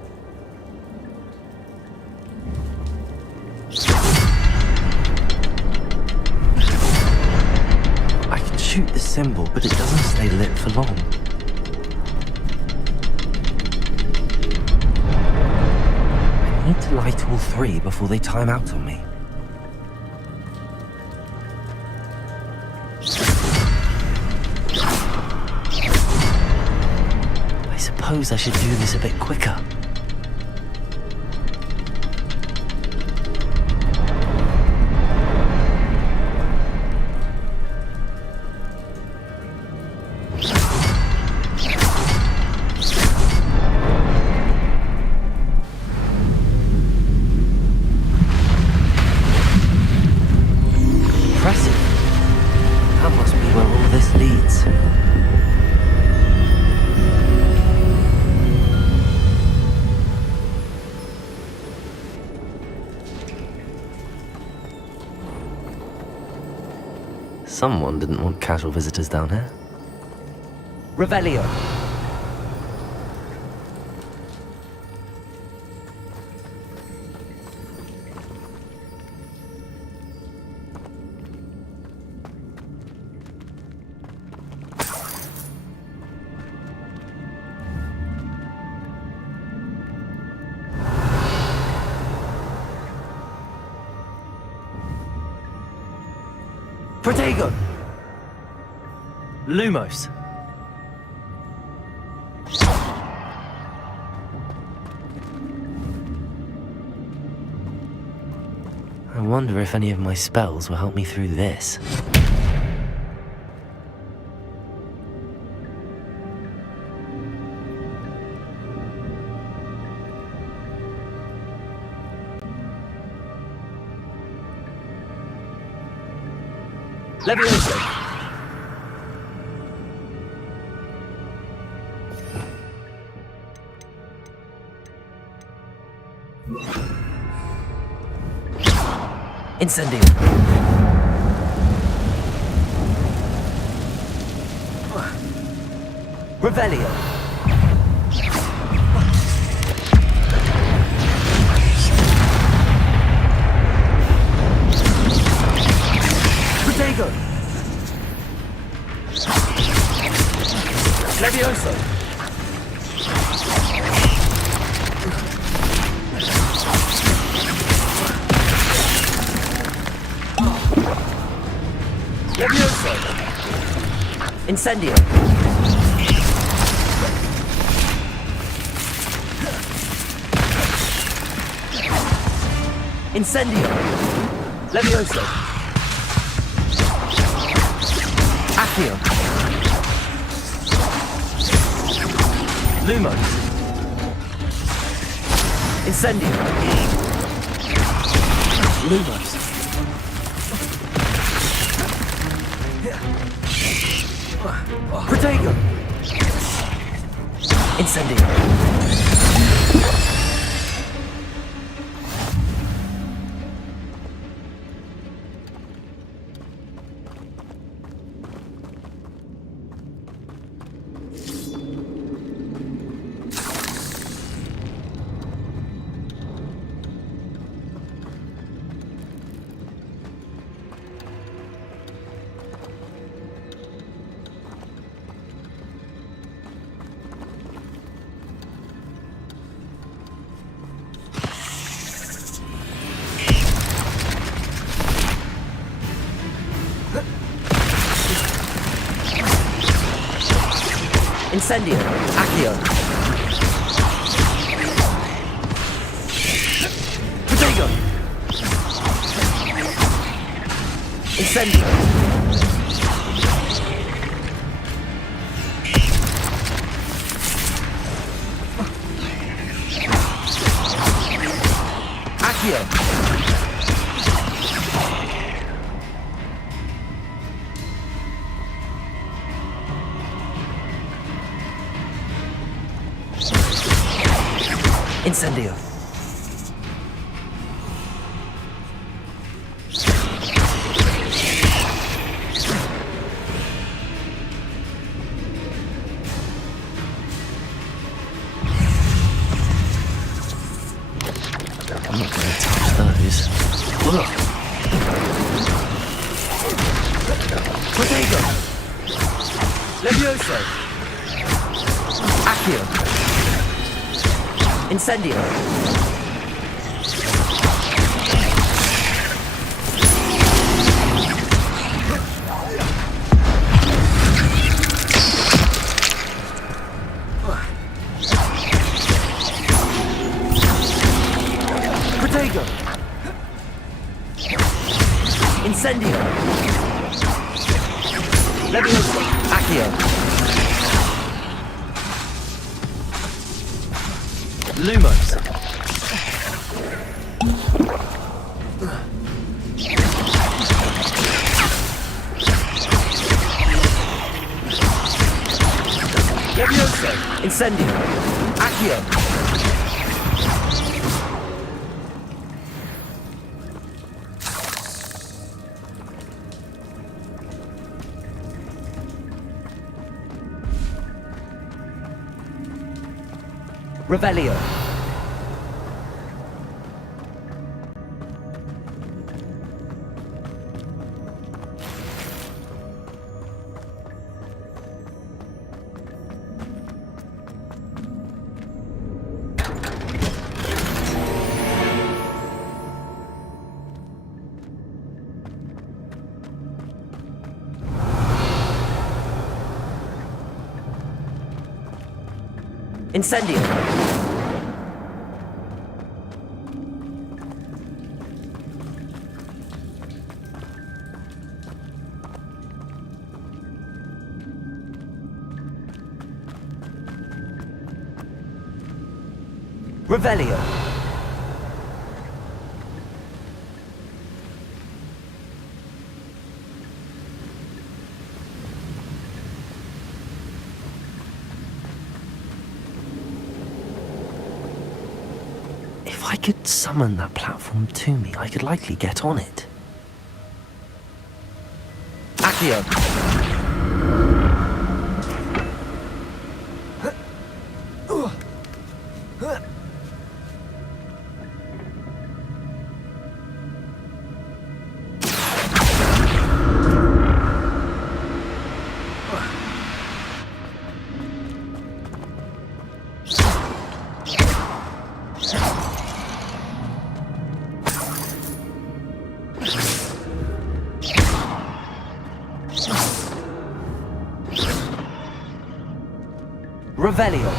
I can shoot the symbol, but it doesn't stay lit for long. I need to light all three before they time out on me. I suppose I should do this a bit quicker. Impressive. That must be where all this leads. Someone didn't want casual visitors down here. Revelio. Protego! Lumos. I wonder if any of my spells will help me through this. Levioso! Incendio! Revelio! Protego! Levioso! Levioso! Incendio! Incendio! Levioso! Accio! Lumos! Incendio! Lumos! Protego! Incendio! Incendio! Accio! Protego! Incendio! Accio! Incendio! I'm not going to touch those. Look! Protego! Levioso! Accio! Incendio! Protego! Incendio! Levioso! Accio! Lumos! Levioso! Incendio! Accio! Revelio! Incendio. Revelio. If I could summon that platform to me, I could likely get on it. Accio. Revelio.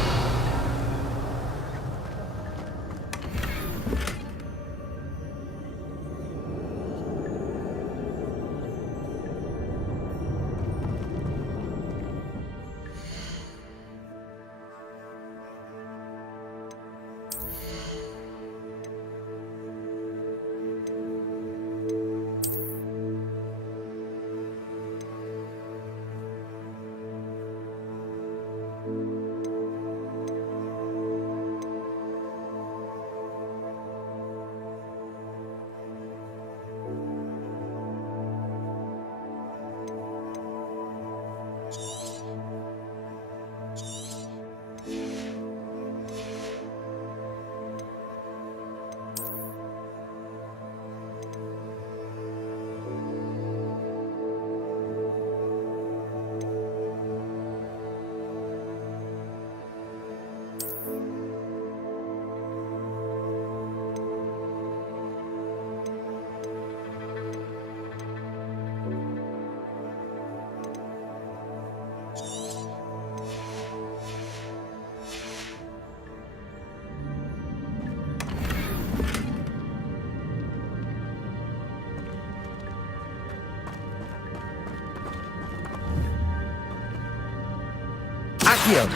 Accio.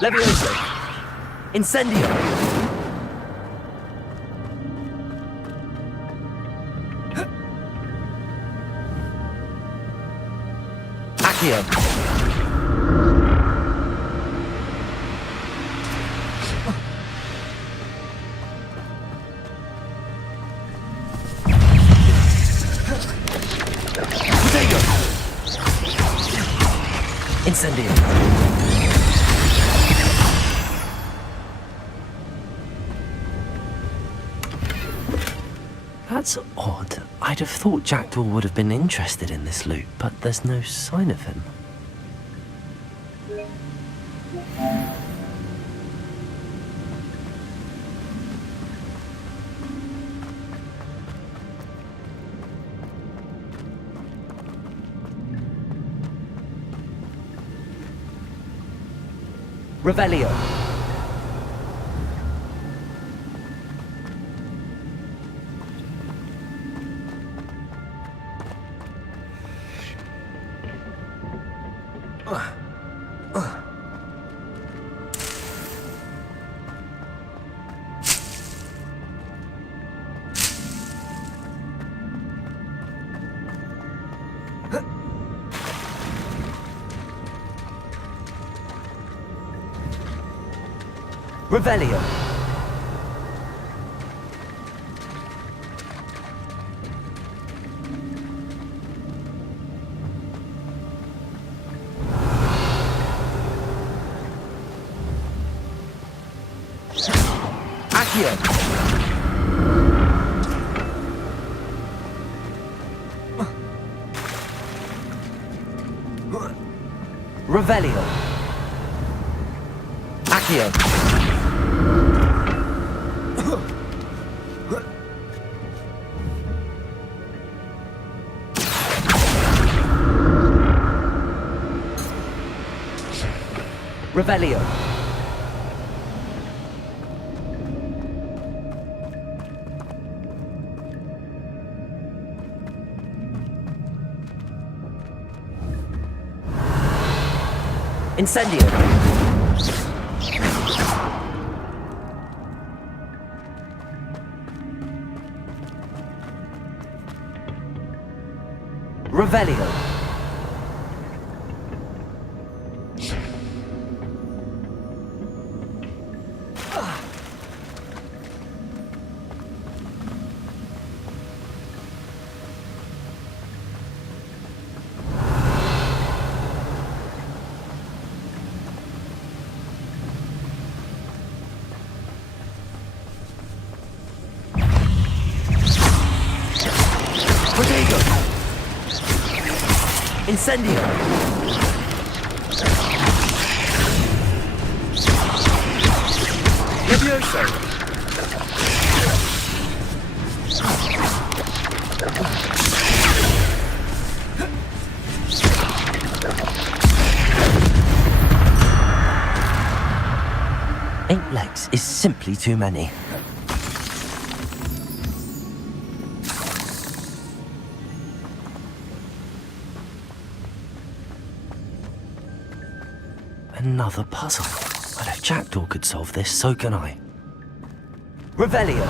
Levioso. Incendio. Accio. Incendio. That's odd. I'd have thought Jackdaw would have been interested in this loot, but there's no sign of him. Revelio. Revelio. Accio. Revelio. Accio. Revelio. Incendio! Revelio! Incendio! Levioso! 8 legs is simply too many. Another puzzle. Well, if Jackdaw could solve this, so can I. Revelio!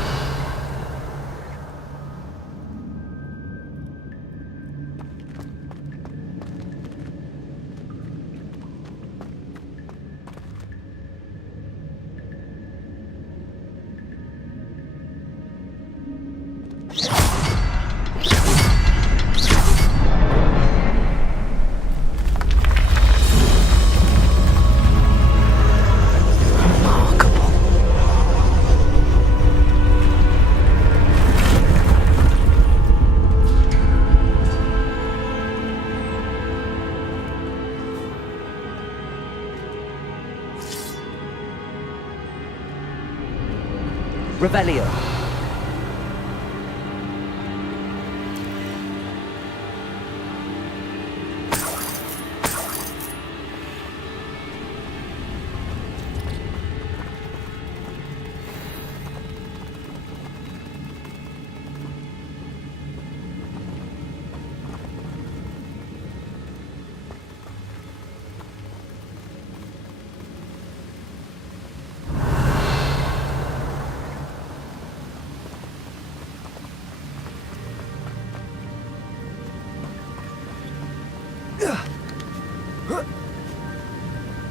Revelio.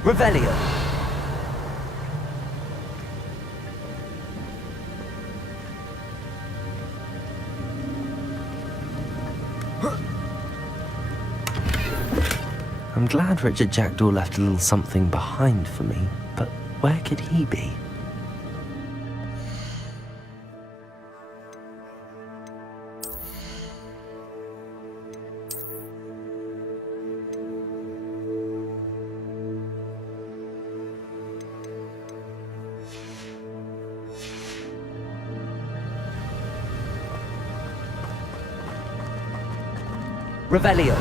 Revelio. I'm glad Richard Jackdaw left a little something behind for me, but where could he be? Revelio.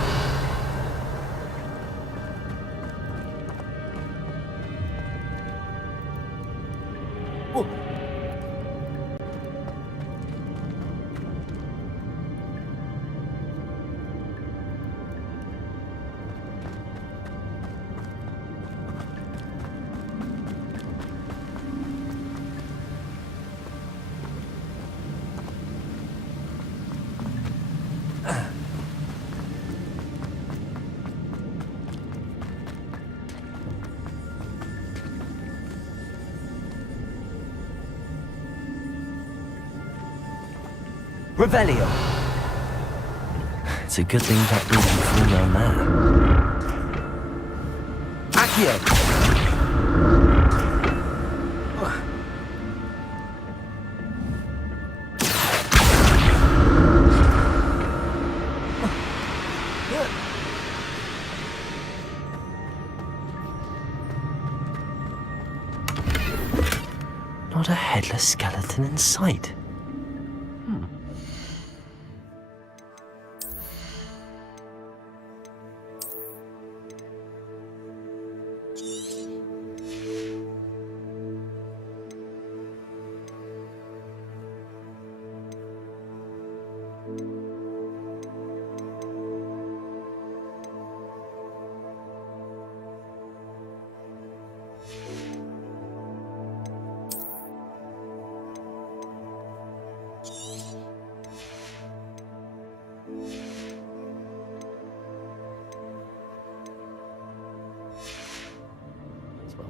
Revelio. It's a good thing that we can fall down there. Accio. Not a headless skeleton in sight.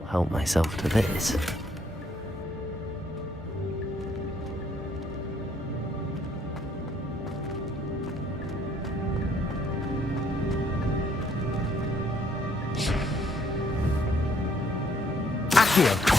help myself to this. Accio!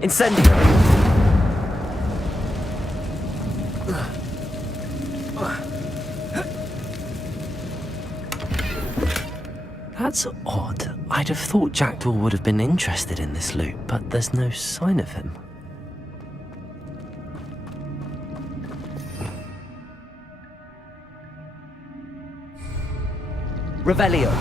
Incendio! That's odd. I'd have thought Jackdaw would have been interested in this loot, but there's no sign of him. Revelio!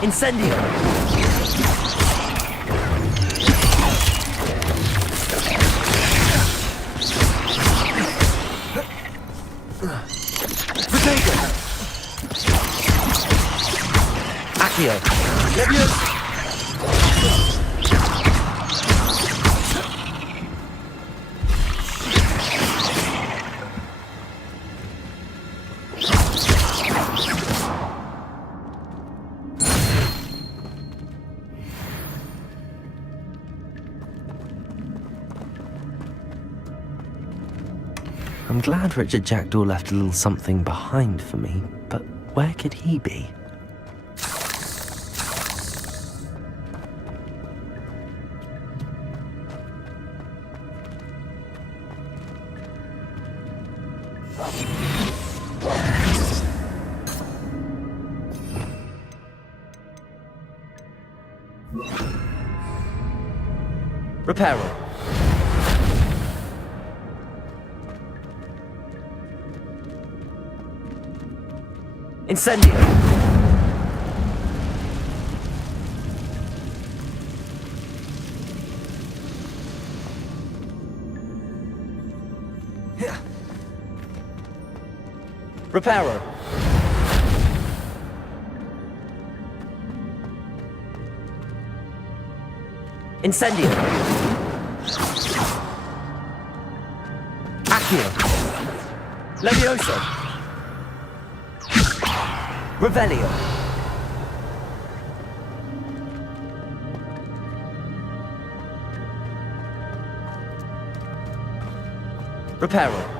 Incendio! Potato! Accio! Leviosa! I'm glad Richard Jackdaw left a little something behind for me, but where could he be? Reparo! Incendio! Reparo! Incendio! Accio! Levioso! Revelio! Reparo!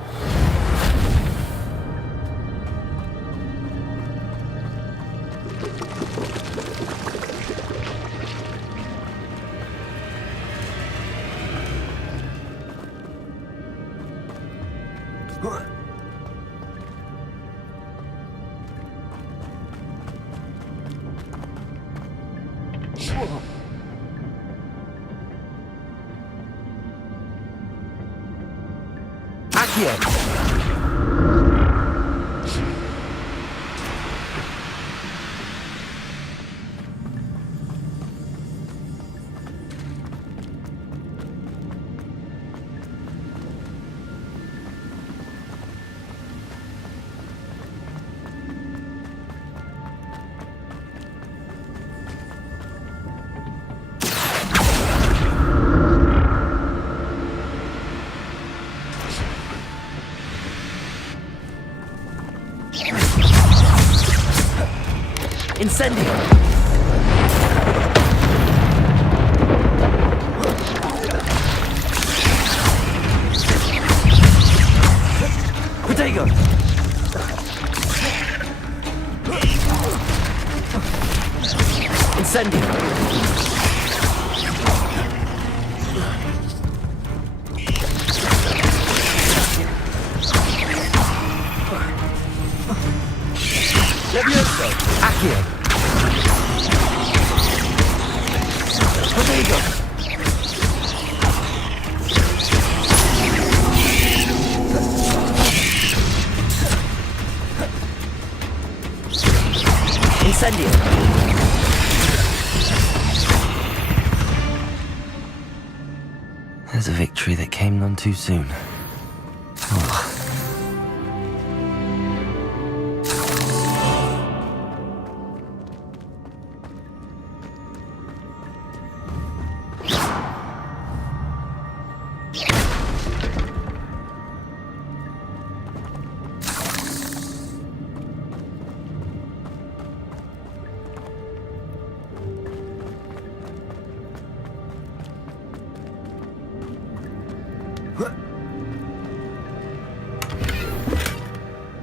Accio! Incendio! Protego! Incendio! Levioso! Accio! Protego! Incendio! There's a victory that came none too soon. Oh.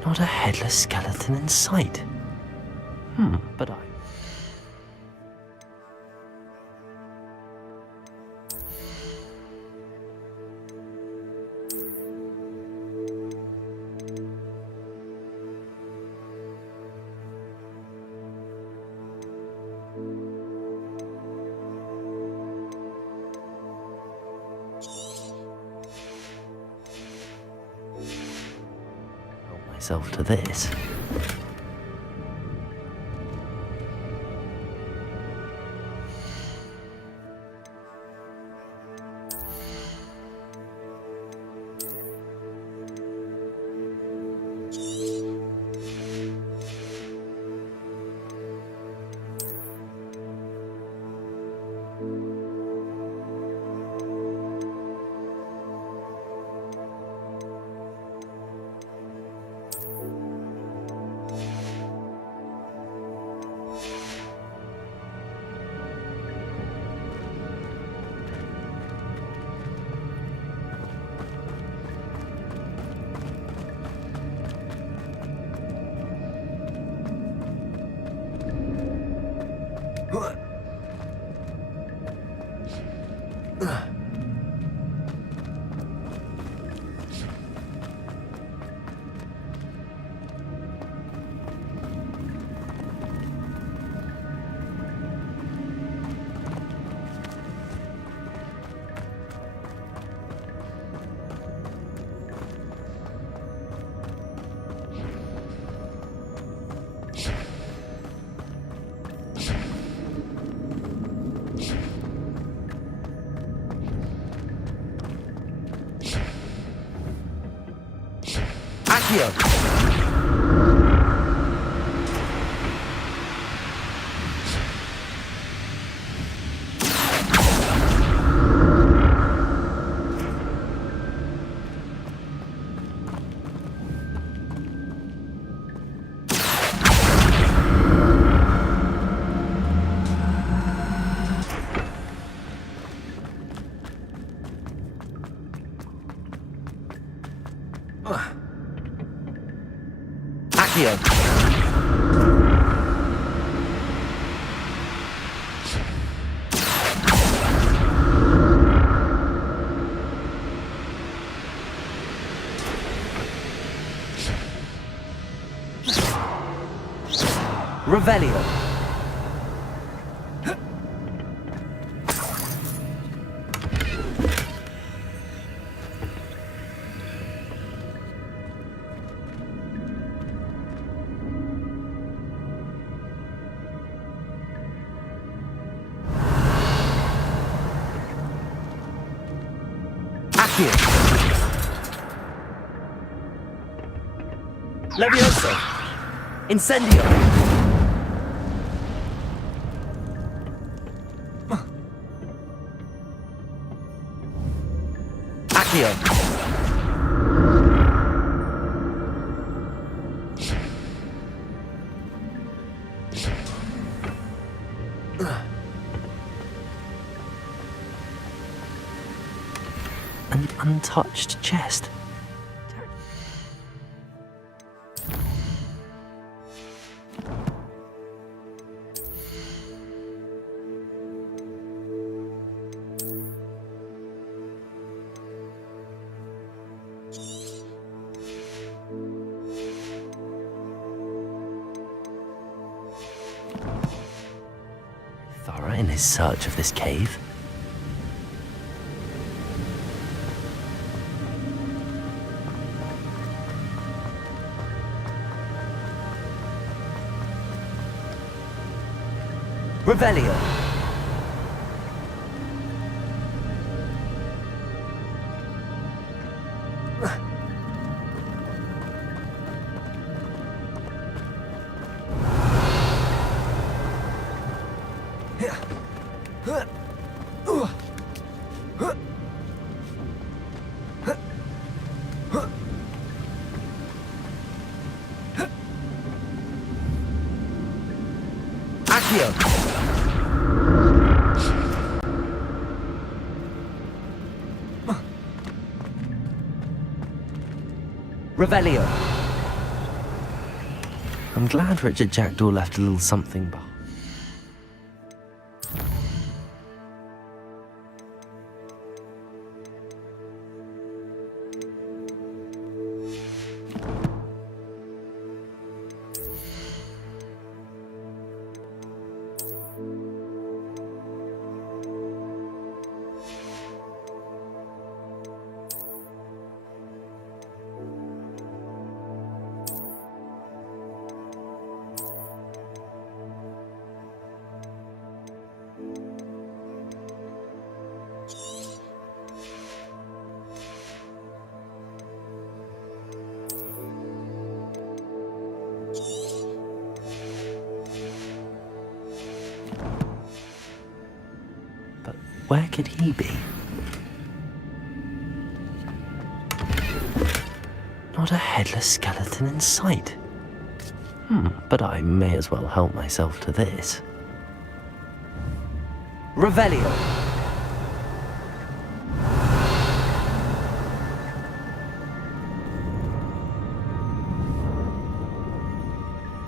Not a headless skeleton in sight. But I... myself to this. Accio! Accio! Revelio! Accio! Levioso! Incendio! Accio! untouched chest. Thorough in his search of this cave. Revelio. Accio. Revelio. I'm glad Richard Jackdaw left a little something behind. Where could he be? Not a headless skeleton in sight. But I may as well help myself to this. Revelio.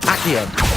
Accio.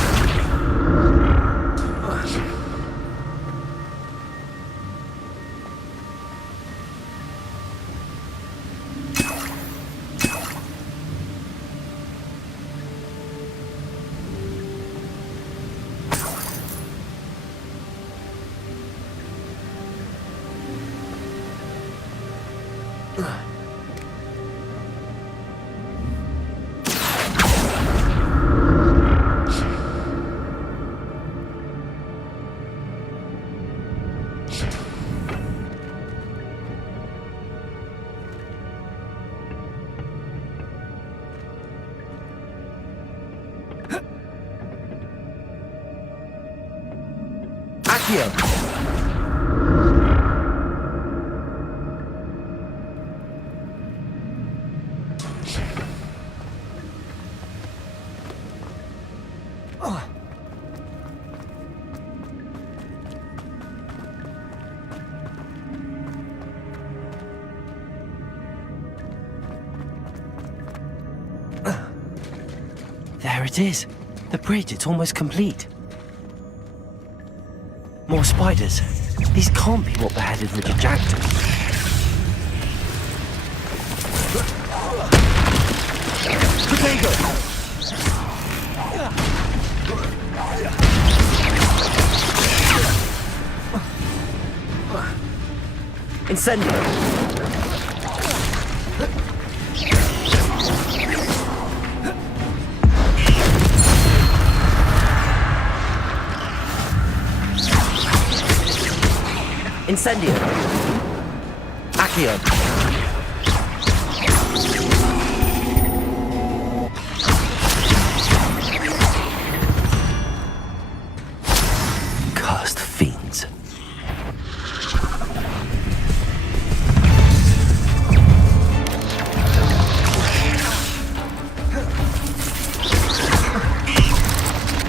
There it is. The bridge, it's almost complete. More spiders. These can't be what beheaded Richard Jackdaw. Potato! Incendio! Incendio! Accio! Cursed fiends.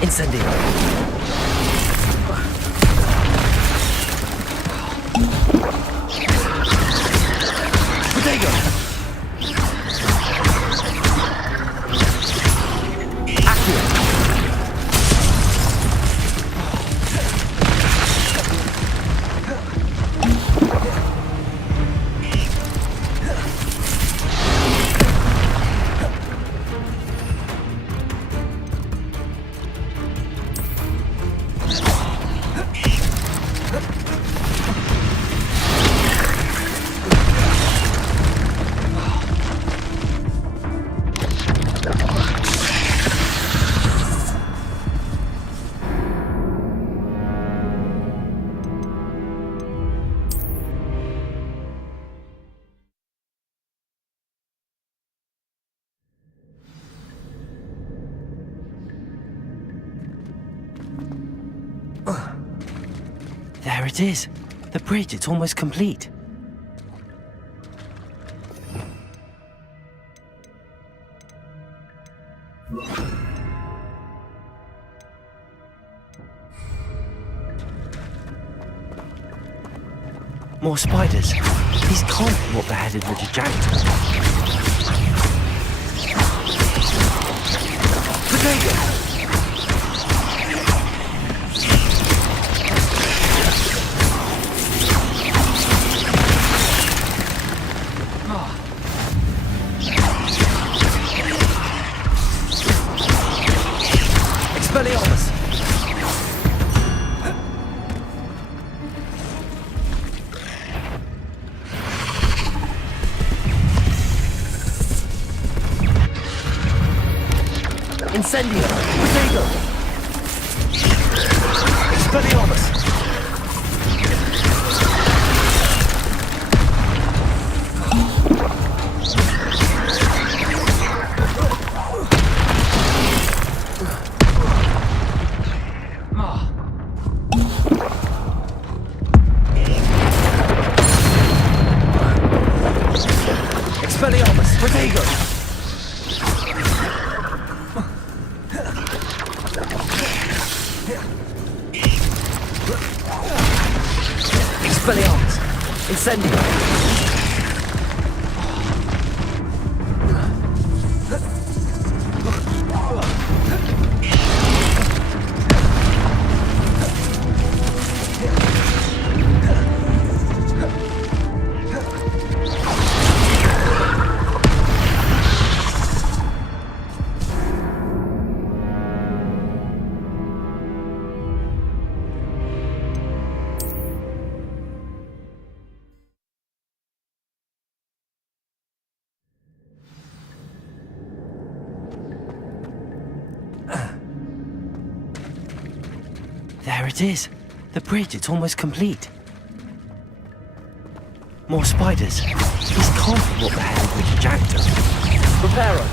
Incendio! Potato! There it is. The bridge, it's almost complete. More spiders. These can't be what beheaded Richard Jackson. Potato! Expelliarmus! Incendio! Potato! Expelliarmus! Expelliarmus! Potato! Expelliarmus! Incendio! There it is. The bridge, it's almost complete. More spiders. These can't be what beheaded Richard Jackson. Preparo.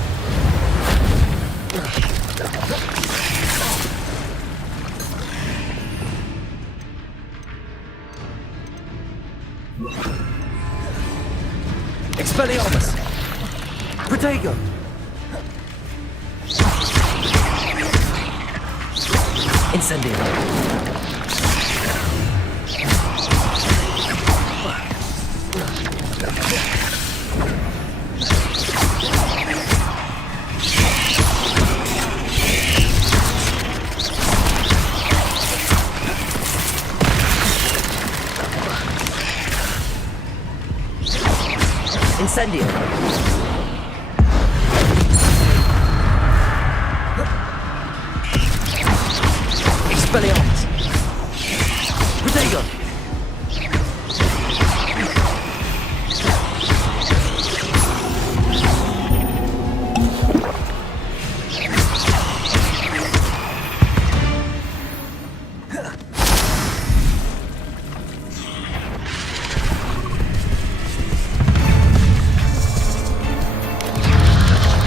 Expelliarmus! Protego! Incendio! Incendio! Expelliarmus! Protego!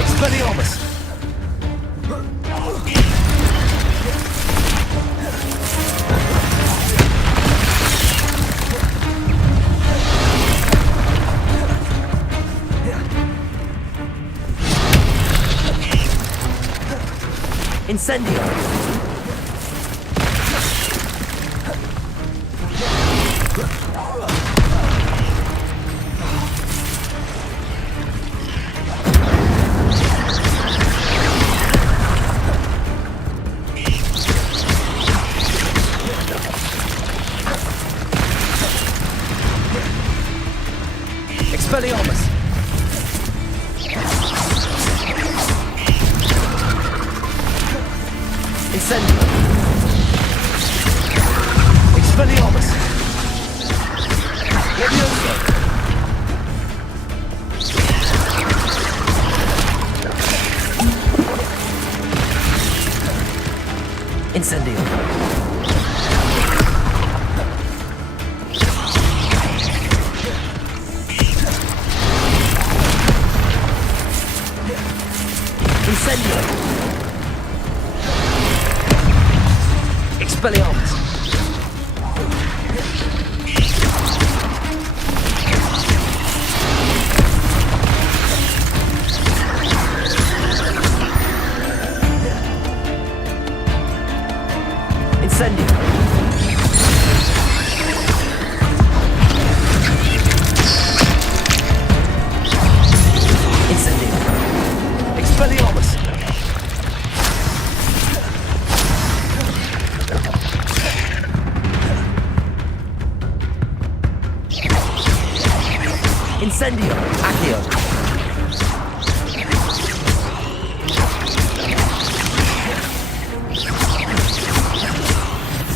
Expelliarmus! Incendio! Expelliarmus! Incendio! Expelliarmus! Levioso! Incendio! Incendio! Expelliarmus! Incendio! Incendio! Expelliarmus! Incendio! Accio!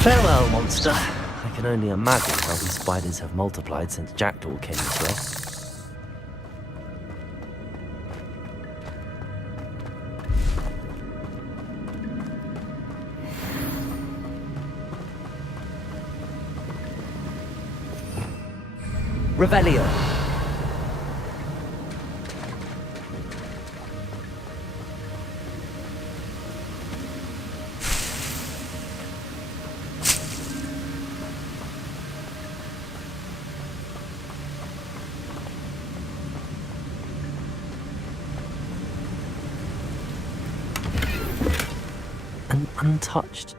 Farewell, monster. I can only imagine how these spiders have multiplied since Jackdaw came this way. Revelio. An untouched.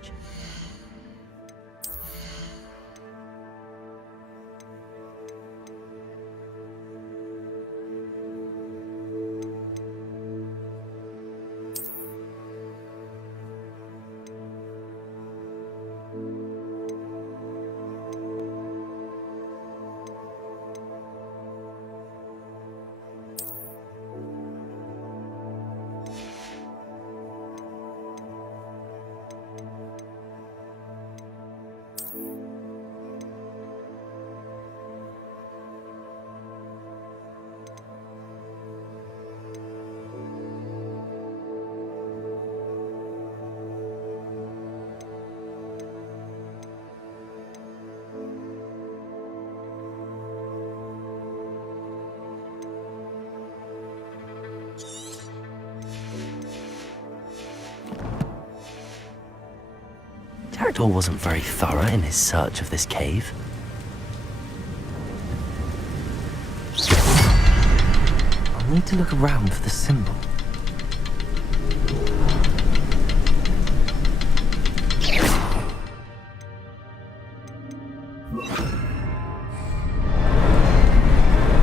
Jackdaw wasn't very thorough in his search of this cave. I'll need to look around for the symbol.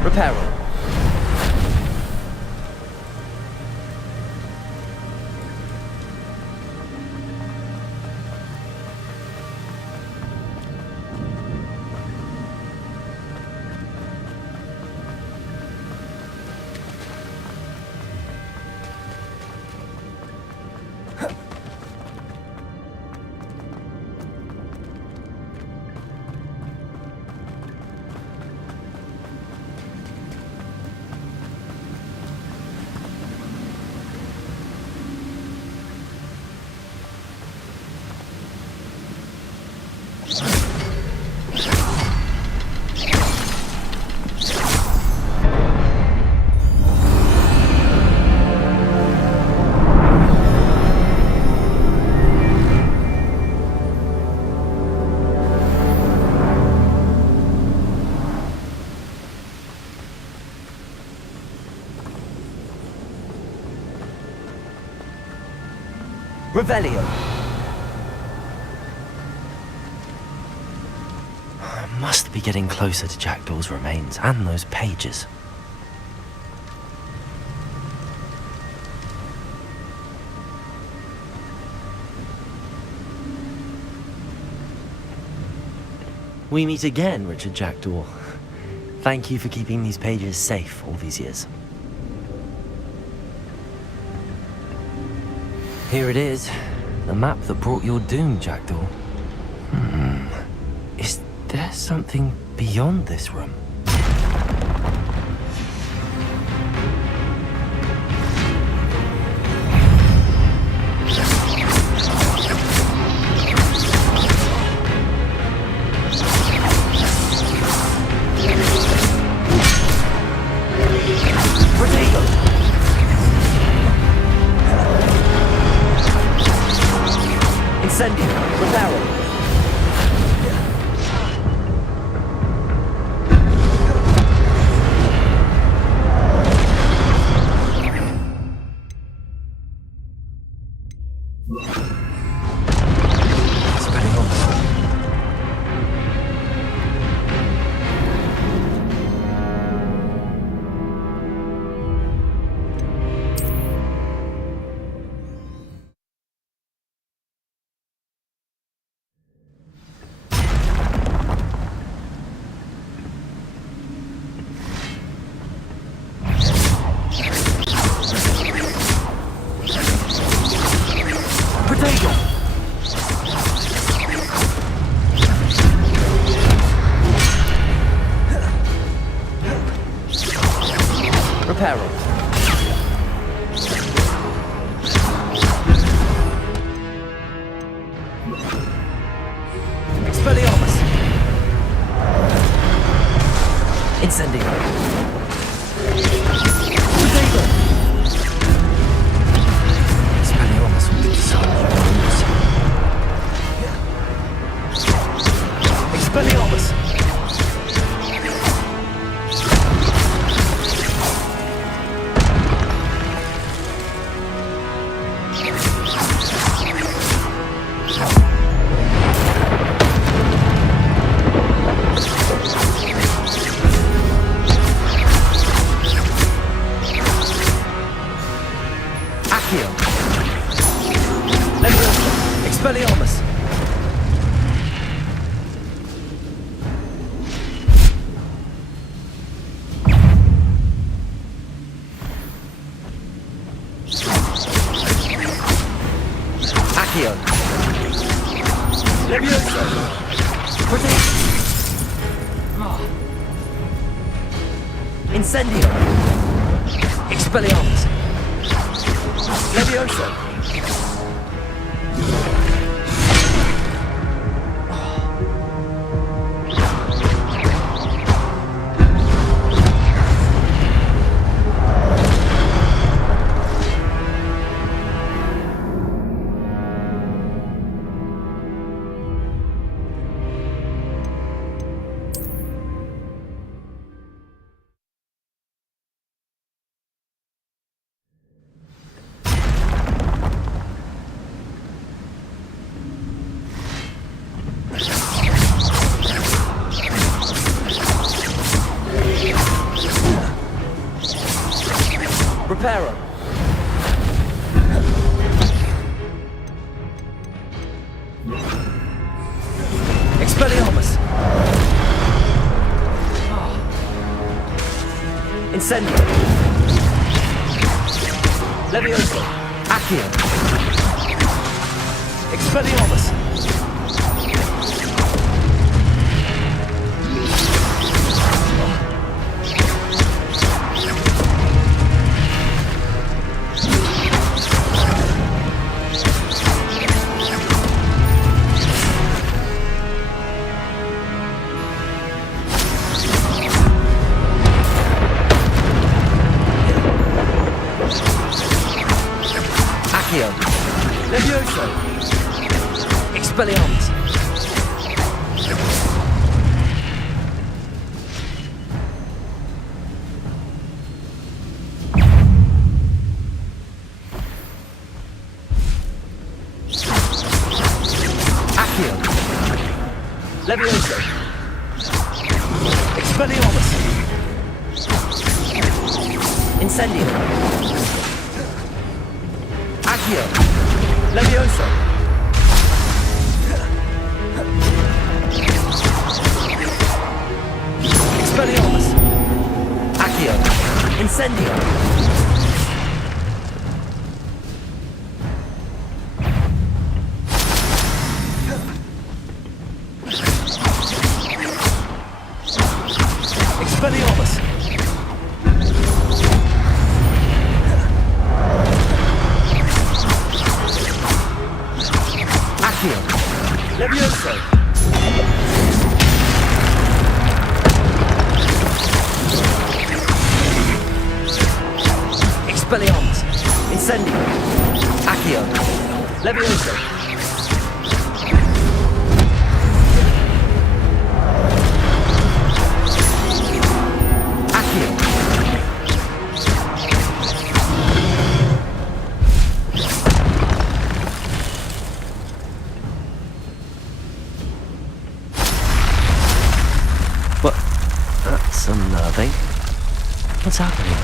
Reparo. Revelio. I must be getting closer to Jackdaw's remains and those pages. We meet again, Richard Jackdaw. Thank you for keeping these pages safe all these years. Here it is, the map that brought your doom, Jackdaw. Is there something beyond this room? Incendio, reparo. Spreading on. Expelliarmus! Accio! Levioso! Protect! Incendio! Expelliarmus! Levioso! Reparo. Expelliarmus. Incendio. Levioso. Accio. Expelliarmus. Levioso! Expelliarmus! Accio! Levioso! Expelliarmus! Incendio! Accio! Levioso! Expelliarmus! Accio! Incendio! Expelliarmus! Accio! Levioso! Expelliarmus! Incendio! Accio! Levioso! Accio! What? That's unnerving. What's happening?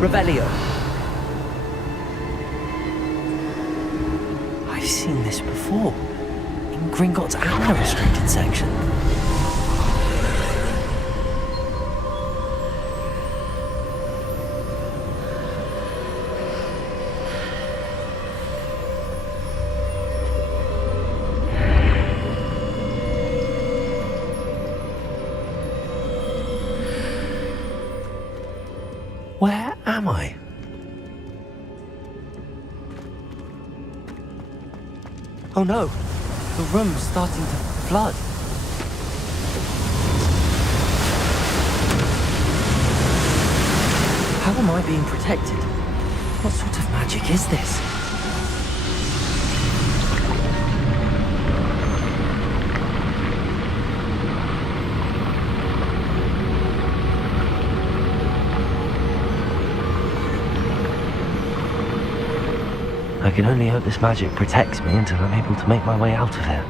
Revelio. I've seen this before. In Gringotts and the restricted section. Where am I? Oh no, the room's starting to flood. How am I being protected? What sort of magic is this? I can only hope this magic protects me until I'm able to make my way out of here.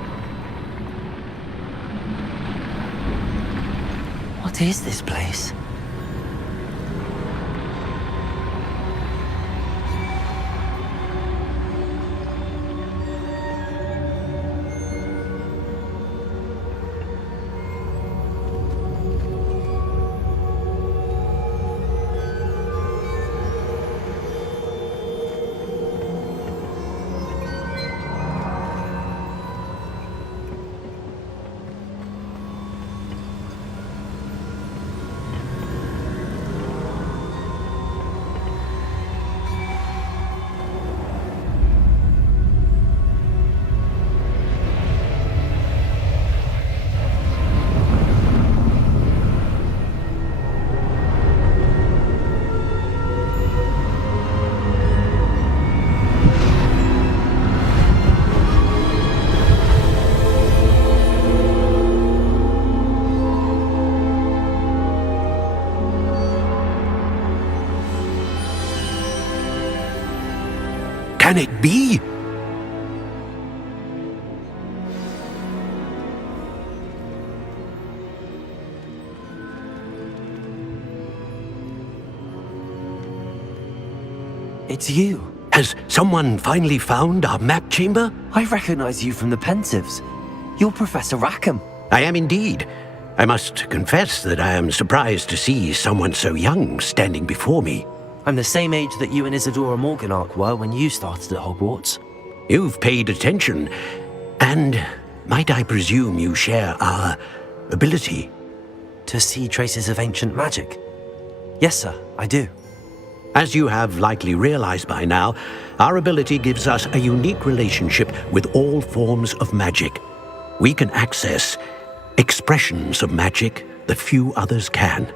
What is this place? Can it be? It's you. Has someone finally found our map chamber? I recognize you from the Pensives. You're Professor Rackham. I am indeed. I must confess that I am surprised to see someone so young standing before me. I'm the same age that you and Isadora Morganach were when you started at Hogwarts. You've paid attention, and might I presume you share our ability? To see traces of ancient magic? Yes, sir, I do. As you have likely realized by now, our ability gives us a unique relationship with all forms of magic. We can access expressions of magic that few others can.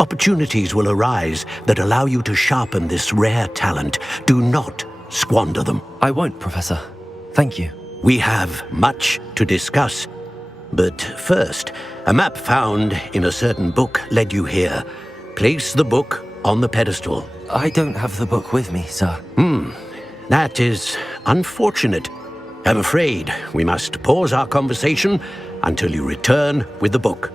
Opportunities will arise that allow you to sharpen this rare talent. Do not squander them. I won't, Professor. Thank you. We have much to discuss. But first, a map found in a certain book led you here. Place the book on the pedestal. I don't have the book with me, sir. That is unfortunate. I'm afraid we must pause our conversation until you return with the book.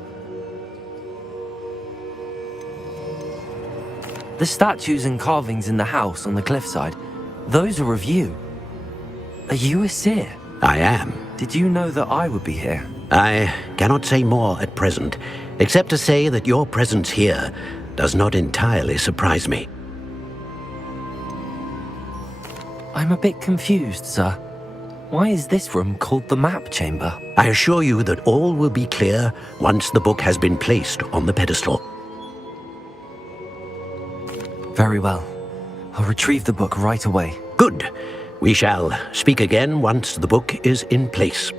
The statues and carvings in the house on the cliffside, those are of you. Are you a seer? I am. Did you know that I would be here? I cannot say more at present, except to say that your presence here does not entirely surprise me. I'm a bit confused, sir. Why is this room called the map chamber? I assure you that all will be clear once the book has been placed on the pedestal. Very well. I'll retrieve the book right away. Good. We shall speak again once the book is in place.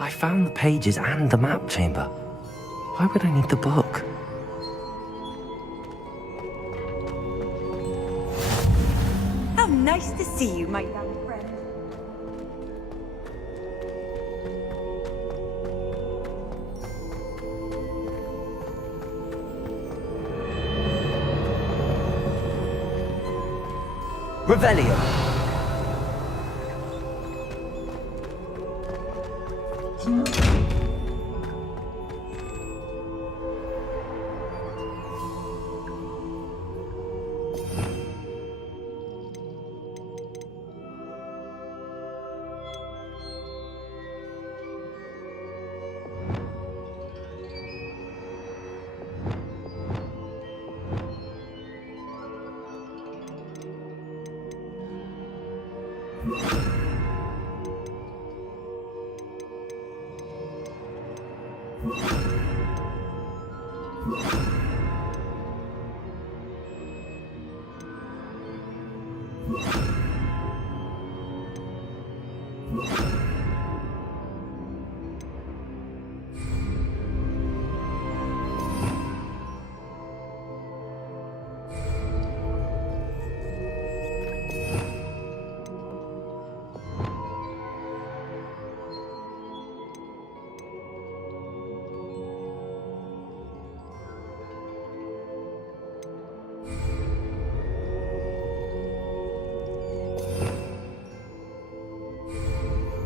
I found the pages and the map chamber. Why would I need the book? How nice to see you, my young friend. Revelio.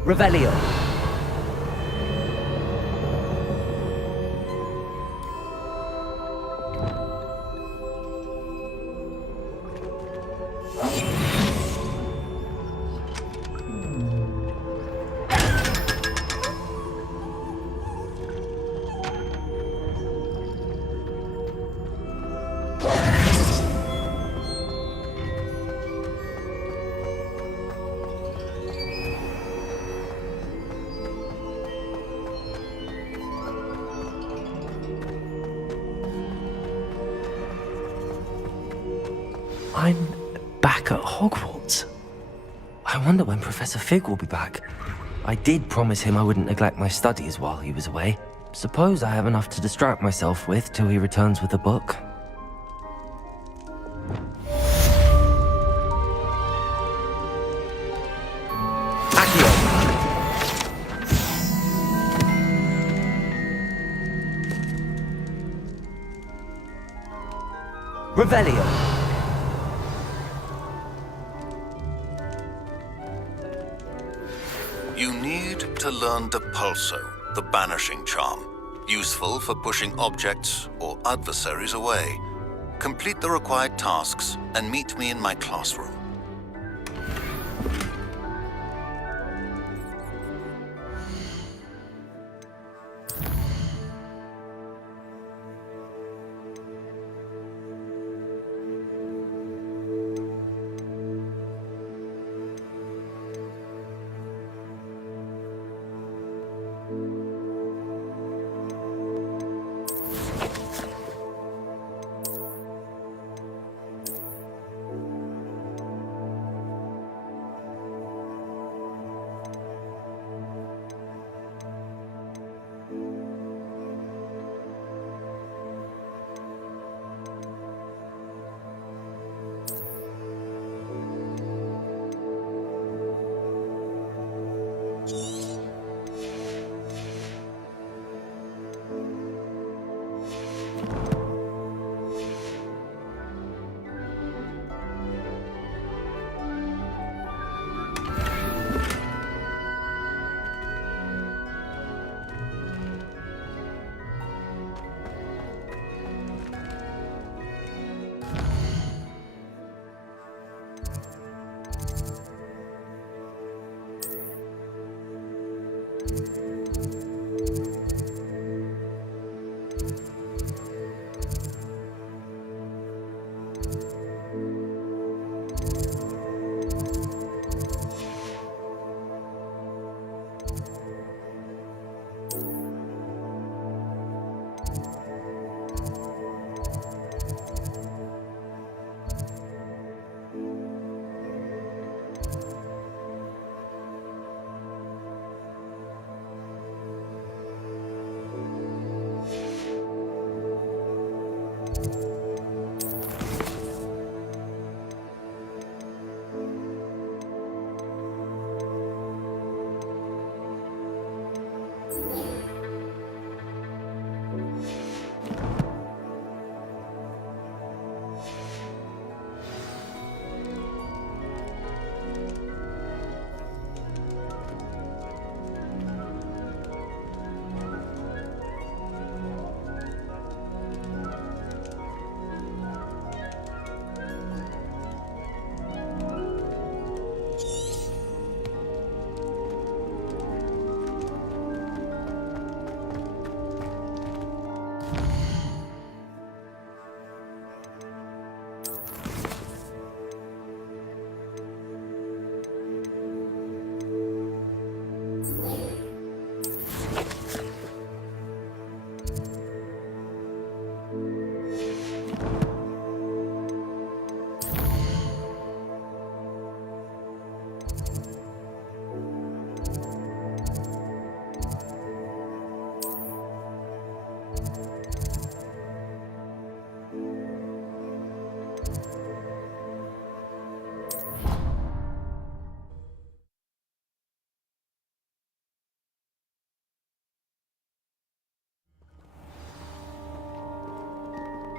Revelio. I'm back at Hogwarts. I wonder when Professor Fig will be back. I did promise him I wouldn't neglect my studies while he was away. Suppose I have enough to distract myself with till he returns with the book. Revelio. You need to learn Depulso, the banishing charm, useful for pushing objects or adversaries away. Complete the required tasks and meet me in my classroom.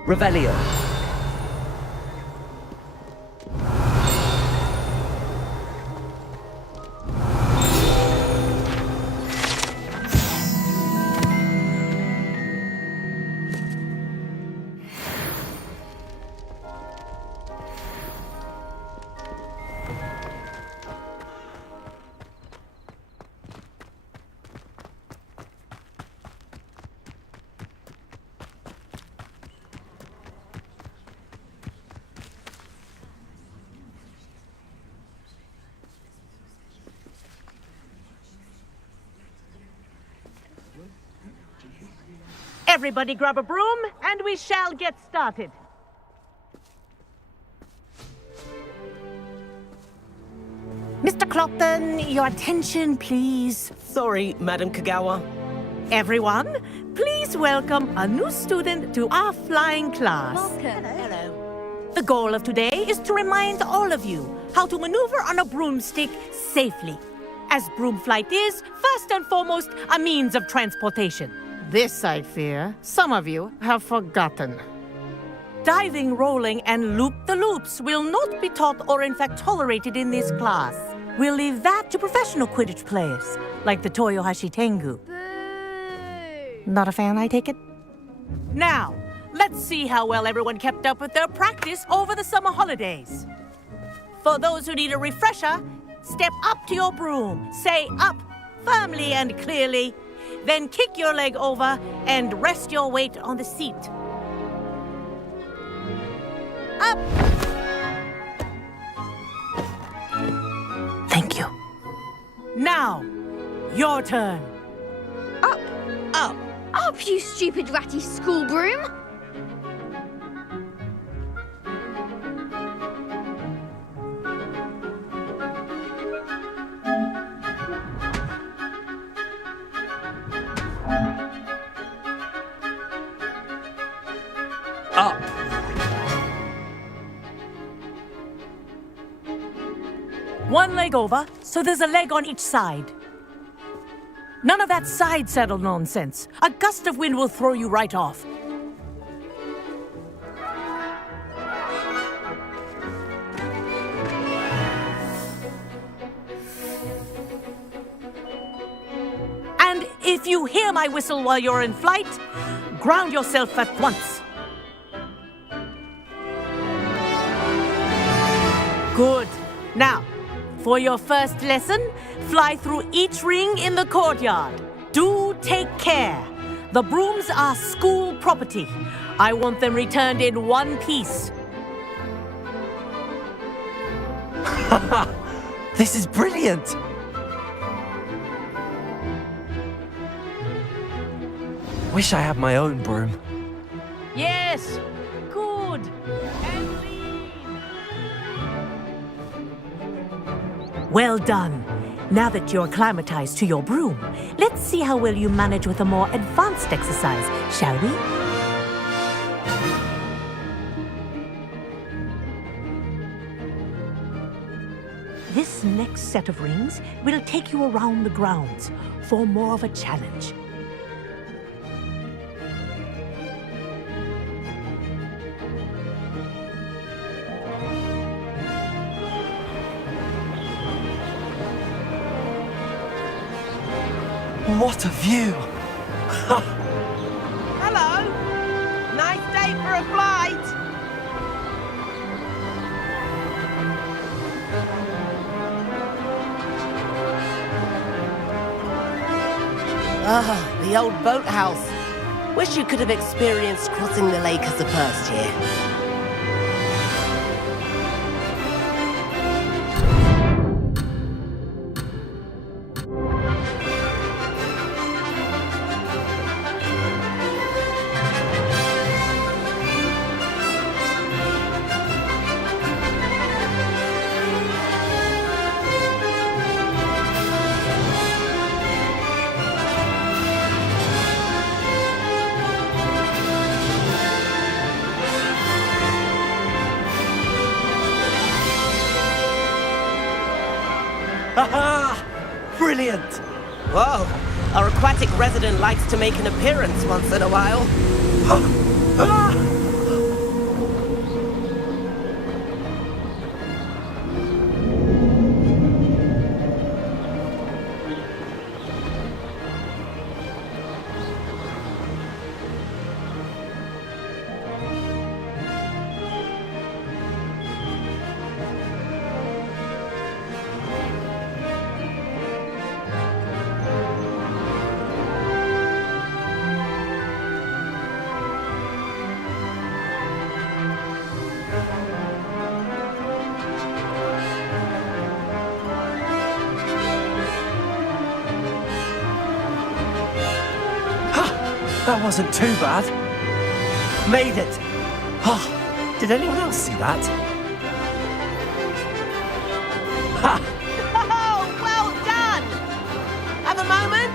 Revelio. Everybody grab a broom, and we shall get started. Mr. Clopton, your attention, please. Sorry, Madam Kagawa. Everyone, please welcome a new student to our flying class. Hello. The goal of today is to remind all of you how to maneuver on a broomstick safely, as broom flight is, first and foremost, a means of transportation. This, I fear, some of you have forgotten. Diving, rolling, and loop-the-loops will not be taught or in fact tolerated in this class. We'll leave that to professional Quidditch players, like the Toyohashi Tengu. Not a fan, I take it? Now, let's see how well everyone kept up with their practice over the summer holidays. For those who need a refresher, step up to your broom, say up firmly and clearly, then kick your leg over and rest your weight on the seat. Up! Thank you. Now, your turn. Up! Up! Up, you stupid ratty school broom! Up. One leg over, so there's a leg on each side. None of that side saddle nonsense. A gust of wind will throw you right off. And if you hear my whistle while you're in flight, ground yourself at once. Good. Now, for your first lesson, fly through each ring in the courtyard. Do take care. The brooms are school property. I want them returned in one piece. This is brilliant! Wish I had my own broom. Yes, good. And lean. Well done. Now that you're acclimatized to your broom, let's see how well you manage with a more advanced exercise, shall we? This next set of rings will take you around the grounds for more of a challenge. What a view! Hello! Nice day for a flight! Ah, the old boathouse. Wish you could have experienced crossing the lake as a first year. Haha! Brilliant! Whoa, our aquatic resident likes to make an appearance once in a while. That wasn't too bad. Made it. Oh, did anyone else see that? Ha! Oh, well done! Have a moment?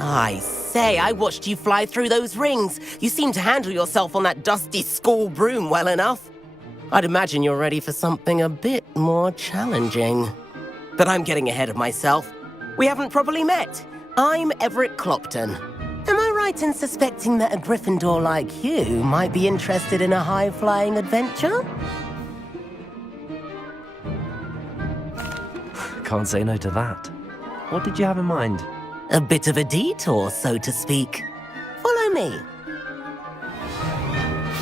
I say, I watched you fly through those rings. You seem to handle yourself on that dusty school broom well enough. I'd imagine you're ready for something a bit more challenging. But I'm getting ahead of myself. We haven't properly met. I'm Everett Clopton. Am I right in suspecting that a Gryffindor like you might be interested in a high-flying adventure? Can't say no to that. What did you have in mind? A bit of a detour, so to speak. Follow me.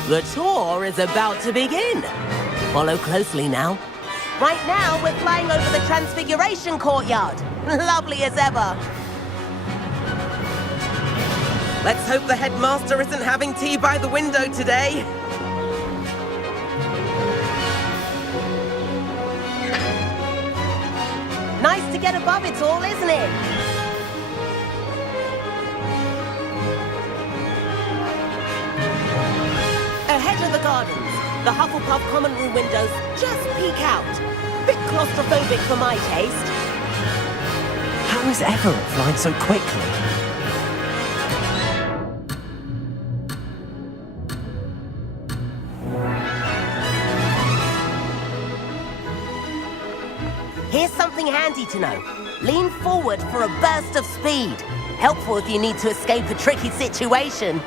The tour is about to begin. Follow closely now. Right now, we're flying over the Transfiguration Courtyard. Lovely as ever. Let's hope the headmaster isn't having tea by the window today. Nice to get above it all, isn't it? Ahead of the gardens, the Hufflepuff common room windows just peek out. Bit claustrophobic for my taste. How is Everett flying so quickly? Here's something handy to know. Lean forward for a burst of speed. Helpful if you need to escape a tricky situation.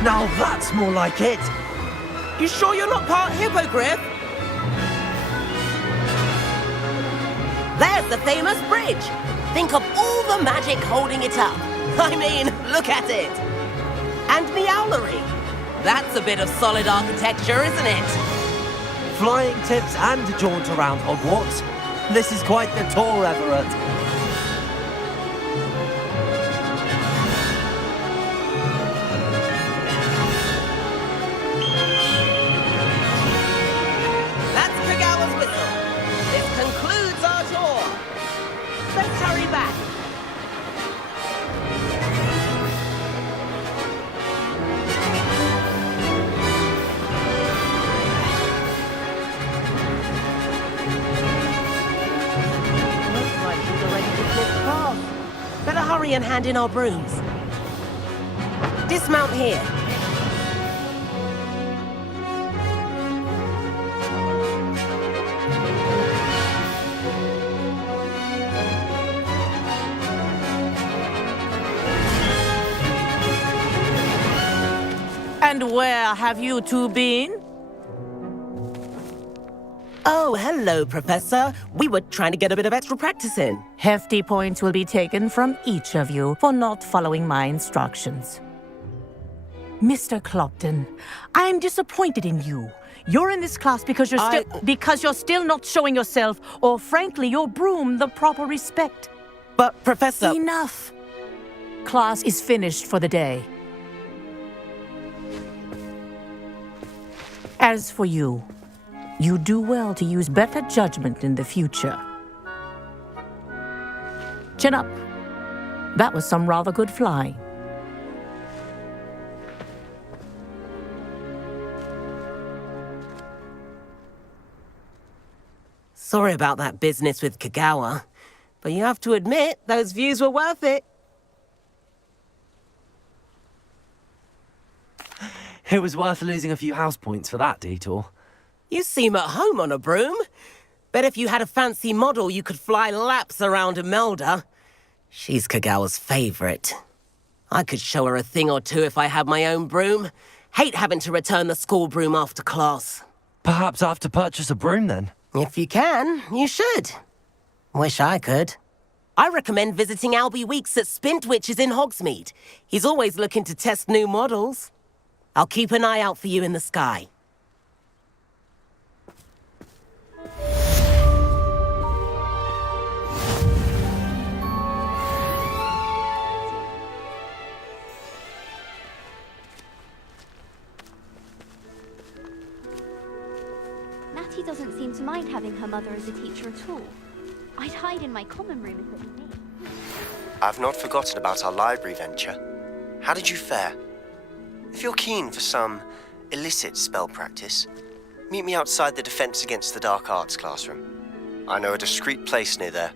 Now that's more like it. You sure you're not part hippogriff? There's the famous bridge. Think of all the magic holding it up. I mean, look at it. And Meowlery. That's a bit of solid architecture, isn't it? Flying tips and a jaunt around Hogwarts. This is quite the tour, Everett. That's Kagawa's whistle. This concludes our tour. Let's hurry back. Better hurry and hand in our brooms. Dismount here. And where have you two been? Oh, hello, Professor. We were trying to get a bit of extra practice in. Hefty points will be taken from each of you for not following my instructions. Mr. Clopton, I'm disappointed in you. You're in this class because you're still not showing yourself, or frankly, your broom, the proper respect. But, Professor... Enough. Class is finished for the day. As for you, you do well to use better judgment in the future. Chin up. That was some rather good flying. Sorry about that business with Kagawa, but you have to admit, those views were worth it. It was worth losing a few house points for that detour. You seem at home on a broom. Bet if you had a fancy model, you could fly laps around Imelda. She's Kagawa's favorite. I could show her a thing or two if I had my own broom. Hate having to return the school broom after class. Perhaps I have to purchase a broom then. If you can, you should. Wish I could. I recommend visiting Albie Weeks at Spintwitches in Hogsmeade. He's always looking to test new models. I'll keep an eye out for you in the sky. doesn't seem to mind having her mother as a teacher at all. I'd hide in my common room if it were me. I've not forgotten about our library venture. How did you fare? If you're keen for some illicit spell practice, meet me outside the Defense Against the Dark Arts classroom. I know a discreet place near there.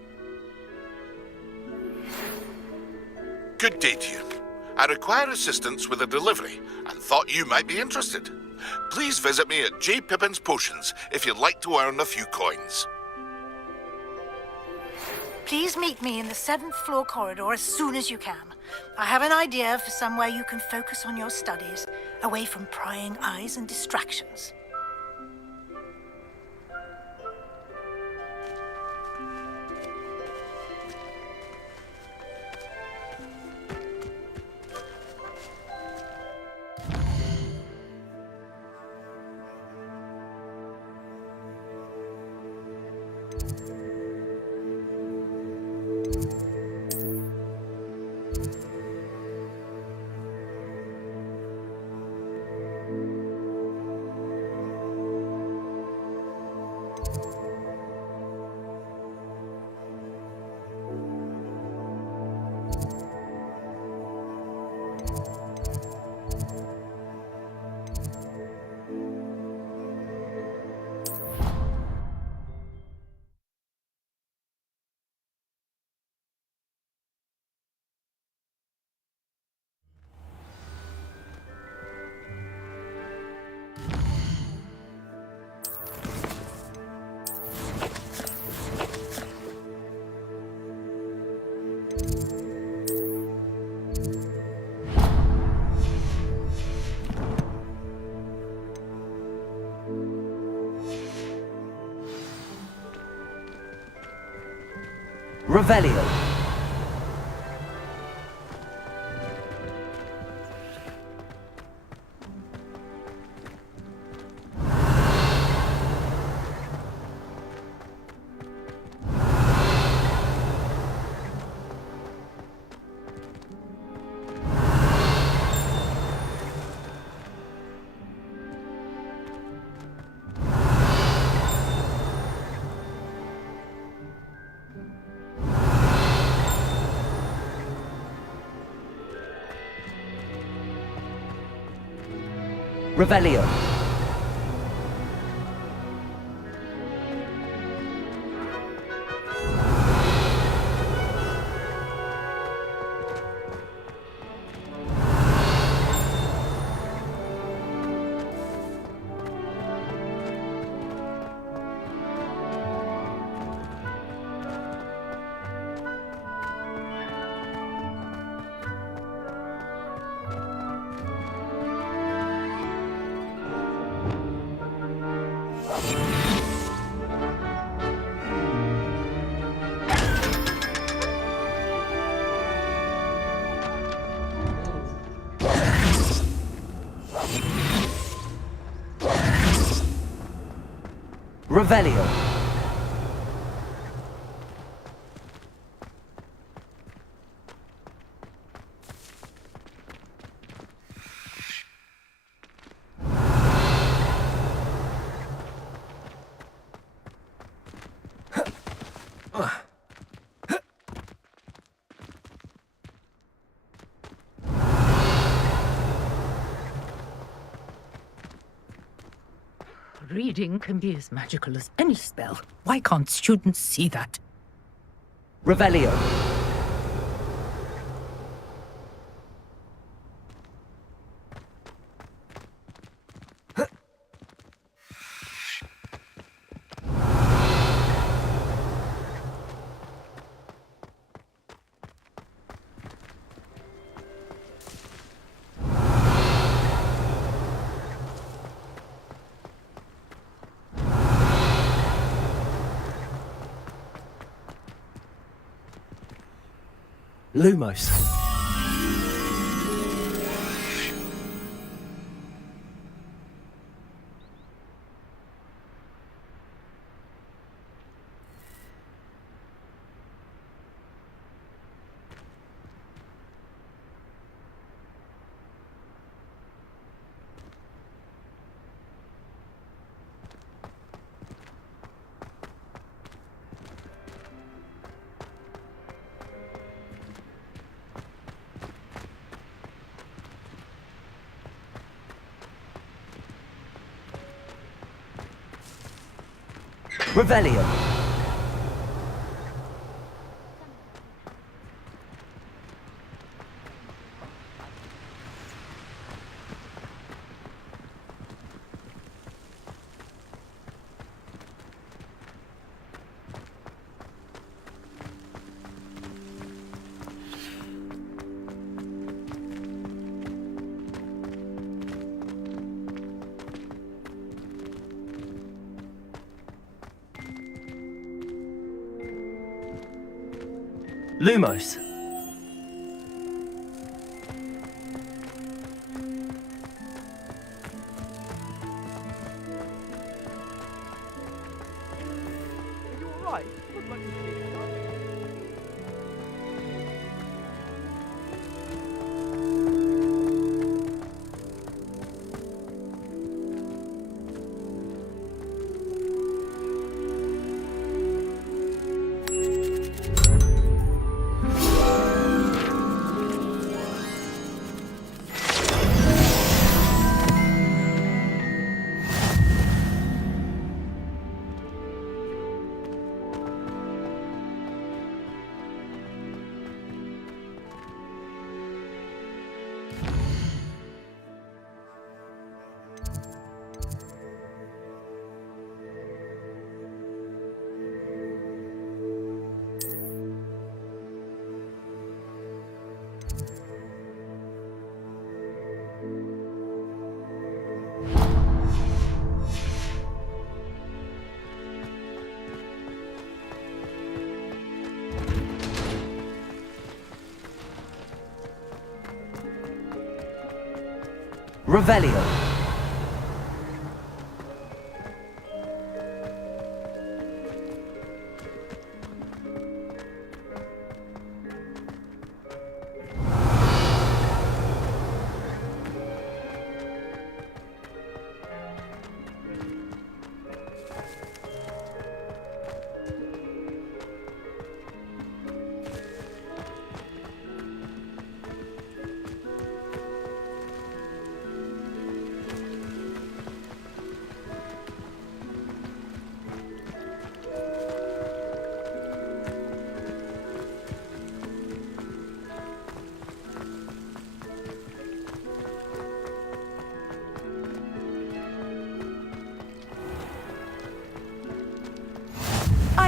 Good day to you. I require assistance with a delivery and thought you might be interested. Please visit me at J. Pippin's Potions if you'd like to earn a few coins. Please meet me in the 7th floor corridor as soon as you can. I have an idea for somewhere you can focus on your studies, away from prying eyes and distractions. Revelio. Revelio. Revelio. Reading can be as magical as any spell. Why can't students see that? Revelio. Lumos. Revelio. Lumos. Revelio.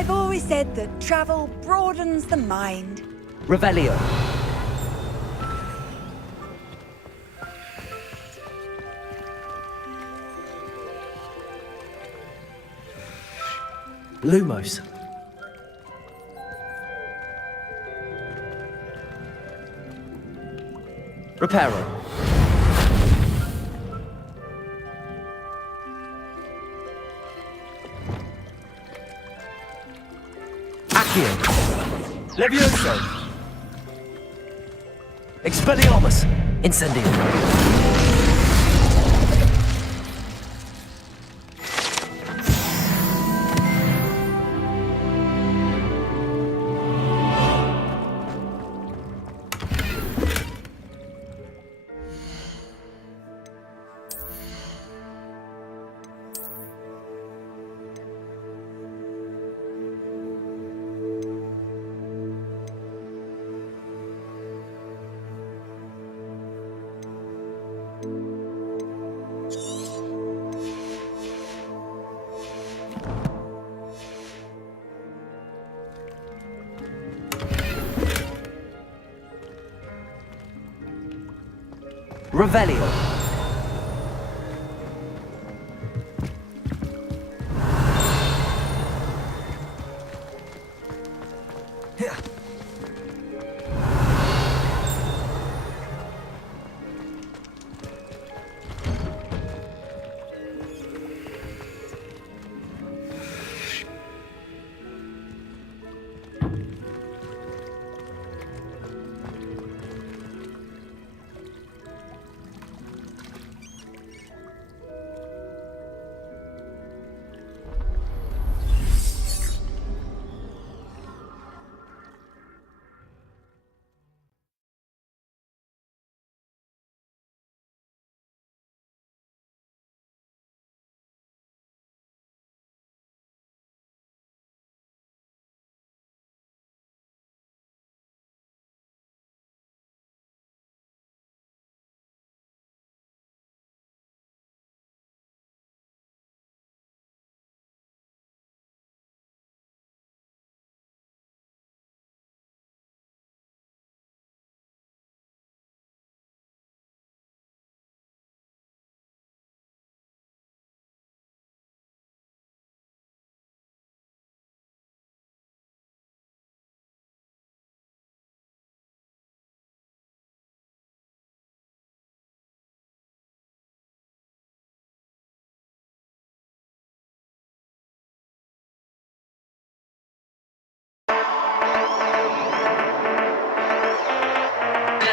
I've always said that travel broadens the mind. Revelio. Lumos. Reparo. Accio. Levioso. Expelliarmus. Incendio. Revelio.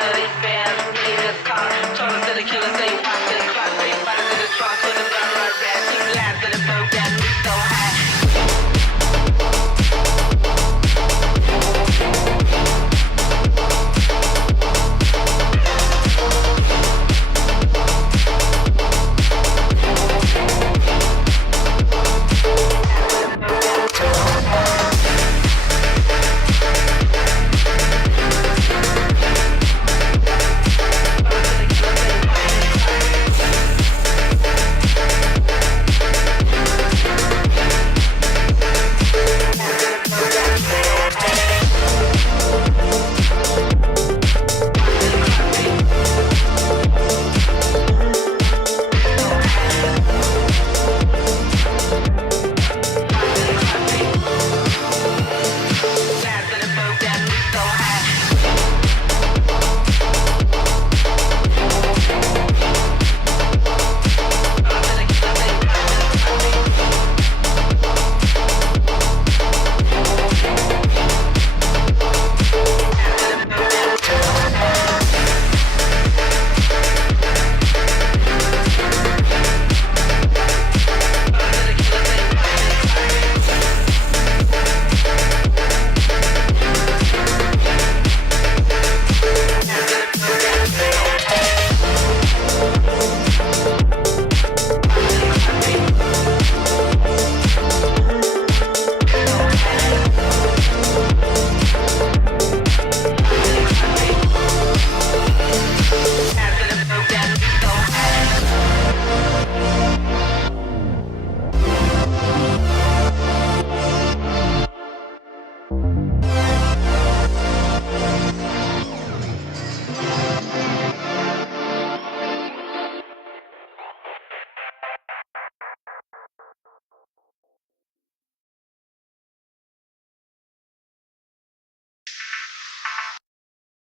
it's been